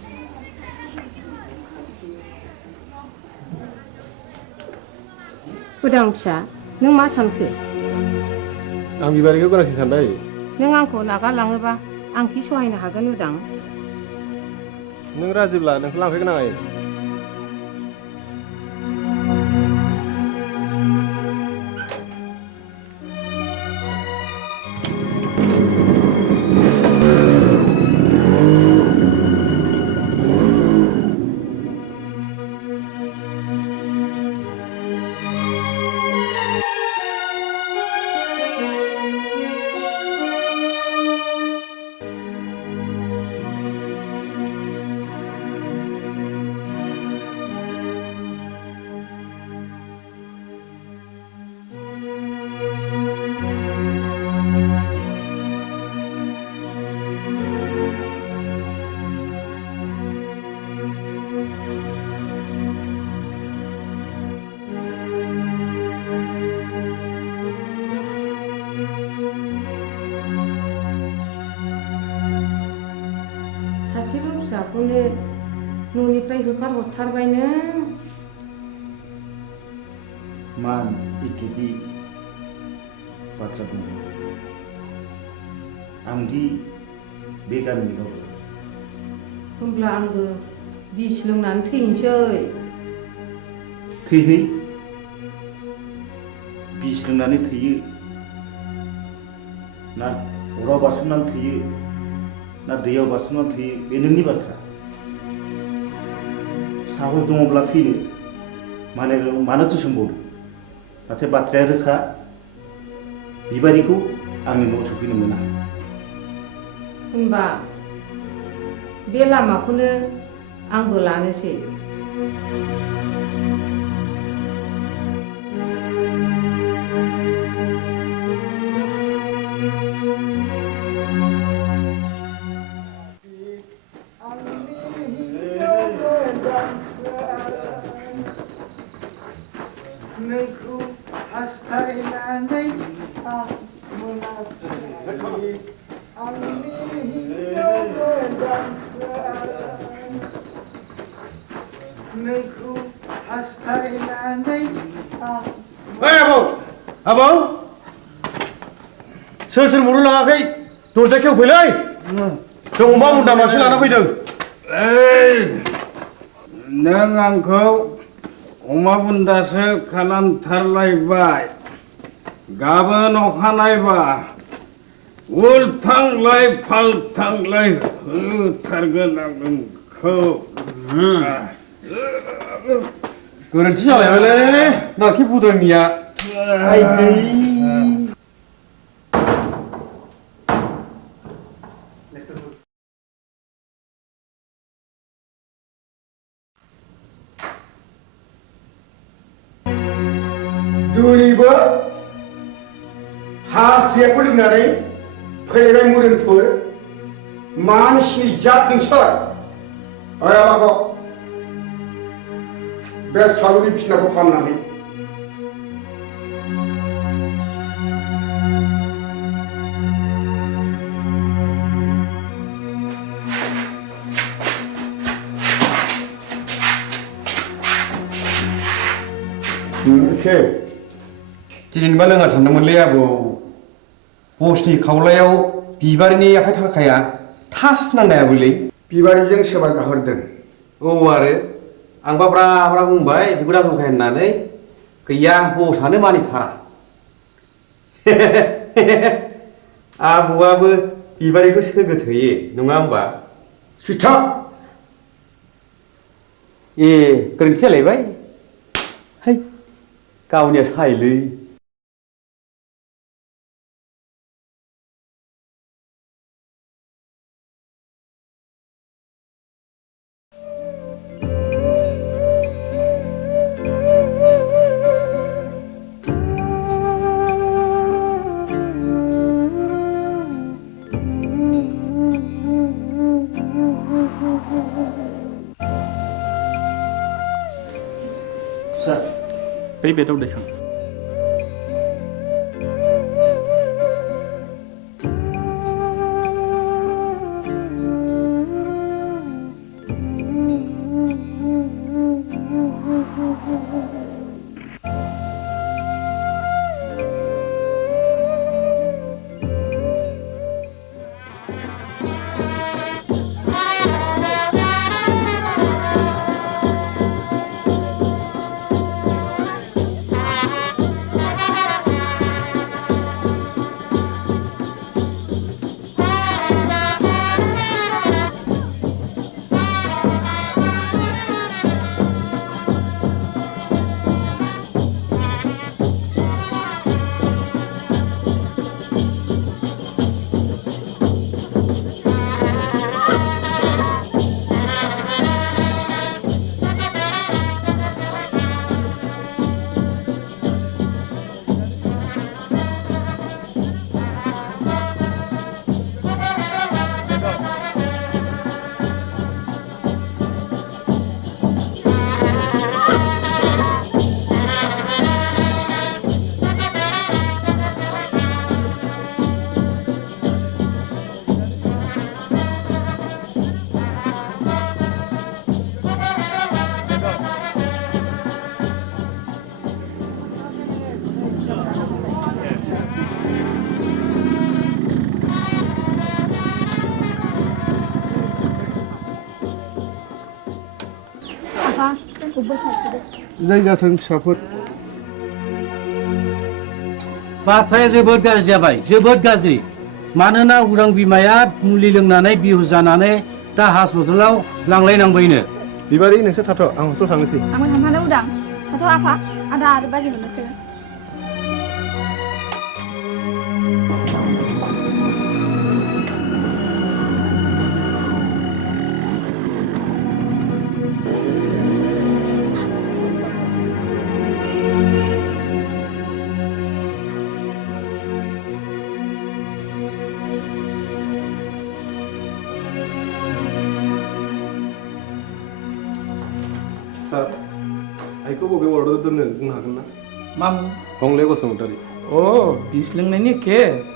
उदां फिसा नों मा सानखो आं बिबारिखौ गोनांसिन सानबाय नों आंखौ नागारलाङोबा आं कि सहायनो हागोन उदां नों राजिब्ला नोंखौ लांफैगोन आं आइ सासेल' फिसाखौनो न'निफ्राय होखारहरथारबाय नों मान इटुबि बाथ्रा बुंदों आंदि बे गामिनि रावबो होमब्ला आंबो बिस लोंनानै थैनोसै थैहै बिस लोंनानै थैयो ना अराव बारसोमनानै थैयो ना दैयाव बारसोमनानै थैयो बे नोंनि बाथ्रा साहस दङब्ला थैनो मानोथो सोंबावदो नाथाय बाथ्राया रोखा बिबारिखौ आंनि न'आव सफैनो मोना होनबा बे लामाखौनो आंबो लानोसै नोंखौ हास्थायनानै आं मोनाखै आंनि हिन्जाव मोजांसो नोंखौ हास्थायनानै आं आबौ सोर मरु लाङाखै दरजा खेवफैलै जों अमा बुन्दा मासे लाना फैदों नों आंखौ अमा बुन्दासो खालामथारलायबाय गाबोन अखानायबा उल्थांलाय फाल्थांलाय होथारगोन आं नोंखौ गोरोन्थि जालायबायलै नारखि बुद्रनिया आइदै दिनैबो हास्थायखौ लोंनानै फैबाय मोदोमफोर मानसिनि जात नोंसोर आयालाखौ बे सालुनि बिसिनाखौ फाहामनानै एखे दिनैबा लोङा सानदोंमोनलै आबौ बसनि खावलायाव बिबारिनि आखाइ थाखाया थास नांनायाबोलै बिबारिजों सोरबा जाहरदों औ आरो आंबा ब्रा ब्रा बुंबाय बिगुरा जंखाय होननानै गैया बसआनो मानिथारा आबौआबो बिबारिखौ सोगोथोयो नङा होमबा सिथा ए गोरोन्थि जालायबाय है गावनिया सायलै बै बेदाव दैखां जाय जाथों फिसाफोर बाथ्राया जोबोद गाज्रि जाबाय जोबोद गाज्रि मानोना उरां बिमाया मुलि लोंनानै बिहुस जानानै दा हस्पिटालाव लांलायनांबायनो बिबारि नोंसोर थाथ' आं हस्टेलाव थांनोसै आंबो थांफानो उदां थाथ' आफा आदा आरो बाजै मोननोसै सार आइखौ बबे वार्डआव दोननो बुंनो हागोन ना मामु हंले बसुमतारी अ बिस लोंनायनि केस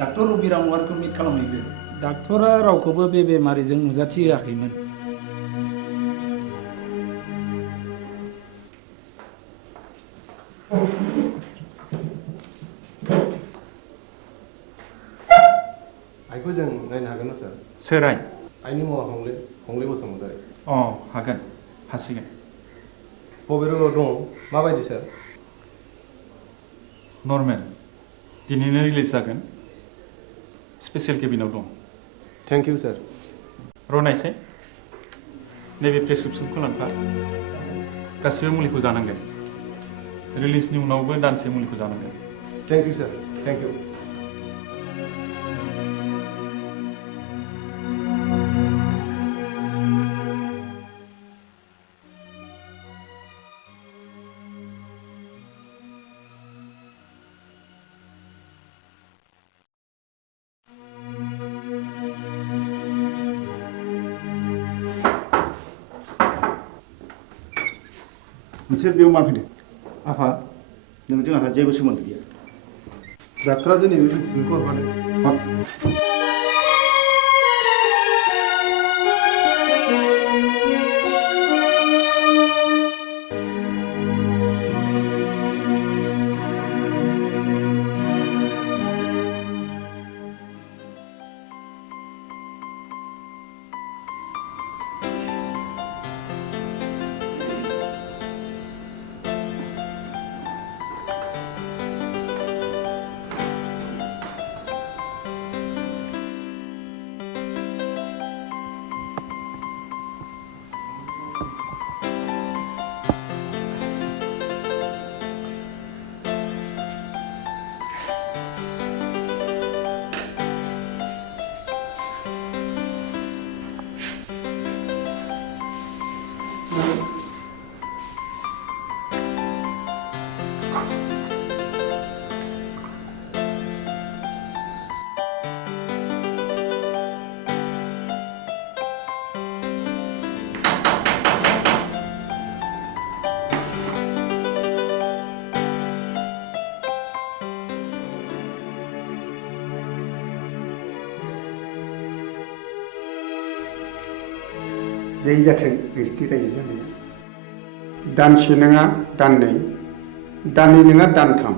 डाक्टर रबिराम वारखौ मिट खालामहैदो डाक्टरा रावखौबो बे बेमारिजों नुजाथि होआखैमोन आइखौ जों नायनो हागोन ना सार सोर आइ आइनि मुङा हंले बसुमतारी अ हागोन हासिगोन बबे रोगाव दं माबायदि सार नर्मेल दिनैनो रिलिज जागोन स्पेसियेल केबिनाव दं थेंक इउ सार रनायसाय नैबे प्रेसक्रिप्सनखौ लांफा गासिबो मुलिखौ जानांगोन रिलिजनि उनावबो दानसे मुलिखौ जानांगोन thank you sir thank you नोंसोर बेयाव मा फैदों आफा नोंजों आंहा जेबो सोमोन्दो गैया डाक्टरा दिनै बे प्रेसक्रिप्सनखौ हरफादों जै जाथों नोंसिनि रायजो जानाया दानसे नङा दाननै दाननै नङा दानथाम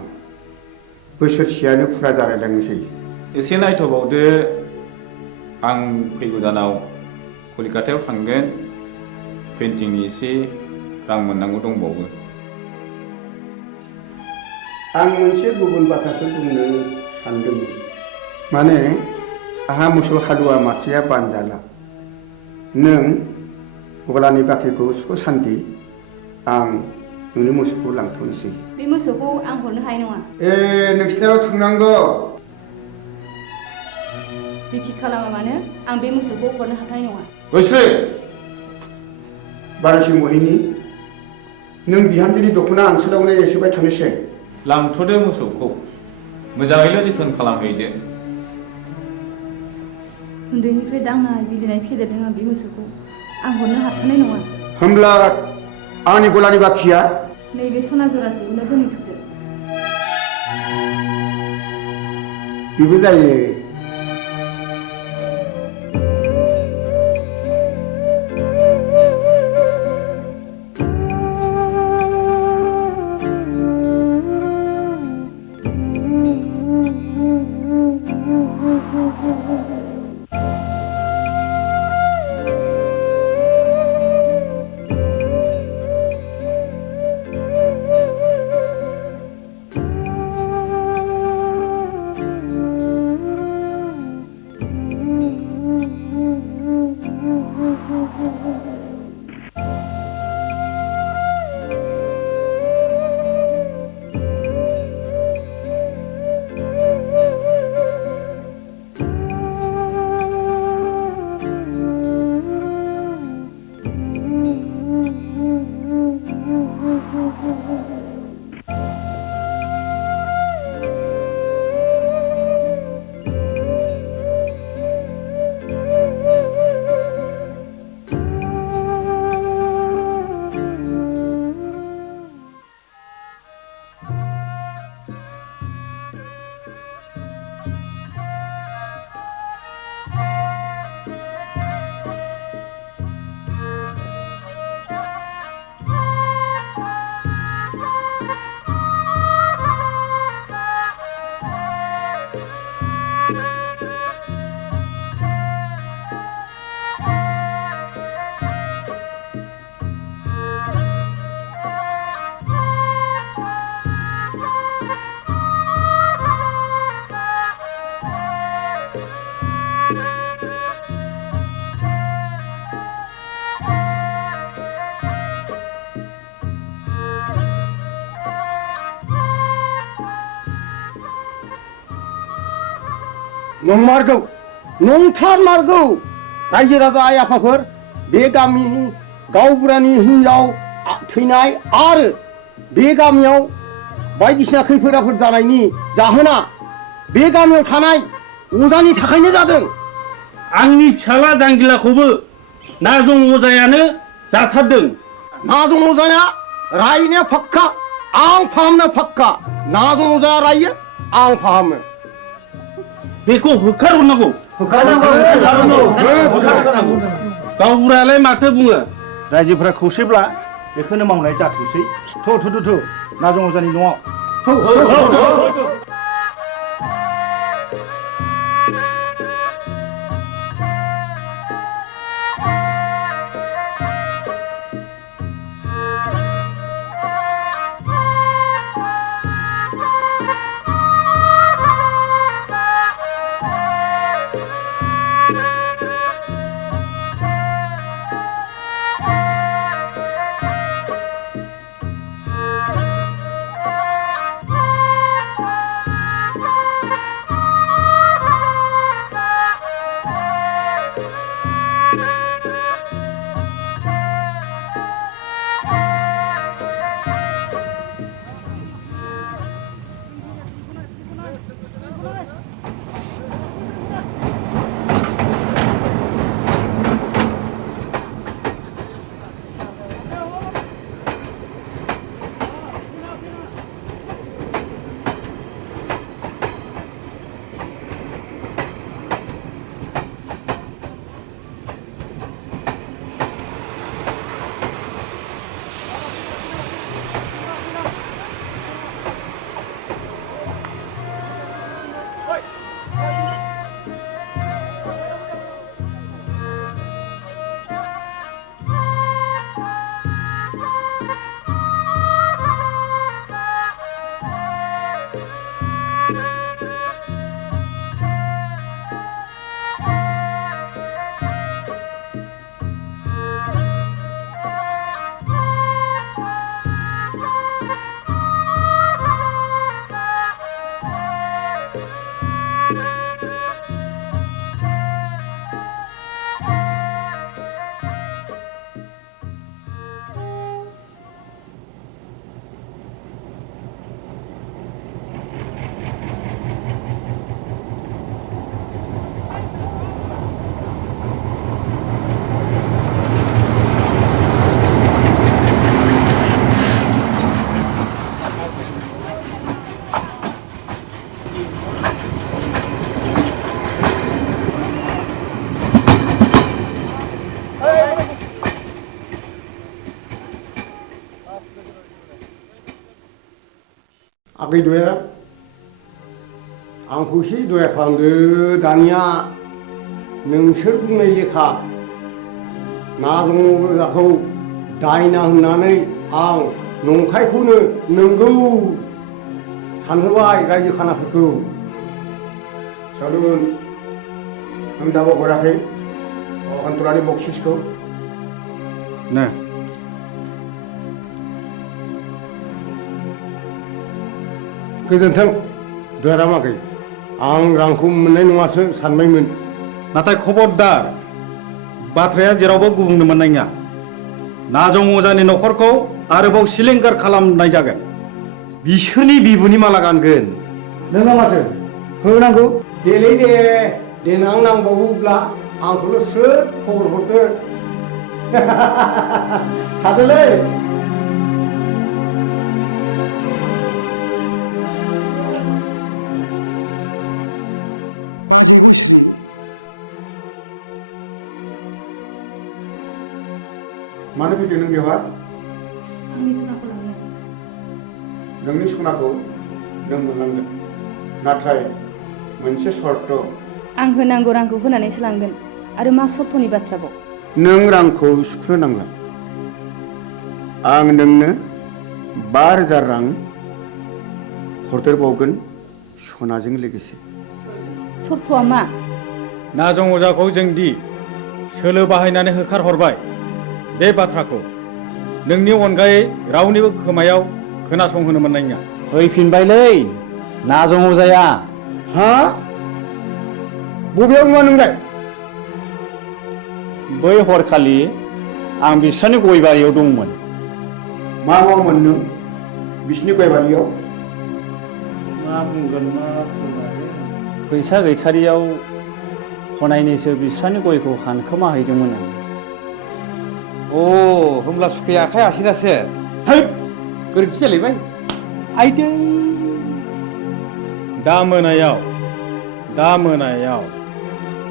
बोसोरसेयानो फुरा जालायलांनोसै एसे नायथ'बावदो आं फैगौ दानाव कलिकातायाव थांगोन पेन्टिंनि एसे रां मोननांगौ दंबावो आं मोनसे गुबुन बाथ्रासो बुंनो सानदोंमोन माने आहा मोसौ हालुवा मासेया बानजाला नों गलानि बाख्रिखौ सुख सान्ति आं नोंनि मोसौखौ लांथ'नोसै बे मोसौखौ आं हरनो हानाय नङा नोंसिनाव थांनांगौ जिखि खालामा मानो आं बे मोसौखौ हरनो हाथाय नङा बैस्रि बारसि महिनी नों बिहामजोनि दख'ना ओनसोलावनो एसेबाय थानोसै लांथ'दो मोसौखौ मोजाङैल' जोथोन खालामहैदो उन्दैनिफ्राय दांनाय बिलिनाय फेदेरदों आं बे मोसौखौ आं हरनो हाथारनाय नङा होमब्ला आंनि गलानि बाखिया नैबे सना जरासेखौनो दोनहैथ'दो बेबो जायो नंमारगौ नंथारमारगौ रायजो राजा आइ आफाफोर बे गामिनि गावबुरानि हिनजाव थैनाय आरो बे गामियाव बायदिसिना खैफोद आफोद जानायनि जाहोना बे गामियाव थानाय अजानि थाखायनो जादों आंनि फिसाला जांगिलाखौबो नाजं अजायानो जाथारदों नाजं अजाया रायनाया फाक्का आं फाहामनो फाक्का नाजं अजाया रायो आं फाहामो बेखौ होखारहरनांगौ गावबुरायालाय माथो बुङो रायजोफोरा खौसेब्ला बेखौनो मावनाय जाथोंसै थ' नाजं अजानि न'आव आगै दया आंखौ एसे दया खालामदो दानिया नोंसोर बुंनाय लेखा नाजंजाखौ दायना होननानै आं नंखायखौनो नंगौ सानहोबाय रायजो खानाफोरखौ सादुन आं दाबो हराखै खान्थरानि बक्सिसखौ ना गोजोन्थों दयारामाखै आं रांखौ मोननाय नङासो सानबायमोन नाथाय खबरदार बाथ्राया जेरावबो गुबुंनो मोननाय नङा नाजं अजानि न'खरखौ आरोबाव सिलिंखार खालामनाय जागोन बिसोरनि बिबुनि माला गानगोन नोंहा माथो होनांगौ देलै दे देनां नांबावोब्ला आंखौल' स्रोद खबर हरदो थादोलै मानो फैदों नों बेवहाय आंनि सनाखौ लांनो नोंनि सनाखौ नों मोनलांगोन नाथाय मोनसे सर्त आं होनांगौ रांखौ होनानैसो लांगोन आरो मा सर्तनि बाथ्राबाव नों रांखौ सुख'नो नांला आं नोंनो 5,000 रां हरदेरबावगोन सनाजों लोगोसे सर्तआ मा नाजं अजाखौ जों दि सोलो बाहायनानै होखारहरबाय बे बाथ्राखौ नोंनि अनगायै रावनिबो खोमायाव खोनासंहोनो मोननाय नङा फैफिनबायलै नाजं अजाया हा बबेयाव नङा नोंलाय बै हरखालि आं बिसोरनि गय बारियाव दंमोन मा मावोमोन नों बिसिनि गय बारियाव मा बुंगोन मा फैसा गैथारियाव हनायनिसो बिस्रानि गयखौ हानखोमा हैदोंमोन आं अ होमब्ला सुखाया आखाइ आसिरासो थै गोरोन्थि जालायबाय आइदै दा मोनायाव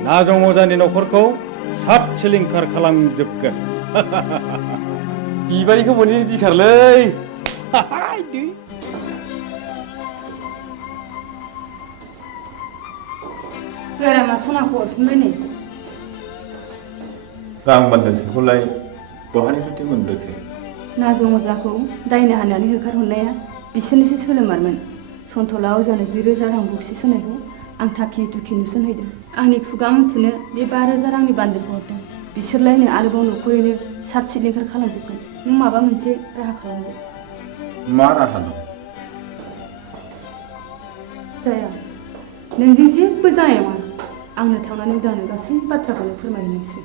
नाजं अजानि न'खरखौ साब सिलिंखार खालामजोबगोन बिबारिखौ मोनहैनो दिखारलै दयारामा सनाखौ हरफिनबाय नै रां बान्दानसेखौलाय बहानिफ्रायथो मोनबोखो नाजं अजाखौ दायना हाननानै होखारहरनाया बिसोरनिसो सोलोमारमोन सन्थला अजानो 10,000 रां बक्सिस होनायखौ आं थाखि दुखि नुसनहैदों आंनि खुगा मुथुनो बे 5,000 रांनि बान्दोलखौ हरदों बिसोरलायनो आरोबाव न'खरैनो सात सिलिंखार खालामजोबगोन नों माबा मोनसे राहा खालामदो मा राहा दं जाया नोंजों जेबो जानाय नङा आंनो थांनानै उदांनो गासै बाथ्राखौनो फोरमायनोसै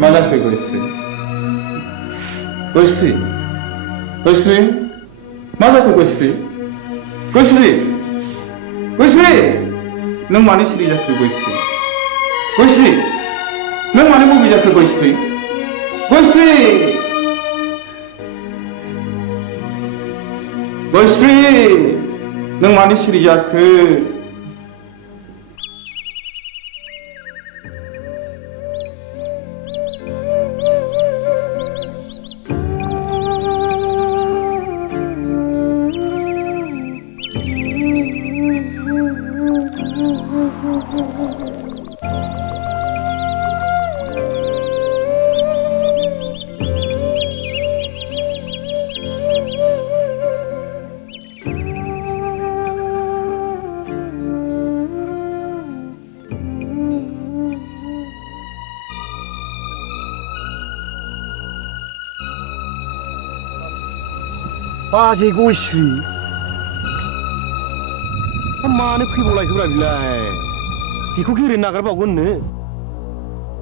मा जाखो गयस्रि गयस्रि गयस्रि मा जाखो गयस्रि गयस्रि गयस्रि नों मानो सिरि जाखो गयस्रि गयस्रि नों मानो बबे जाखो गयस्रि गयस्रि गयस्रि नों मानो सिरि जाखो बाजै गयस्रि मानो फैबावलायखोब्रा बिलाय बेखौ ओरैनो नागारबावगोननो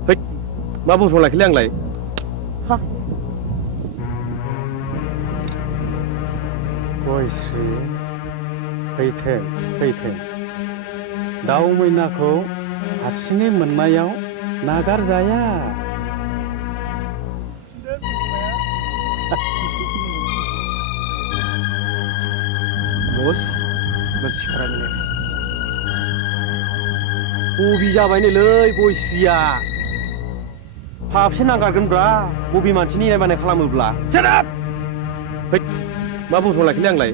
हैद मा बुंफ्रांलायखोलै आंलाय गयस्रि फैथों दाउ मैनाखौ हारसिङै मोननायाव नागारजाया बस सिखारा मिलाय बबे जाबायनोलै गयस्रिया हाबसे नागारगोनब्रा बबे मानसिनि इनाय बानाय खालामोब्ला जानाब हैद मा बुंफ्रांलायखोलै आंलाय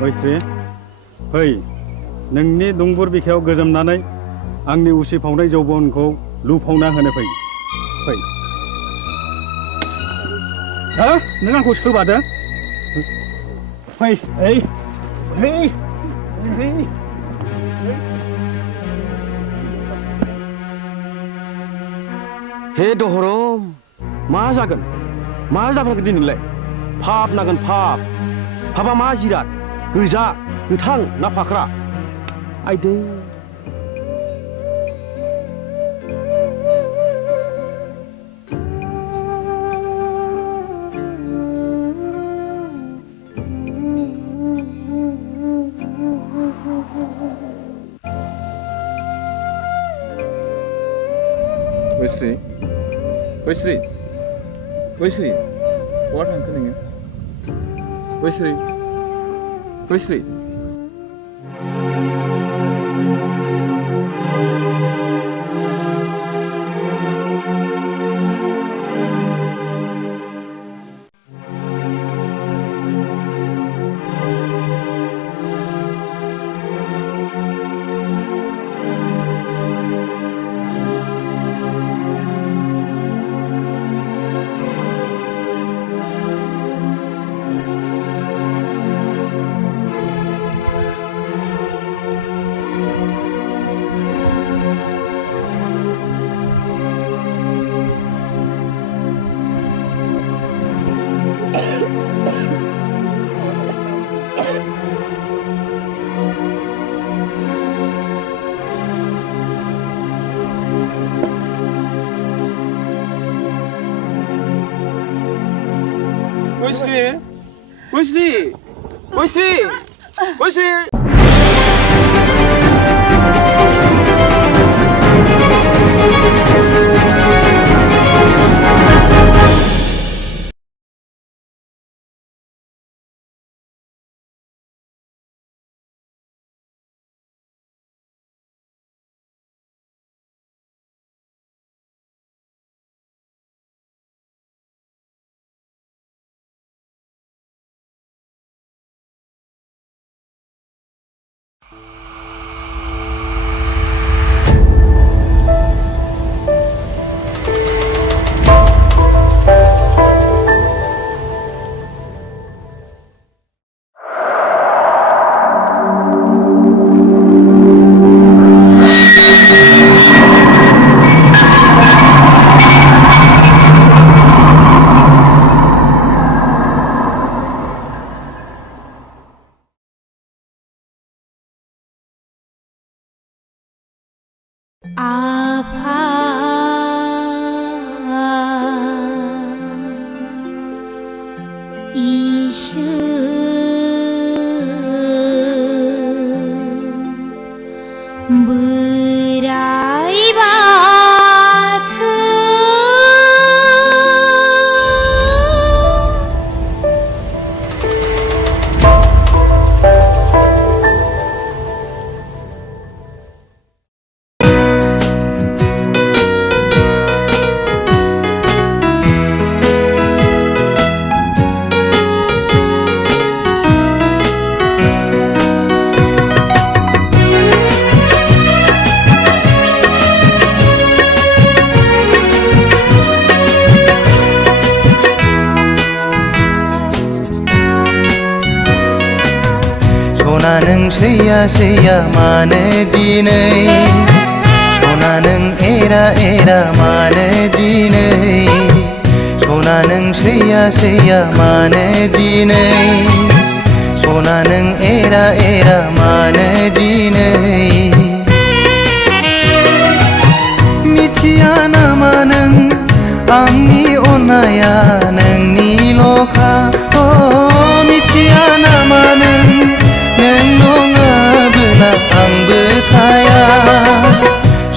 गयस्रि फै नोंनि दुंबुर बिखायाव गोजोमनानै आंनि उसिफावनाय जौबनखौ लुफावना होनो फै हो नों आंखौ सोबादों फै हे दहरम मा जागोन मा जागोन दिनैलाय फाप नागोन फापा मा जिराद गोजा गोथां ना फाख्रा आइदै गयस्रि बहा थांखो नोङो गयस्रि गयस्रि आफा इसोर बोराइ बाथौ नों सैया सैया मानो दिनै सना नों एरा एरा मानो दिनै सना नों सैया सैया मानो दिनै सना नों एरा एरा मानो दिनै मिथिया नामा नों आंनि अननाया नोंनिल'खा मिथिया नामा नों नङाबोला आंबो थाया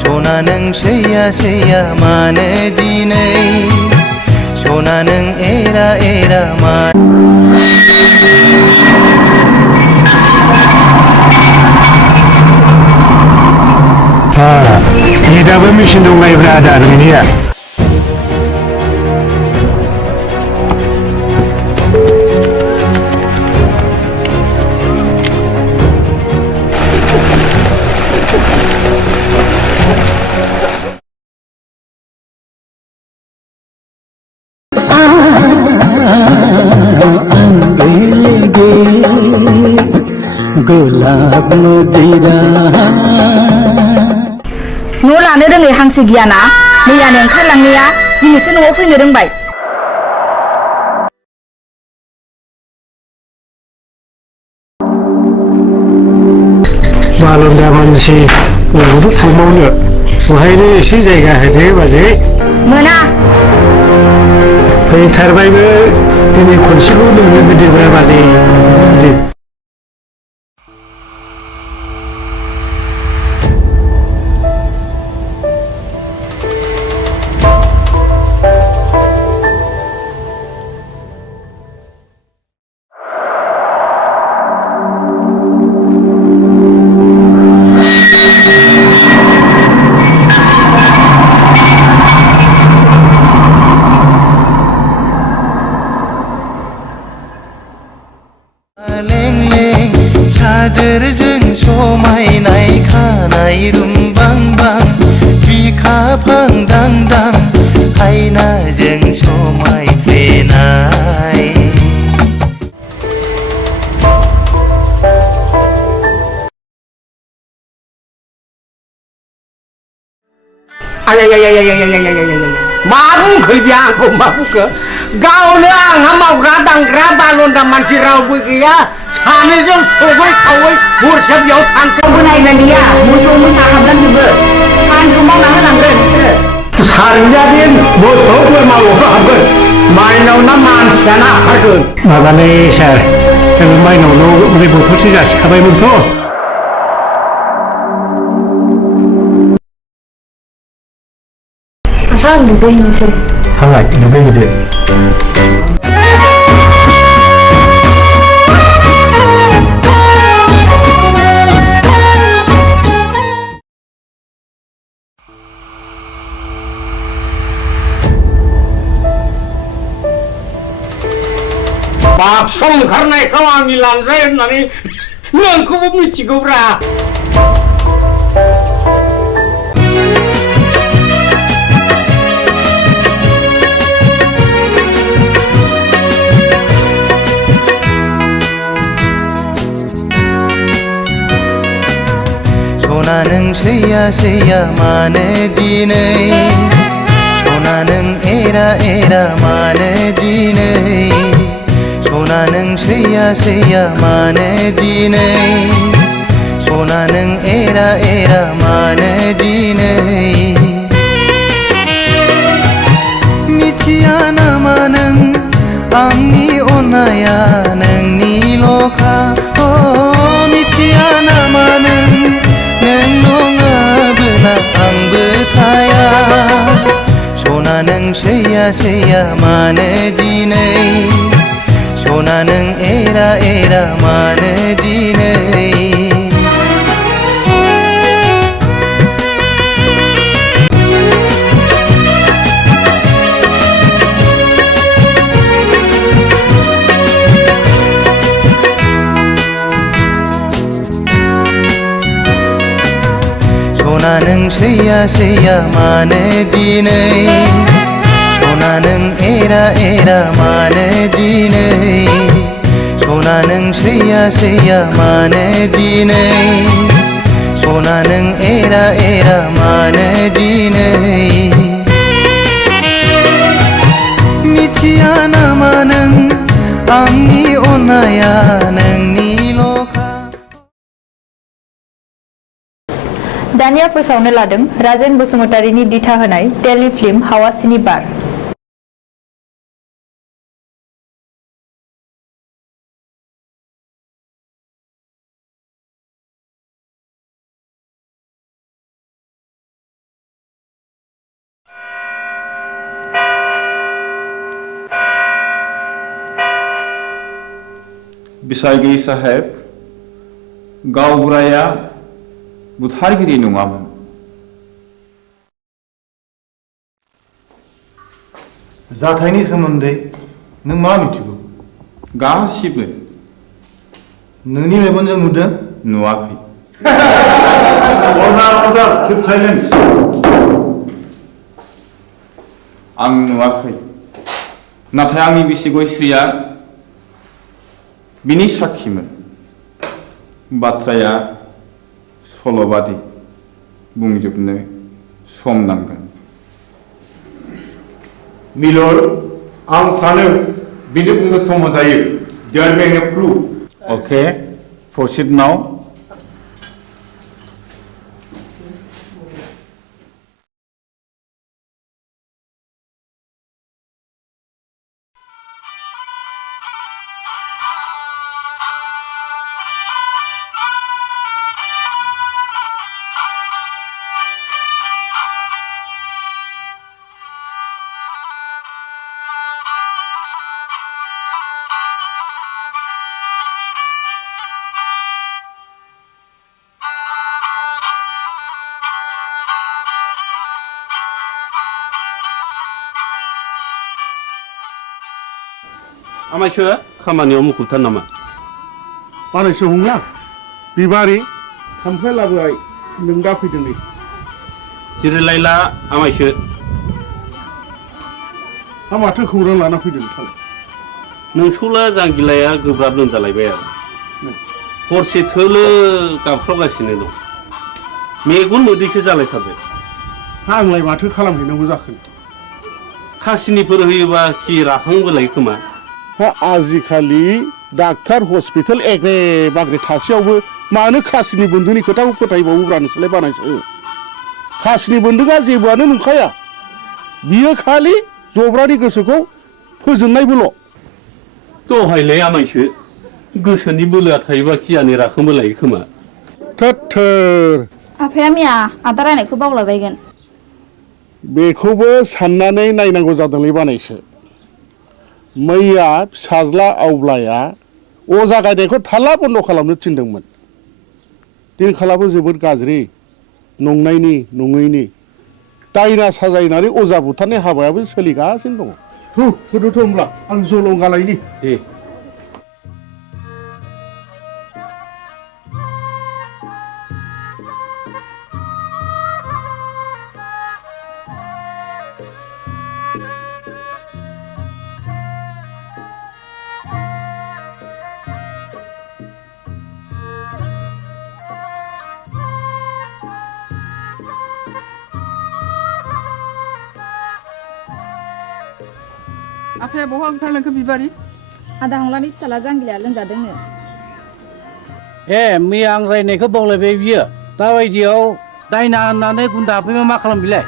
सना नों सैया सैया मानो दिनै सना नों एरा एरा नेटआबो मेचिन दंलायोब्रा आदा नोंनिया गोलाब नदीरा न' लानो रोङै हांसो गियाना मैयानो ओंखारलांनाया दिनैसो न'आव फैनो रोंबाय बालन्दा मानसि बबेयावथ' थांबावनो बहायनो एसे जायगा होदो बाजै मोना फैथारबायबो दिनै खनसेखौ लोंनो होदोब्रा बाजै सादोरजों समायनाय खानाय रुमबांबां बिखा फांदां दां हायनाजों समायफ्लेनाय मा बुंखो बिया आंखौ मा बुंखो गावनो आंहा मावग्रा दांग्रा बालन्दा मानसि रावबो गैया सानैजों सबै खावै हरसे बेयाव थानोसै नायना गैया मोसौ मोसा हाबलांजोबो सानखौ मावना होलांगोन बिसोरो सारजादिन मोसौ बोरमाल'सो हाबगोन माइनाव ना मानसियानो हाबथारगोन माबालै सार माइनावनाव बे बथलसे जासिखाबायमोनथ' आं दुगैनोसै थांलाय दुगैहैदो बाक्सु ओंखारनायखौ आंनि लांजाय होननानै नोंखौबो मिथिगौब्रा सना नों सैया सैया मानो दिनै सना नों एरा एरा मानो दिनै सना नों सैया सैया मानो दिनै सना नों एरा एरा मानो दिनै मिथिया नामा नों आंनि अननाया नोंनिल'खा मिथिया नामा नों नङाबोला आंबो थाया सना नों सैया सैया मानो दिनै सना नों एरा एरा मानो दिनै सना नों सैया सैया मानो दिनै सना नों एरा एरा मानो दिनै सना नों सैया सैया मानो दिनै सना नों एरा एरा मानो दिनै मिथिया नामा नों आंनि अननाया नोंनिल'खा दानिया फोसावनो लादों राजेन बसुमतारीनि दिथा होनाय टेलिफिल्म हावासिनि बार बिसायगिरि साहेब गावबुराया बुथारगिरि नङामोन जाथायनि सोमोन्दै नों मा मिथिगौ गासिबो नोंनि मेगनजों नुदों नुवाखै अर्डार कीप साइलेन्स आं नुवाखै नाथाय आंनि बिसि गयस्रिया बिनि साखिमोन बाथ्राया सल'बादि बुंजोबनो सम नांगोन मिलर आं सानो बिनि बुंनो सम जायो there may be proof okay proceed now आमायसो खामानियाव मुखुबथार नामा बानायसो हंला बिबारि थाम्फै लाबोबाय नों दा फैदों नै जिरायलायला आमायसो माथो खौरां लाना फैदों नोंथाङा नोंसौला जांगिलाया गोब्राब लोमजालायबाय आरो हरसे थोलो गाबख्रावगासिनो दं मेगन मोदैसो जालायथारबाय आंलाय माथो खालामहैनांगौ जाखो खासिनिफोर होयोबा खि राखांबोलाय खोमा आजिखालि डाक्टार हस्पिटाल एग्रे बाग्रे थासेयावबो मानो खासिनि बन्दुनि खोथाखौ फोथायबावोब्रा नोंसोरलाय बानायसो खासिनि बन्दुआ जेबोआनो नंखाया बियो खालि जब्रानि गोसोखौ फोजोननायबोल' दहायलाय आमायसो गोसोनि बोलोआ थायोबा खियानि राखांबोलायो खोमा थोर आफाया मैया आदा रायनायखौ बावलायबायगोन बेखौबो साननानै नायनांगौ जादोंलै बानायसो मैया फिसाज्ला आवब्लाया अजा गायनायखौ थाला बन्द खालामनो थिनदोंमोन दिनखालाबो जोबोद गाज्रि नंनायनि नङैनि दायना साजायनानै अजा बुथारनाय हाबायाबो सोलिगासिनो दङ थोदोथ' होमब्ला आं जलंगालायनि दे आफाया बहा ओंखारलांखो बिबारि आदा हंलानि फिसाला जांगिलाया लोमजादोंनो मैया आं रायनायखौ बावलायबाय बियो दाबायदियाव दायना होननानै गुन्दा हाबफैबा मा खालाम बिलाय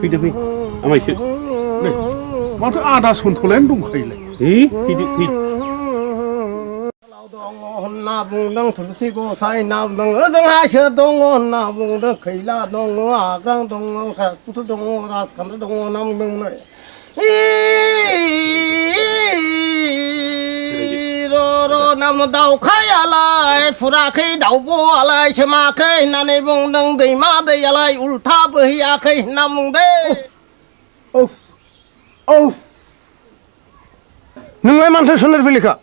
फैदो फै आमायसो माथो आदा सन्थलायानो दंखायोलाय फैदो फै होनना बुंदों थुलसि गसाइ ना बुंदों ओजोंहाय सोर दङ होनना बुंदों खैला दङ आग्रां दङ राजपुत्र दङ राजखान्थि दङ होनना बुंदोंमोन नाम दाउखायालाय फुराखै दाउब'आलाय सोमाखै होननानै बुंदों दैमा दैयालाय उल्था बोहैयाखै होनना बुंदों नोंलाय मानोथो सोनार फैलिखा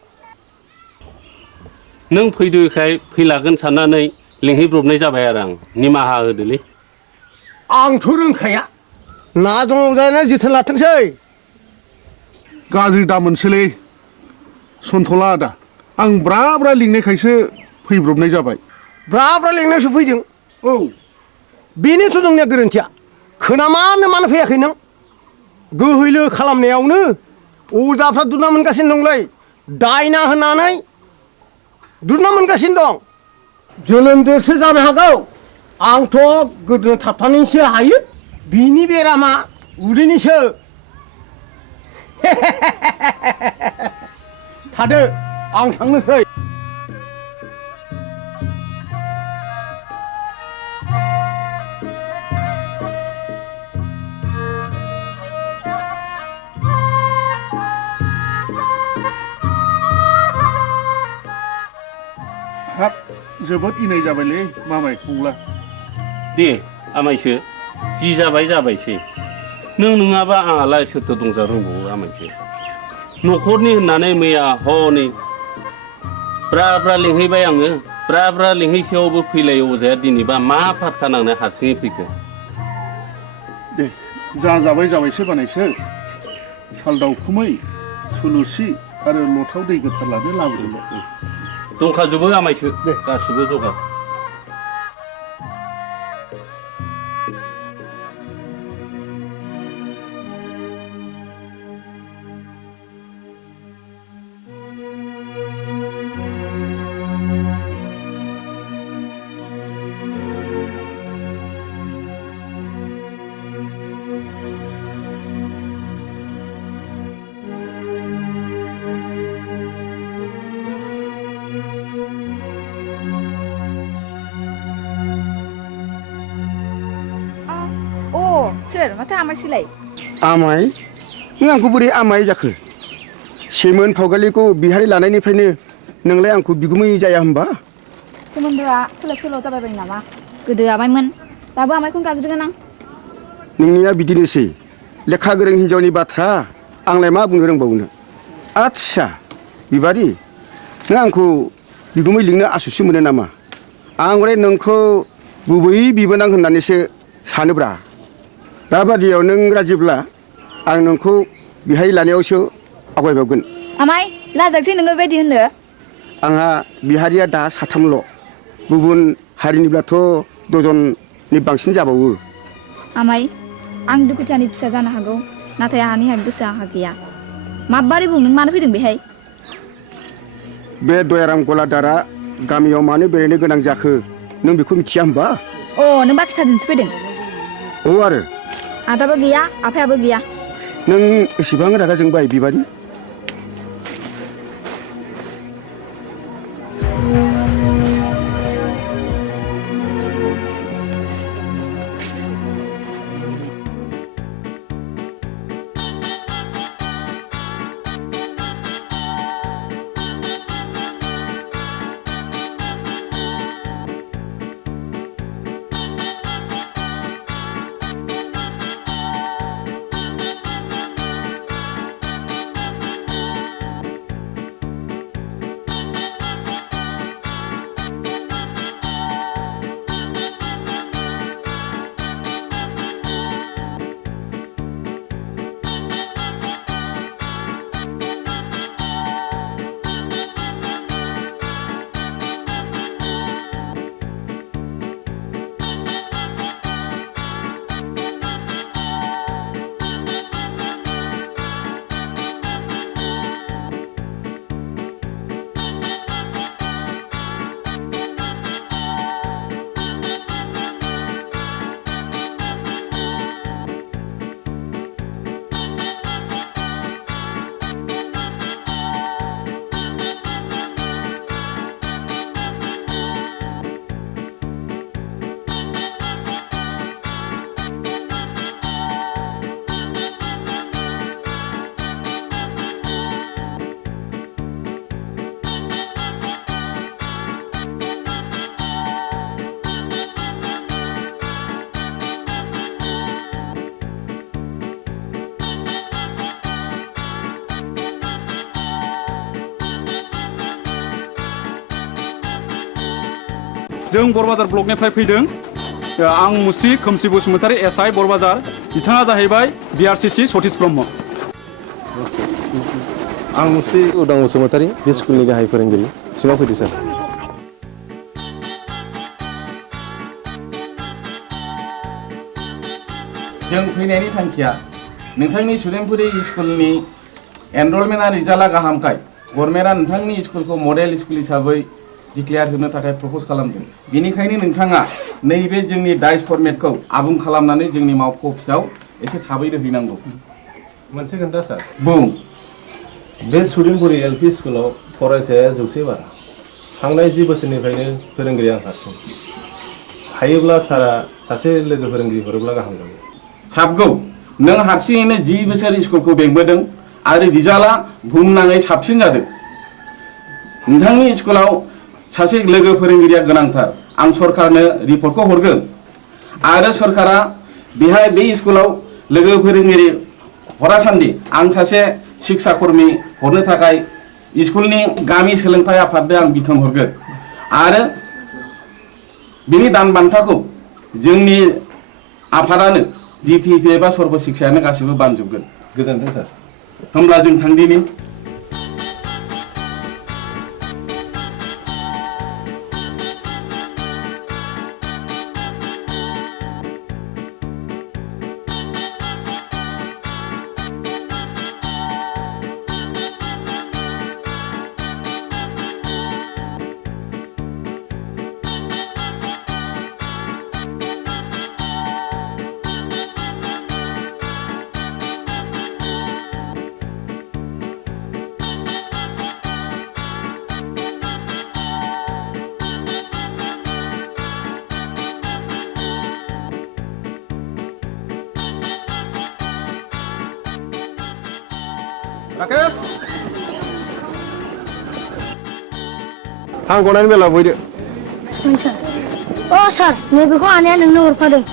नों फैदोखाय फैलागोन साननानै लिंहैब्रबनाय जाबाय आरो आं निमाहा होदोलै आंथ' रोंखाया ना दंजानो जोथोन लाथोंसै गाज्रि दामोनसोलै सन्थला आदा आं ब्रा ब्रा लिंनायखायसो फैब्रबनाय जाबाय ब्रा ब्रा लिंनायसो फैदों औ बेनोथ' नोंनिया गोरोन्थिया खोनामानो मानो फैयाखै नों गोहैलो खालामनायावनो अजाफ्रा दुना मोनगासिनो दंलै दायना होननानै दुना मोनगासिनो दं जोलोमदेरसो जानो हागौ आंथ' गोदो थाबथानानैसो हायो बिनि बेरामा उदैनिसो थादो आं थांनोसै हाब जोबोद इनाय जाबायलै मामाय फंला दे आमायसो जि जाबाय जाबायसै नों नङाबा आंहालाय सोरथो दंजा रोंबावो आमायसो न'खरनि होननानै मैया हनै ब्रा ब्रा लिंहैबाय आङो ब्रा ब्रा लिंहैसेयावबो फैलाय अजाया दिनैबा मा फारखा नांनो हारसिङै फैखो दे जा जाबाय जाबायसो बानायसो साल दाउखुमै थुलुसि आरो लथाव दै गोथार लानो लाबोदोंमोन दंखाजोबो आमायसो गासिबो जगार सोर माथो आमायसोलाय आमाय नों आंखौ बोरै आमाय जाखो सेमोन फावगालिखौ बिहारि लानायनिफ्रायनो नोंलाय आंखौ बिगुमै जाया होनबा सोमोन्दोआ सोलाय सोल' जाबाय नामा गोदो आमायमोन दाबो आमायखौनो गाबज्रिगोन आं नोंनिया बिदिनोसै लेखा गोरों हिन्जावनि बाथ्रा आंलाय मा बुंनो रोंबावनो आच्छा बिबारि नों आंखौ बिगुमै लिंनो आसुसु मोनो नामा आं हले नोंखौ गुबै बिबोनां होननानैसो सानोब्रा दाबादियाव नों राजिब्ला आं नोंखौ बिहाय लानायावसो आवगायबावगोन आमाय लाजाकसै नोङो बेबायदि होननो आंहा बिहारिया दा साथामल' गुबुन हारिनिब्लाथ' दजननि बांसिन जाबावो आमाय आं दुखुथियानि फिसा जानो हागौ नाथाय आंहानि गोसो आंहा गैया माबारै बुं नों मानो फैदों बेहाय बे दयाराम गलादारा गामियाव मानो बेरायनो गोनां जाखो नों बेखौ मिथिया होमबा अ नों बाखि साजोंसो फैदों औ आरो आदाबो गैया आफायाबो गैया नों एसेबां रागा जोंबाय बिबारि जों बरबाजार ब्लकनिफ्राय फैदों आं मुस्रि खोमसि बसुमतारी एसआइ बरबाजार बिथाङा जाहैबाय बिआरसिसि सतीश ब्रह्म आं मुस्रि उदां बसुमतारी बे स्कुलनि गाहाय फोरोंगिरि सिङाव फैदो सार जों फैनायनि थांखिया नोंथांनि सुदेमपुरि स्कुलनि एनरलमेन्टआ रिजाल्टआ गाहामखाय गभर्नमेन्टआ नोंथांनि स्कुलखौ मडेल स्कुल हिसाबै डिक्लेयार होनो थाखाय प्रप'ज खालामदों बेनिखायनो नोंथाङा नैबे जोंनि डाइस फर्मेटखौ आबुं खालामनानै जोंनि मावख' अफिसाव एसे थाबैनो हैनांगौ मोनसे खोन्था सार बुं बे सुदेमपुरि एलपि स्कुलाव फरायसाया 100 बारा थांनाय 10 बोसोरनिफ्रायनो फोरोंगिरि आं हारसिं हायोब्ला सारा सासे लोगो फोरोंगिरि हरोब्ला गाहाम जागौ साबगौ नों हारसिङैनो 10 बोसोर स्कुलखौ बेंबोदों आरो रिजाल्टआ बुहुमनाङै साबसिन जादों नोंथांनि स्कुलाव सासे लोगो फोरोंगिरिया गोनांथार आं सरकारनो रिपर्टखौ हरगोन आरो सरकारा बेहाय बे स्कुलाव लोगो फोरोंगिरि हरासान्दि आं सासे शिक्षा कर्मी हरनो थाखाय स्कुलनि गामि सोलोंथाय आफादनो आं बिथोन हरगोन आरो बिनि दान बान्थाखौ जोंनि आफादानो डिपिपि एबा सर्ब शिक्षायानो गासिबो बानजोबगोन गोजोन्थों सार होमब्ला जों थांदिनि राकेश आं गनायनि बेला बयदो सार सार नैबेखौ आनैया नोंनो हरफादों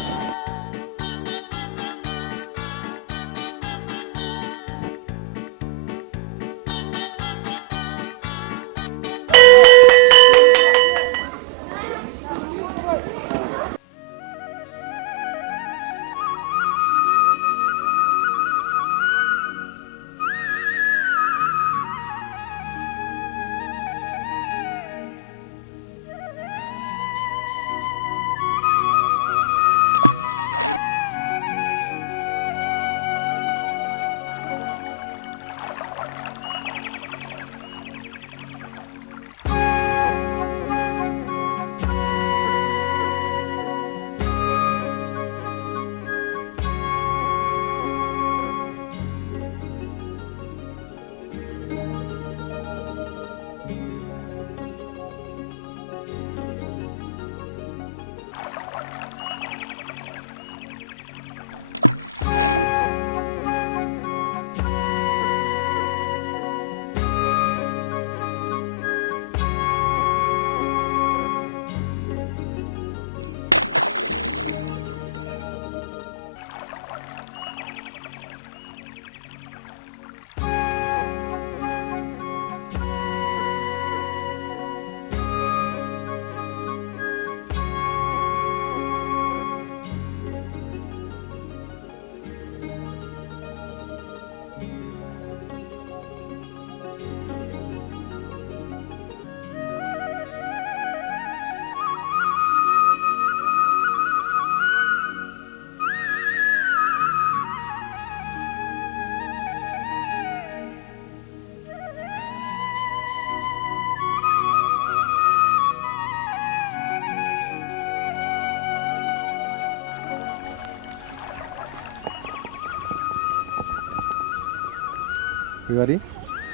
बिबारी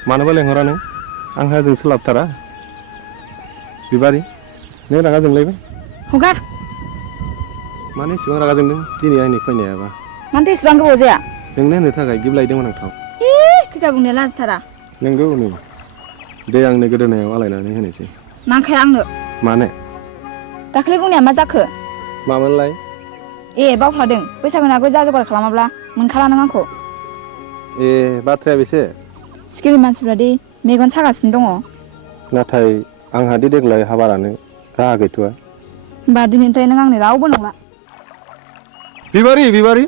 मानोबा लेंहरा नों आंहा जों सोलाबथारा बिबारी नों रागा जोंलायबाय हगार मानो इसेबां रागा जोंदों दिनै आंनि फैनायाबा मानोथो इसेबां गोबाव जाया नोंनो होनो थाखाय गिफ्ट लायदोंमोन आं थाव खैथा बुंनाया लाजिथारा नोंगौ नै दे आंनो गोदोनायाव आलायनानै होनोसै नांखाया आंनो मानो दाखालि बुंनाया मा जाखो मामोनलाय ए बावफ्लादों बैसागुनि आगोल जा जगार खालामाब्ला मोनखाला नों आंखौ ए बाथ्राया बेसे सिखिरि मानसिफ्रा दि मेगन सागासिनो दङ नाथाय आंहा दि देग्लाय हाबा लानो राहा गैथ'आ होमबा दिनैनिफ्राय नों आंनि रावबो नंला बिबारि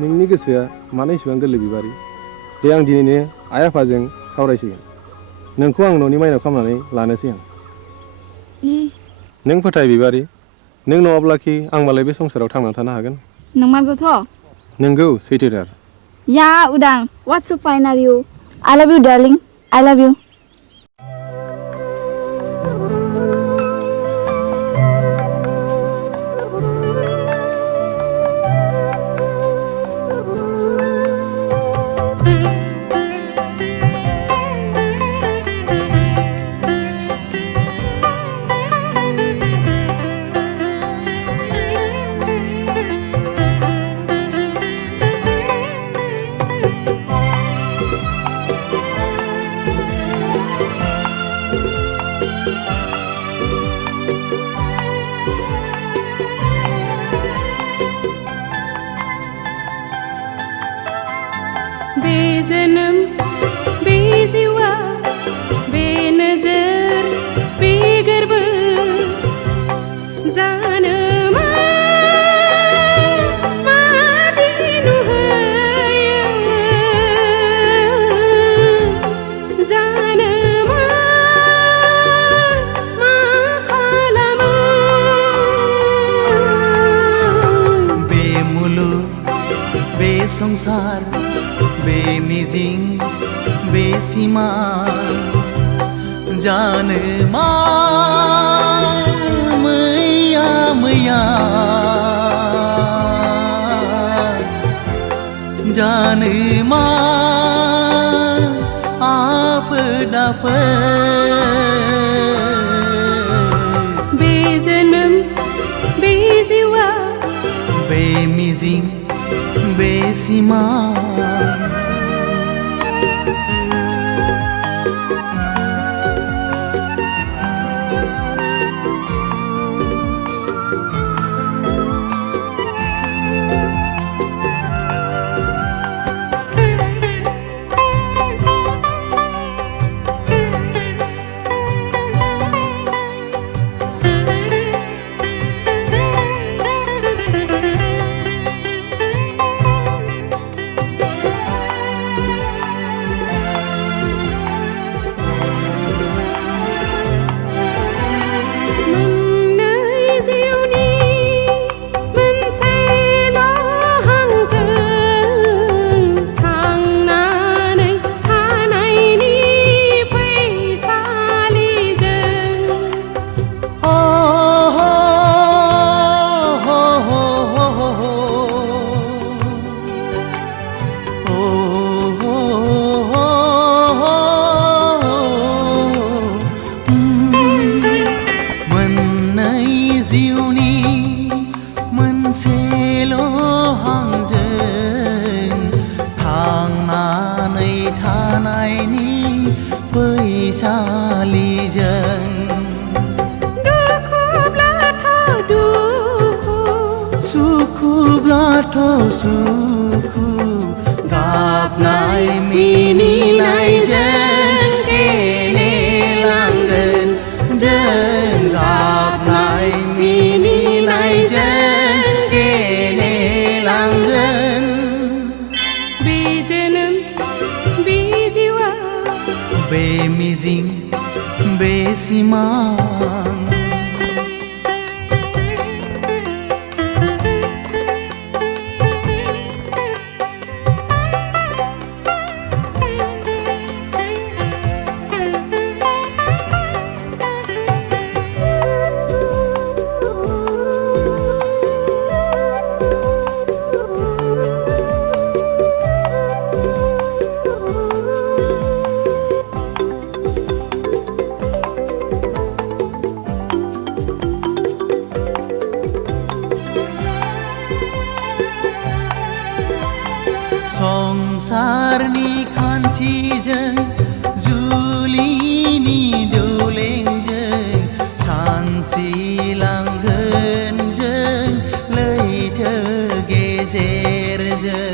नोंनि गोसोआ मानो इसेबां गोरलै बिबारि दे आं दिनैनो आइ आफाजों सावरायसिगोन नोंखौ आं न'नि माइनाव खालामनानै लानोसै आं नों फोथाय बिबारि नों नङाब्लाखि आं मालाय बे संसाराव थांनानै थानो हागोन नंमारगौथ' नोंगौ सैथोथार या उदां what's so fine are you I love you darling I love you संसार बे मिजिं बे सिमा जानो मा मैया जानो मा आफोद बे जोनोम बे जिउआ बे मिजिं बे सिमा सुखु गाबनाय मिनिनायजों गेलेलांगोन जों गाबनाय मिनिनायजों गेलेलांगोन बे जोनोम बे जिउआ बे मिजिं बे सिमा संसारनि खान्थिजों जुलिनि दौलेंजों सानस्रिलांगोन जों लैथो गेजेरजों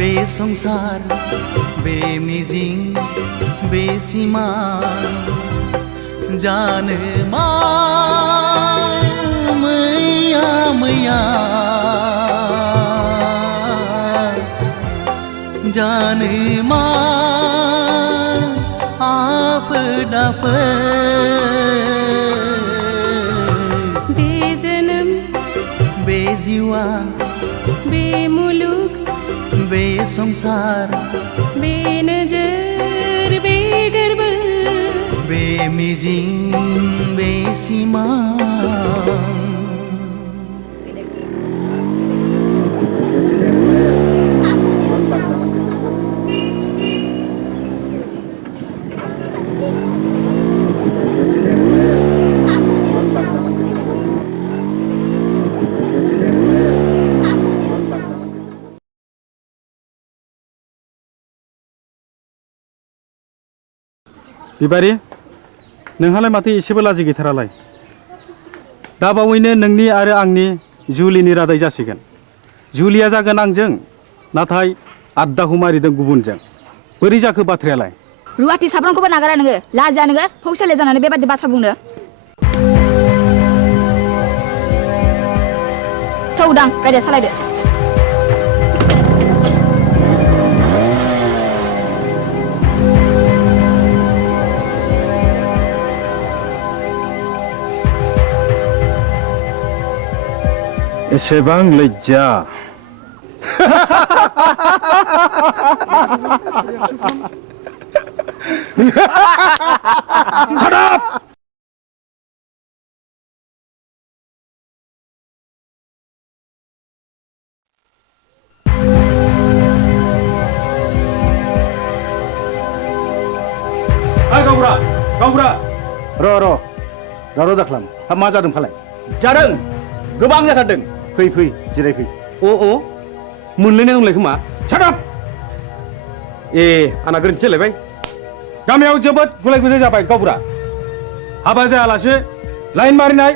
बे संसार बे मिजिं बे सिमा जानो मा मैया मैया जानो मा आफोद आफोद बे जोनोम बे जिउआ बे मुलुग बे संसार बे नोजोर बे गोरबो बे मिजिं बे सिमा बिबारि नोंहालाय माथो एसेबो लाजि गैथारालाय दा बावैनो नोंनि आरो आंनि जुलिनि रादाय जासिगोन जुलिया जागोन आंजों नाथाय आद्दाखौ मारिदों गुबुनजों बोरै जाखो बाथ्रायालाय रुवाथि साफ्रोमखौबो नागारा नोङो लाजिया नोङो फौसाले जानानै बेबादि बाथ्रा बुंनो थौ दां गारिया सालायदो एसेबां लज्जा Shut up! Hai गावबुरा गावबुरा र' दावराव दाखालाम हा मा जादों फालाय जादों गोबां जाथारदों फै फै जिरायफै अ मोनलायनाय दंलाय खोमा सादाब ए आंना गोरोन्थि जालायबाय गामियाव जोबोद गुलाय गुजाय जाबाय गावबुरा हाबा जायालासे लाइन मारिनाय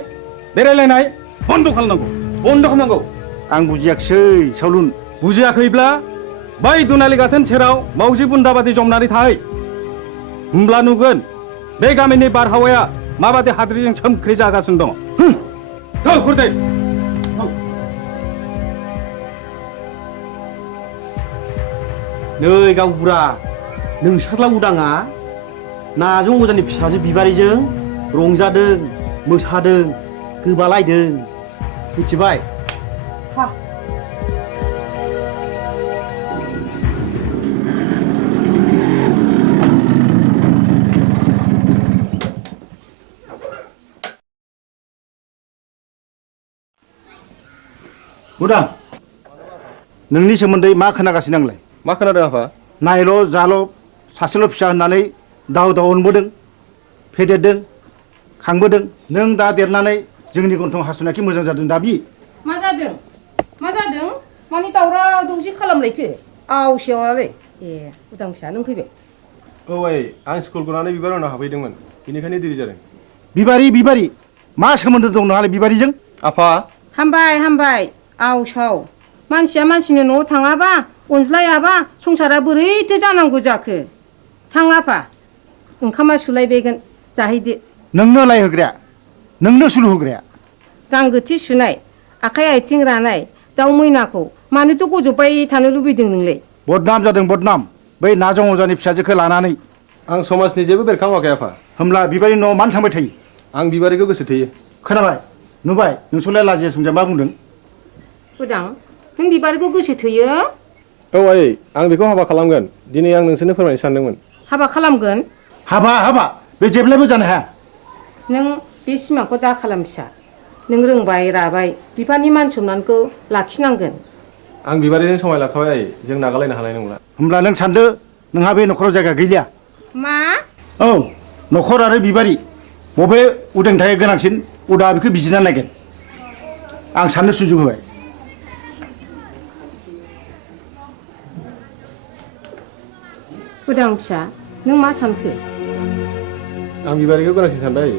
बेरायलायनाय बन्द खालामनांगौ आं बुजियाखिसै सावलुन बुजियाखैब्ला बै दुनालि गाथोन सेराव मावजि बुन्दाबादि जमनानै थाहै होमब्ला नुगोन बे गामिनि बारहावाया माबादि हाद्रिजों सोमख्रि जागासिनो दङ थौ खुरदै नै गावबुरा नोंसारला उदाङा नाजों अजानि फिसाजो बिबारिजों रंजादों मोसादों गोबालायदों मिथिबाय उदां नोंनि सोमोन्दै मा खोनागासिनो आंलाय मा खोनादों आफा नायल' जाल' सासेल' फिसा होननानै दाव अनबोदों फेदेरदों खांबोदों नों दा देरनानै जोंनि गन्थं हासुनायखि मोजां जादों दाबि मा जादों मानि दावराव दावसि खालामलायखो आवसेवालाय ए उदां फिसा नों फैबाय औ आइ आं स्कुल गनानै बिबार उनाव हाबहैदोंमोन बेनिखायनो देरि जादों बिबारि मा सोमोन्दो दं नोंहालाय बिबारिजों आफा हामबाय आवसाव मानसिया मानसिनि न'आव थाङाबा अनज्लायाबा संसारा बोरैथो जानांगौ जाखो थां आफा ओंखामा सुलायबायगोन जाहैदो नोंनो लायहोग्राया नोंनो सुलु होग्राया गांगोथि सुनाय आखाइ आथिं रानाय दाउ मैनाखौ मानोथ' गजबबाय थानो लुबैदों नोंलाय बदनाम जादों बदनाम बै नाजों अजानि फिसाजोखौ लानानै आं समाजनि जेबो बेरखांवाखै आफा होमब्ला बिबारि न'आव मानो थांबाय थायो आं बिबारिखौ गोसो थोयो खोनाबाय नुबाय नोंसोरलाय लाजिया सोमजिया मा बुंदों उदां नों बिबारिखौ गोसो थोयो औ आइ आं बेखौ हाबा खालामगोन दिनै आं नोंसोरनो फोरमायनो सानदोंमोन हाबा खालामगोन हाबा बे जेब्लायबो जानो हाया नों बे सिमांखौ दा खालाम फिसा नों रोंबाय राबाय बिफानि मान सनमानखौ लाखिनांगोन आं बिबारिजों समाय लाखाबाय आइ जों नागारलायनो हानाय नंला होमब्ला नों सानदो नोंहा बे न'खराव जायगा गैलिया मा औ न'खर आरो बिबारि बबे उदांनि थाखाय गोनांसिन उदा बेखौ बिजिरना नायगोन आं साननो सुजुग होबाय उदां फिसा नों मा सानखो आं बिबारिखौ गोनांसिन सानबाय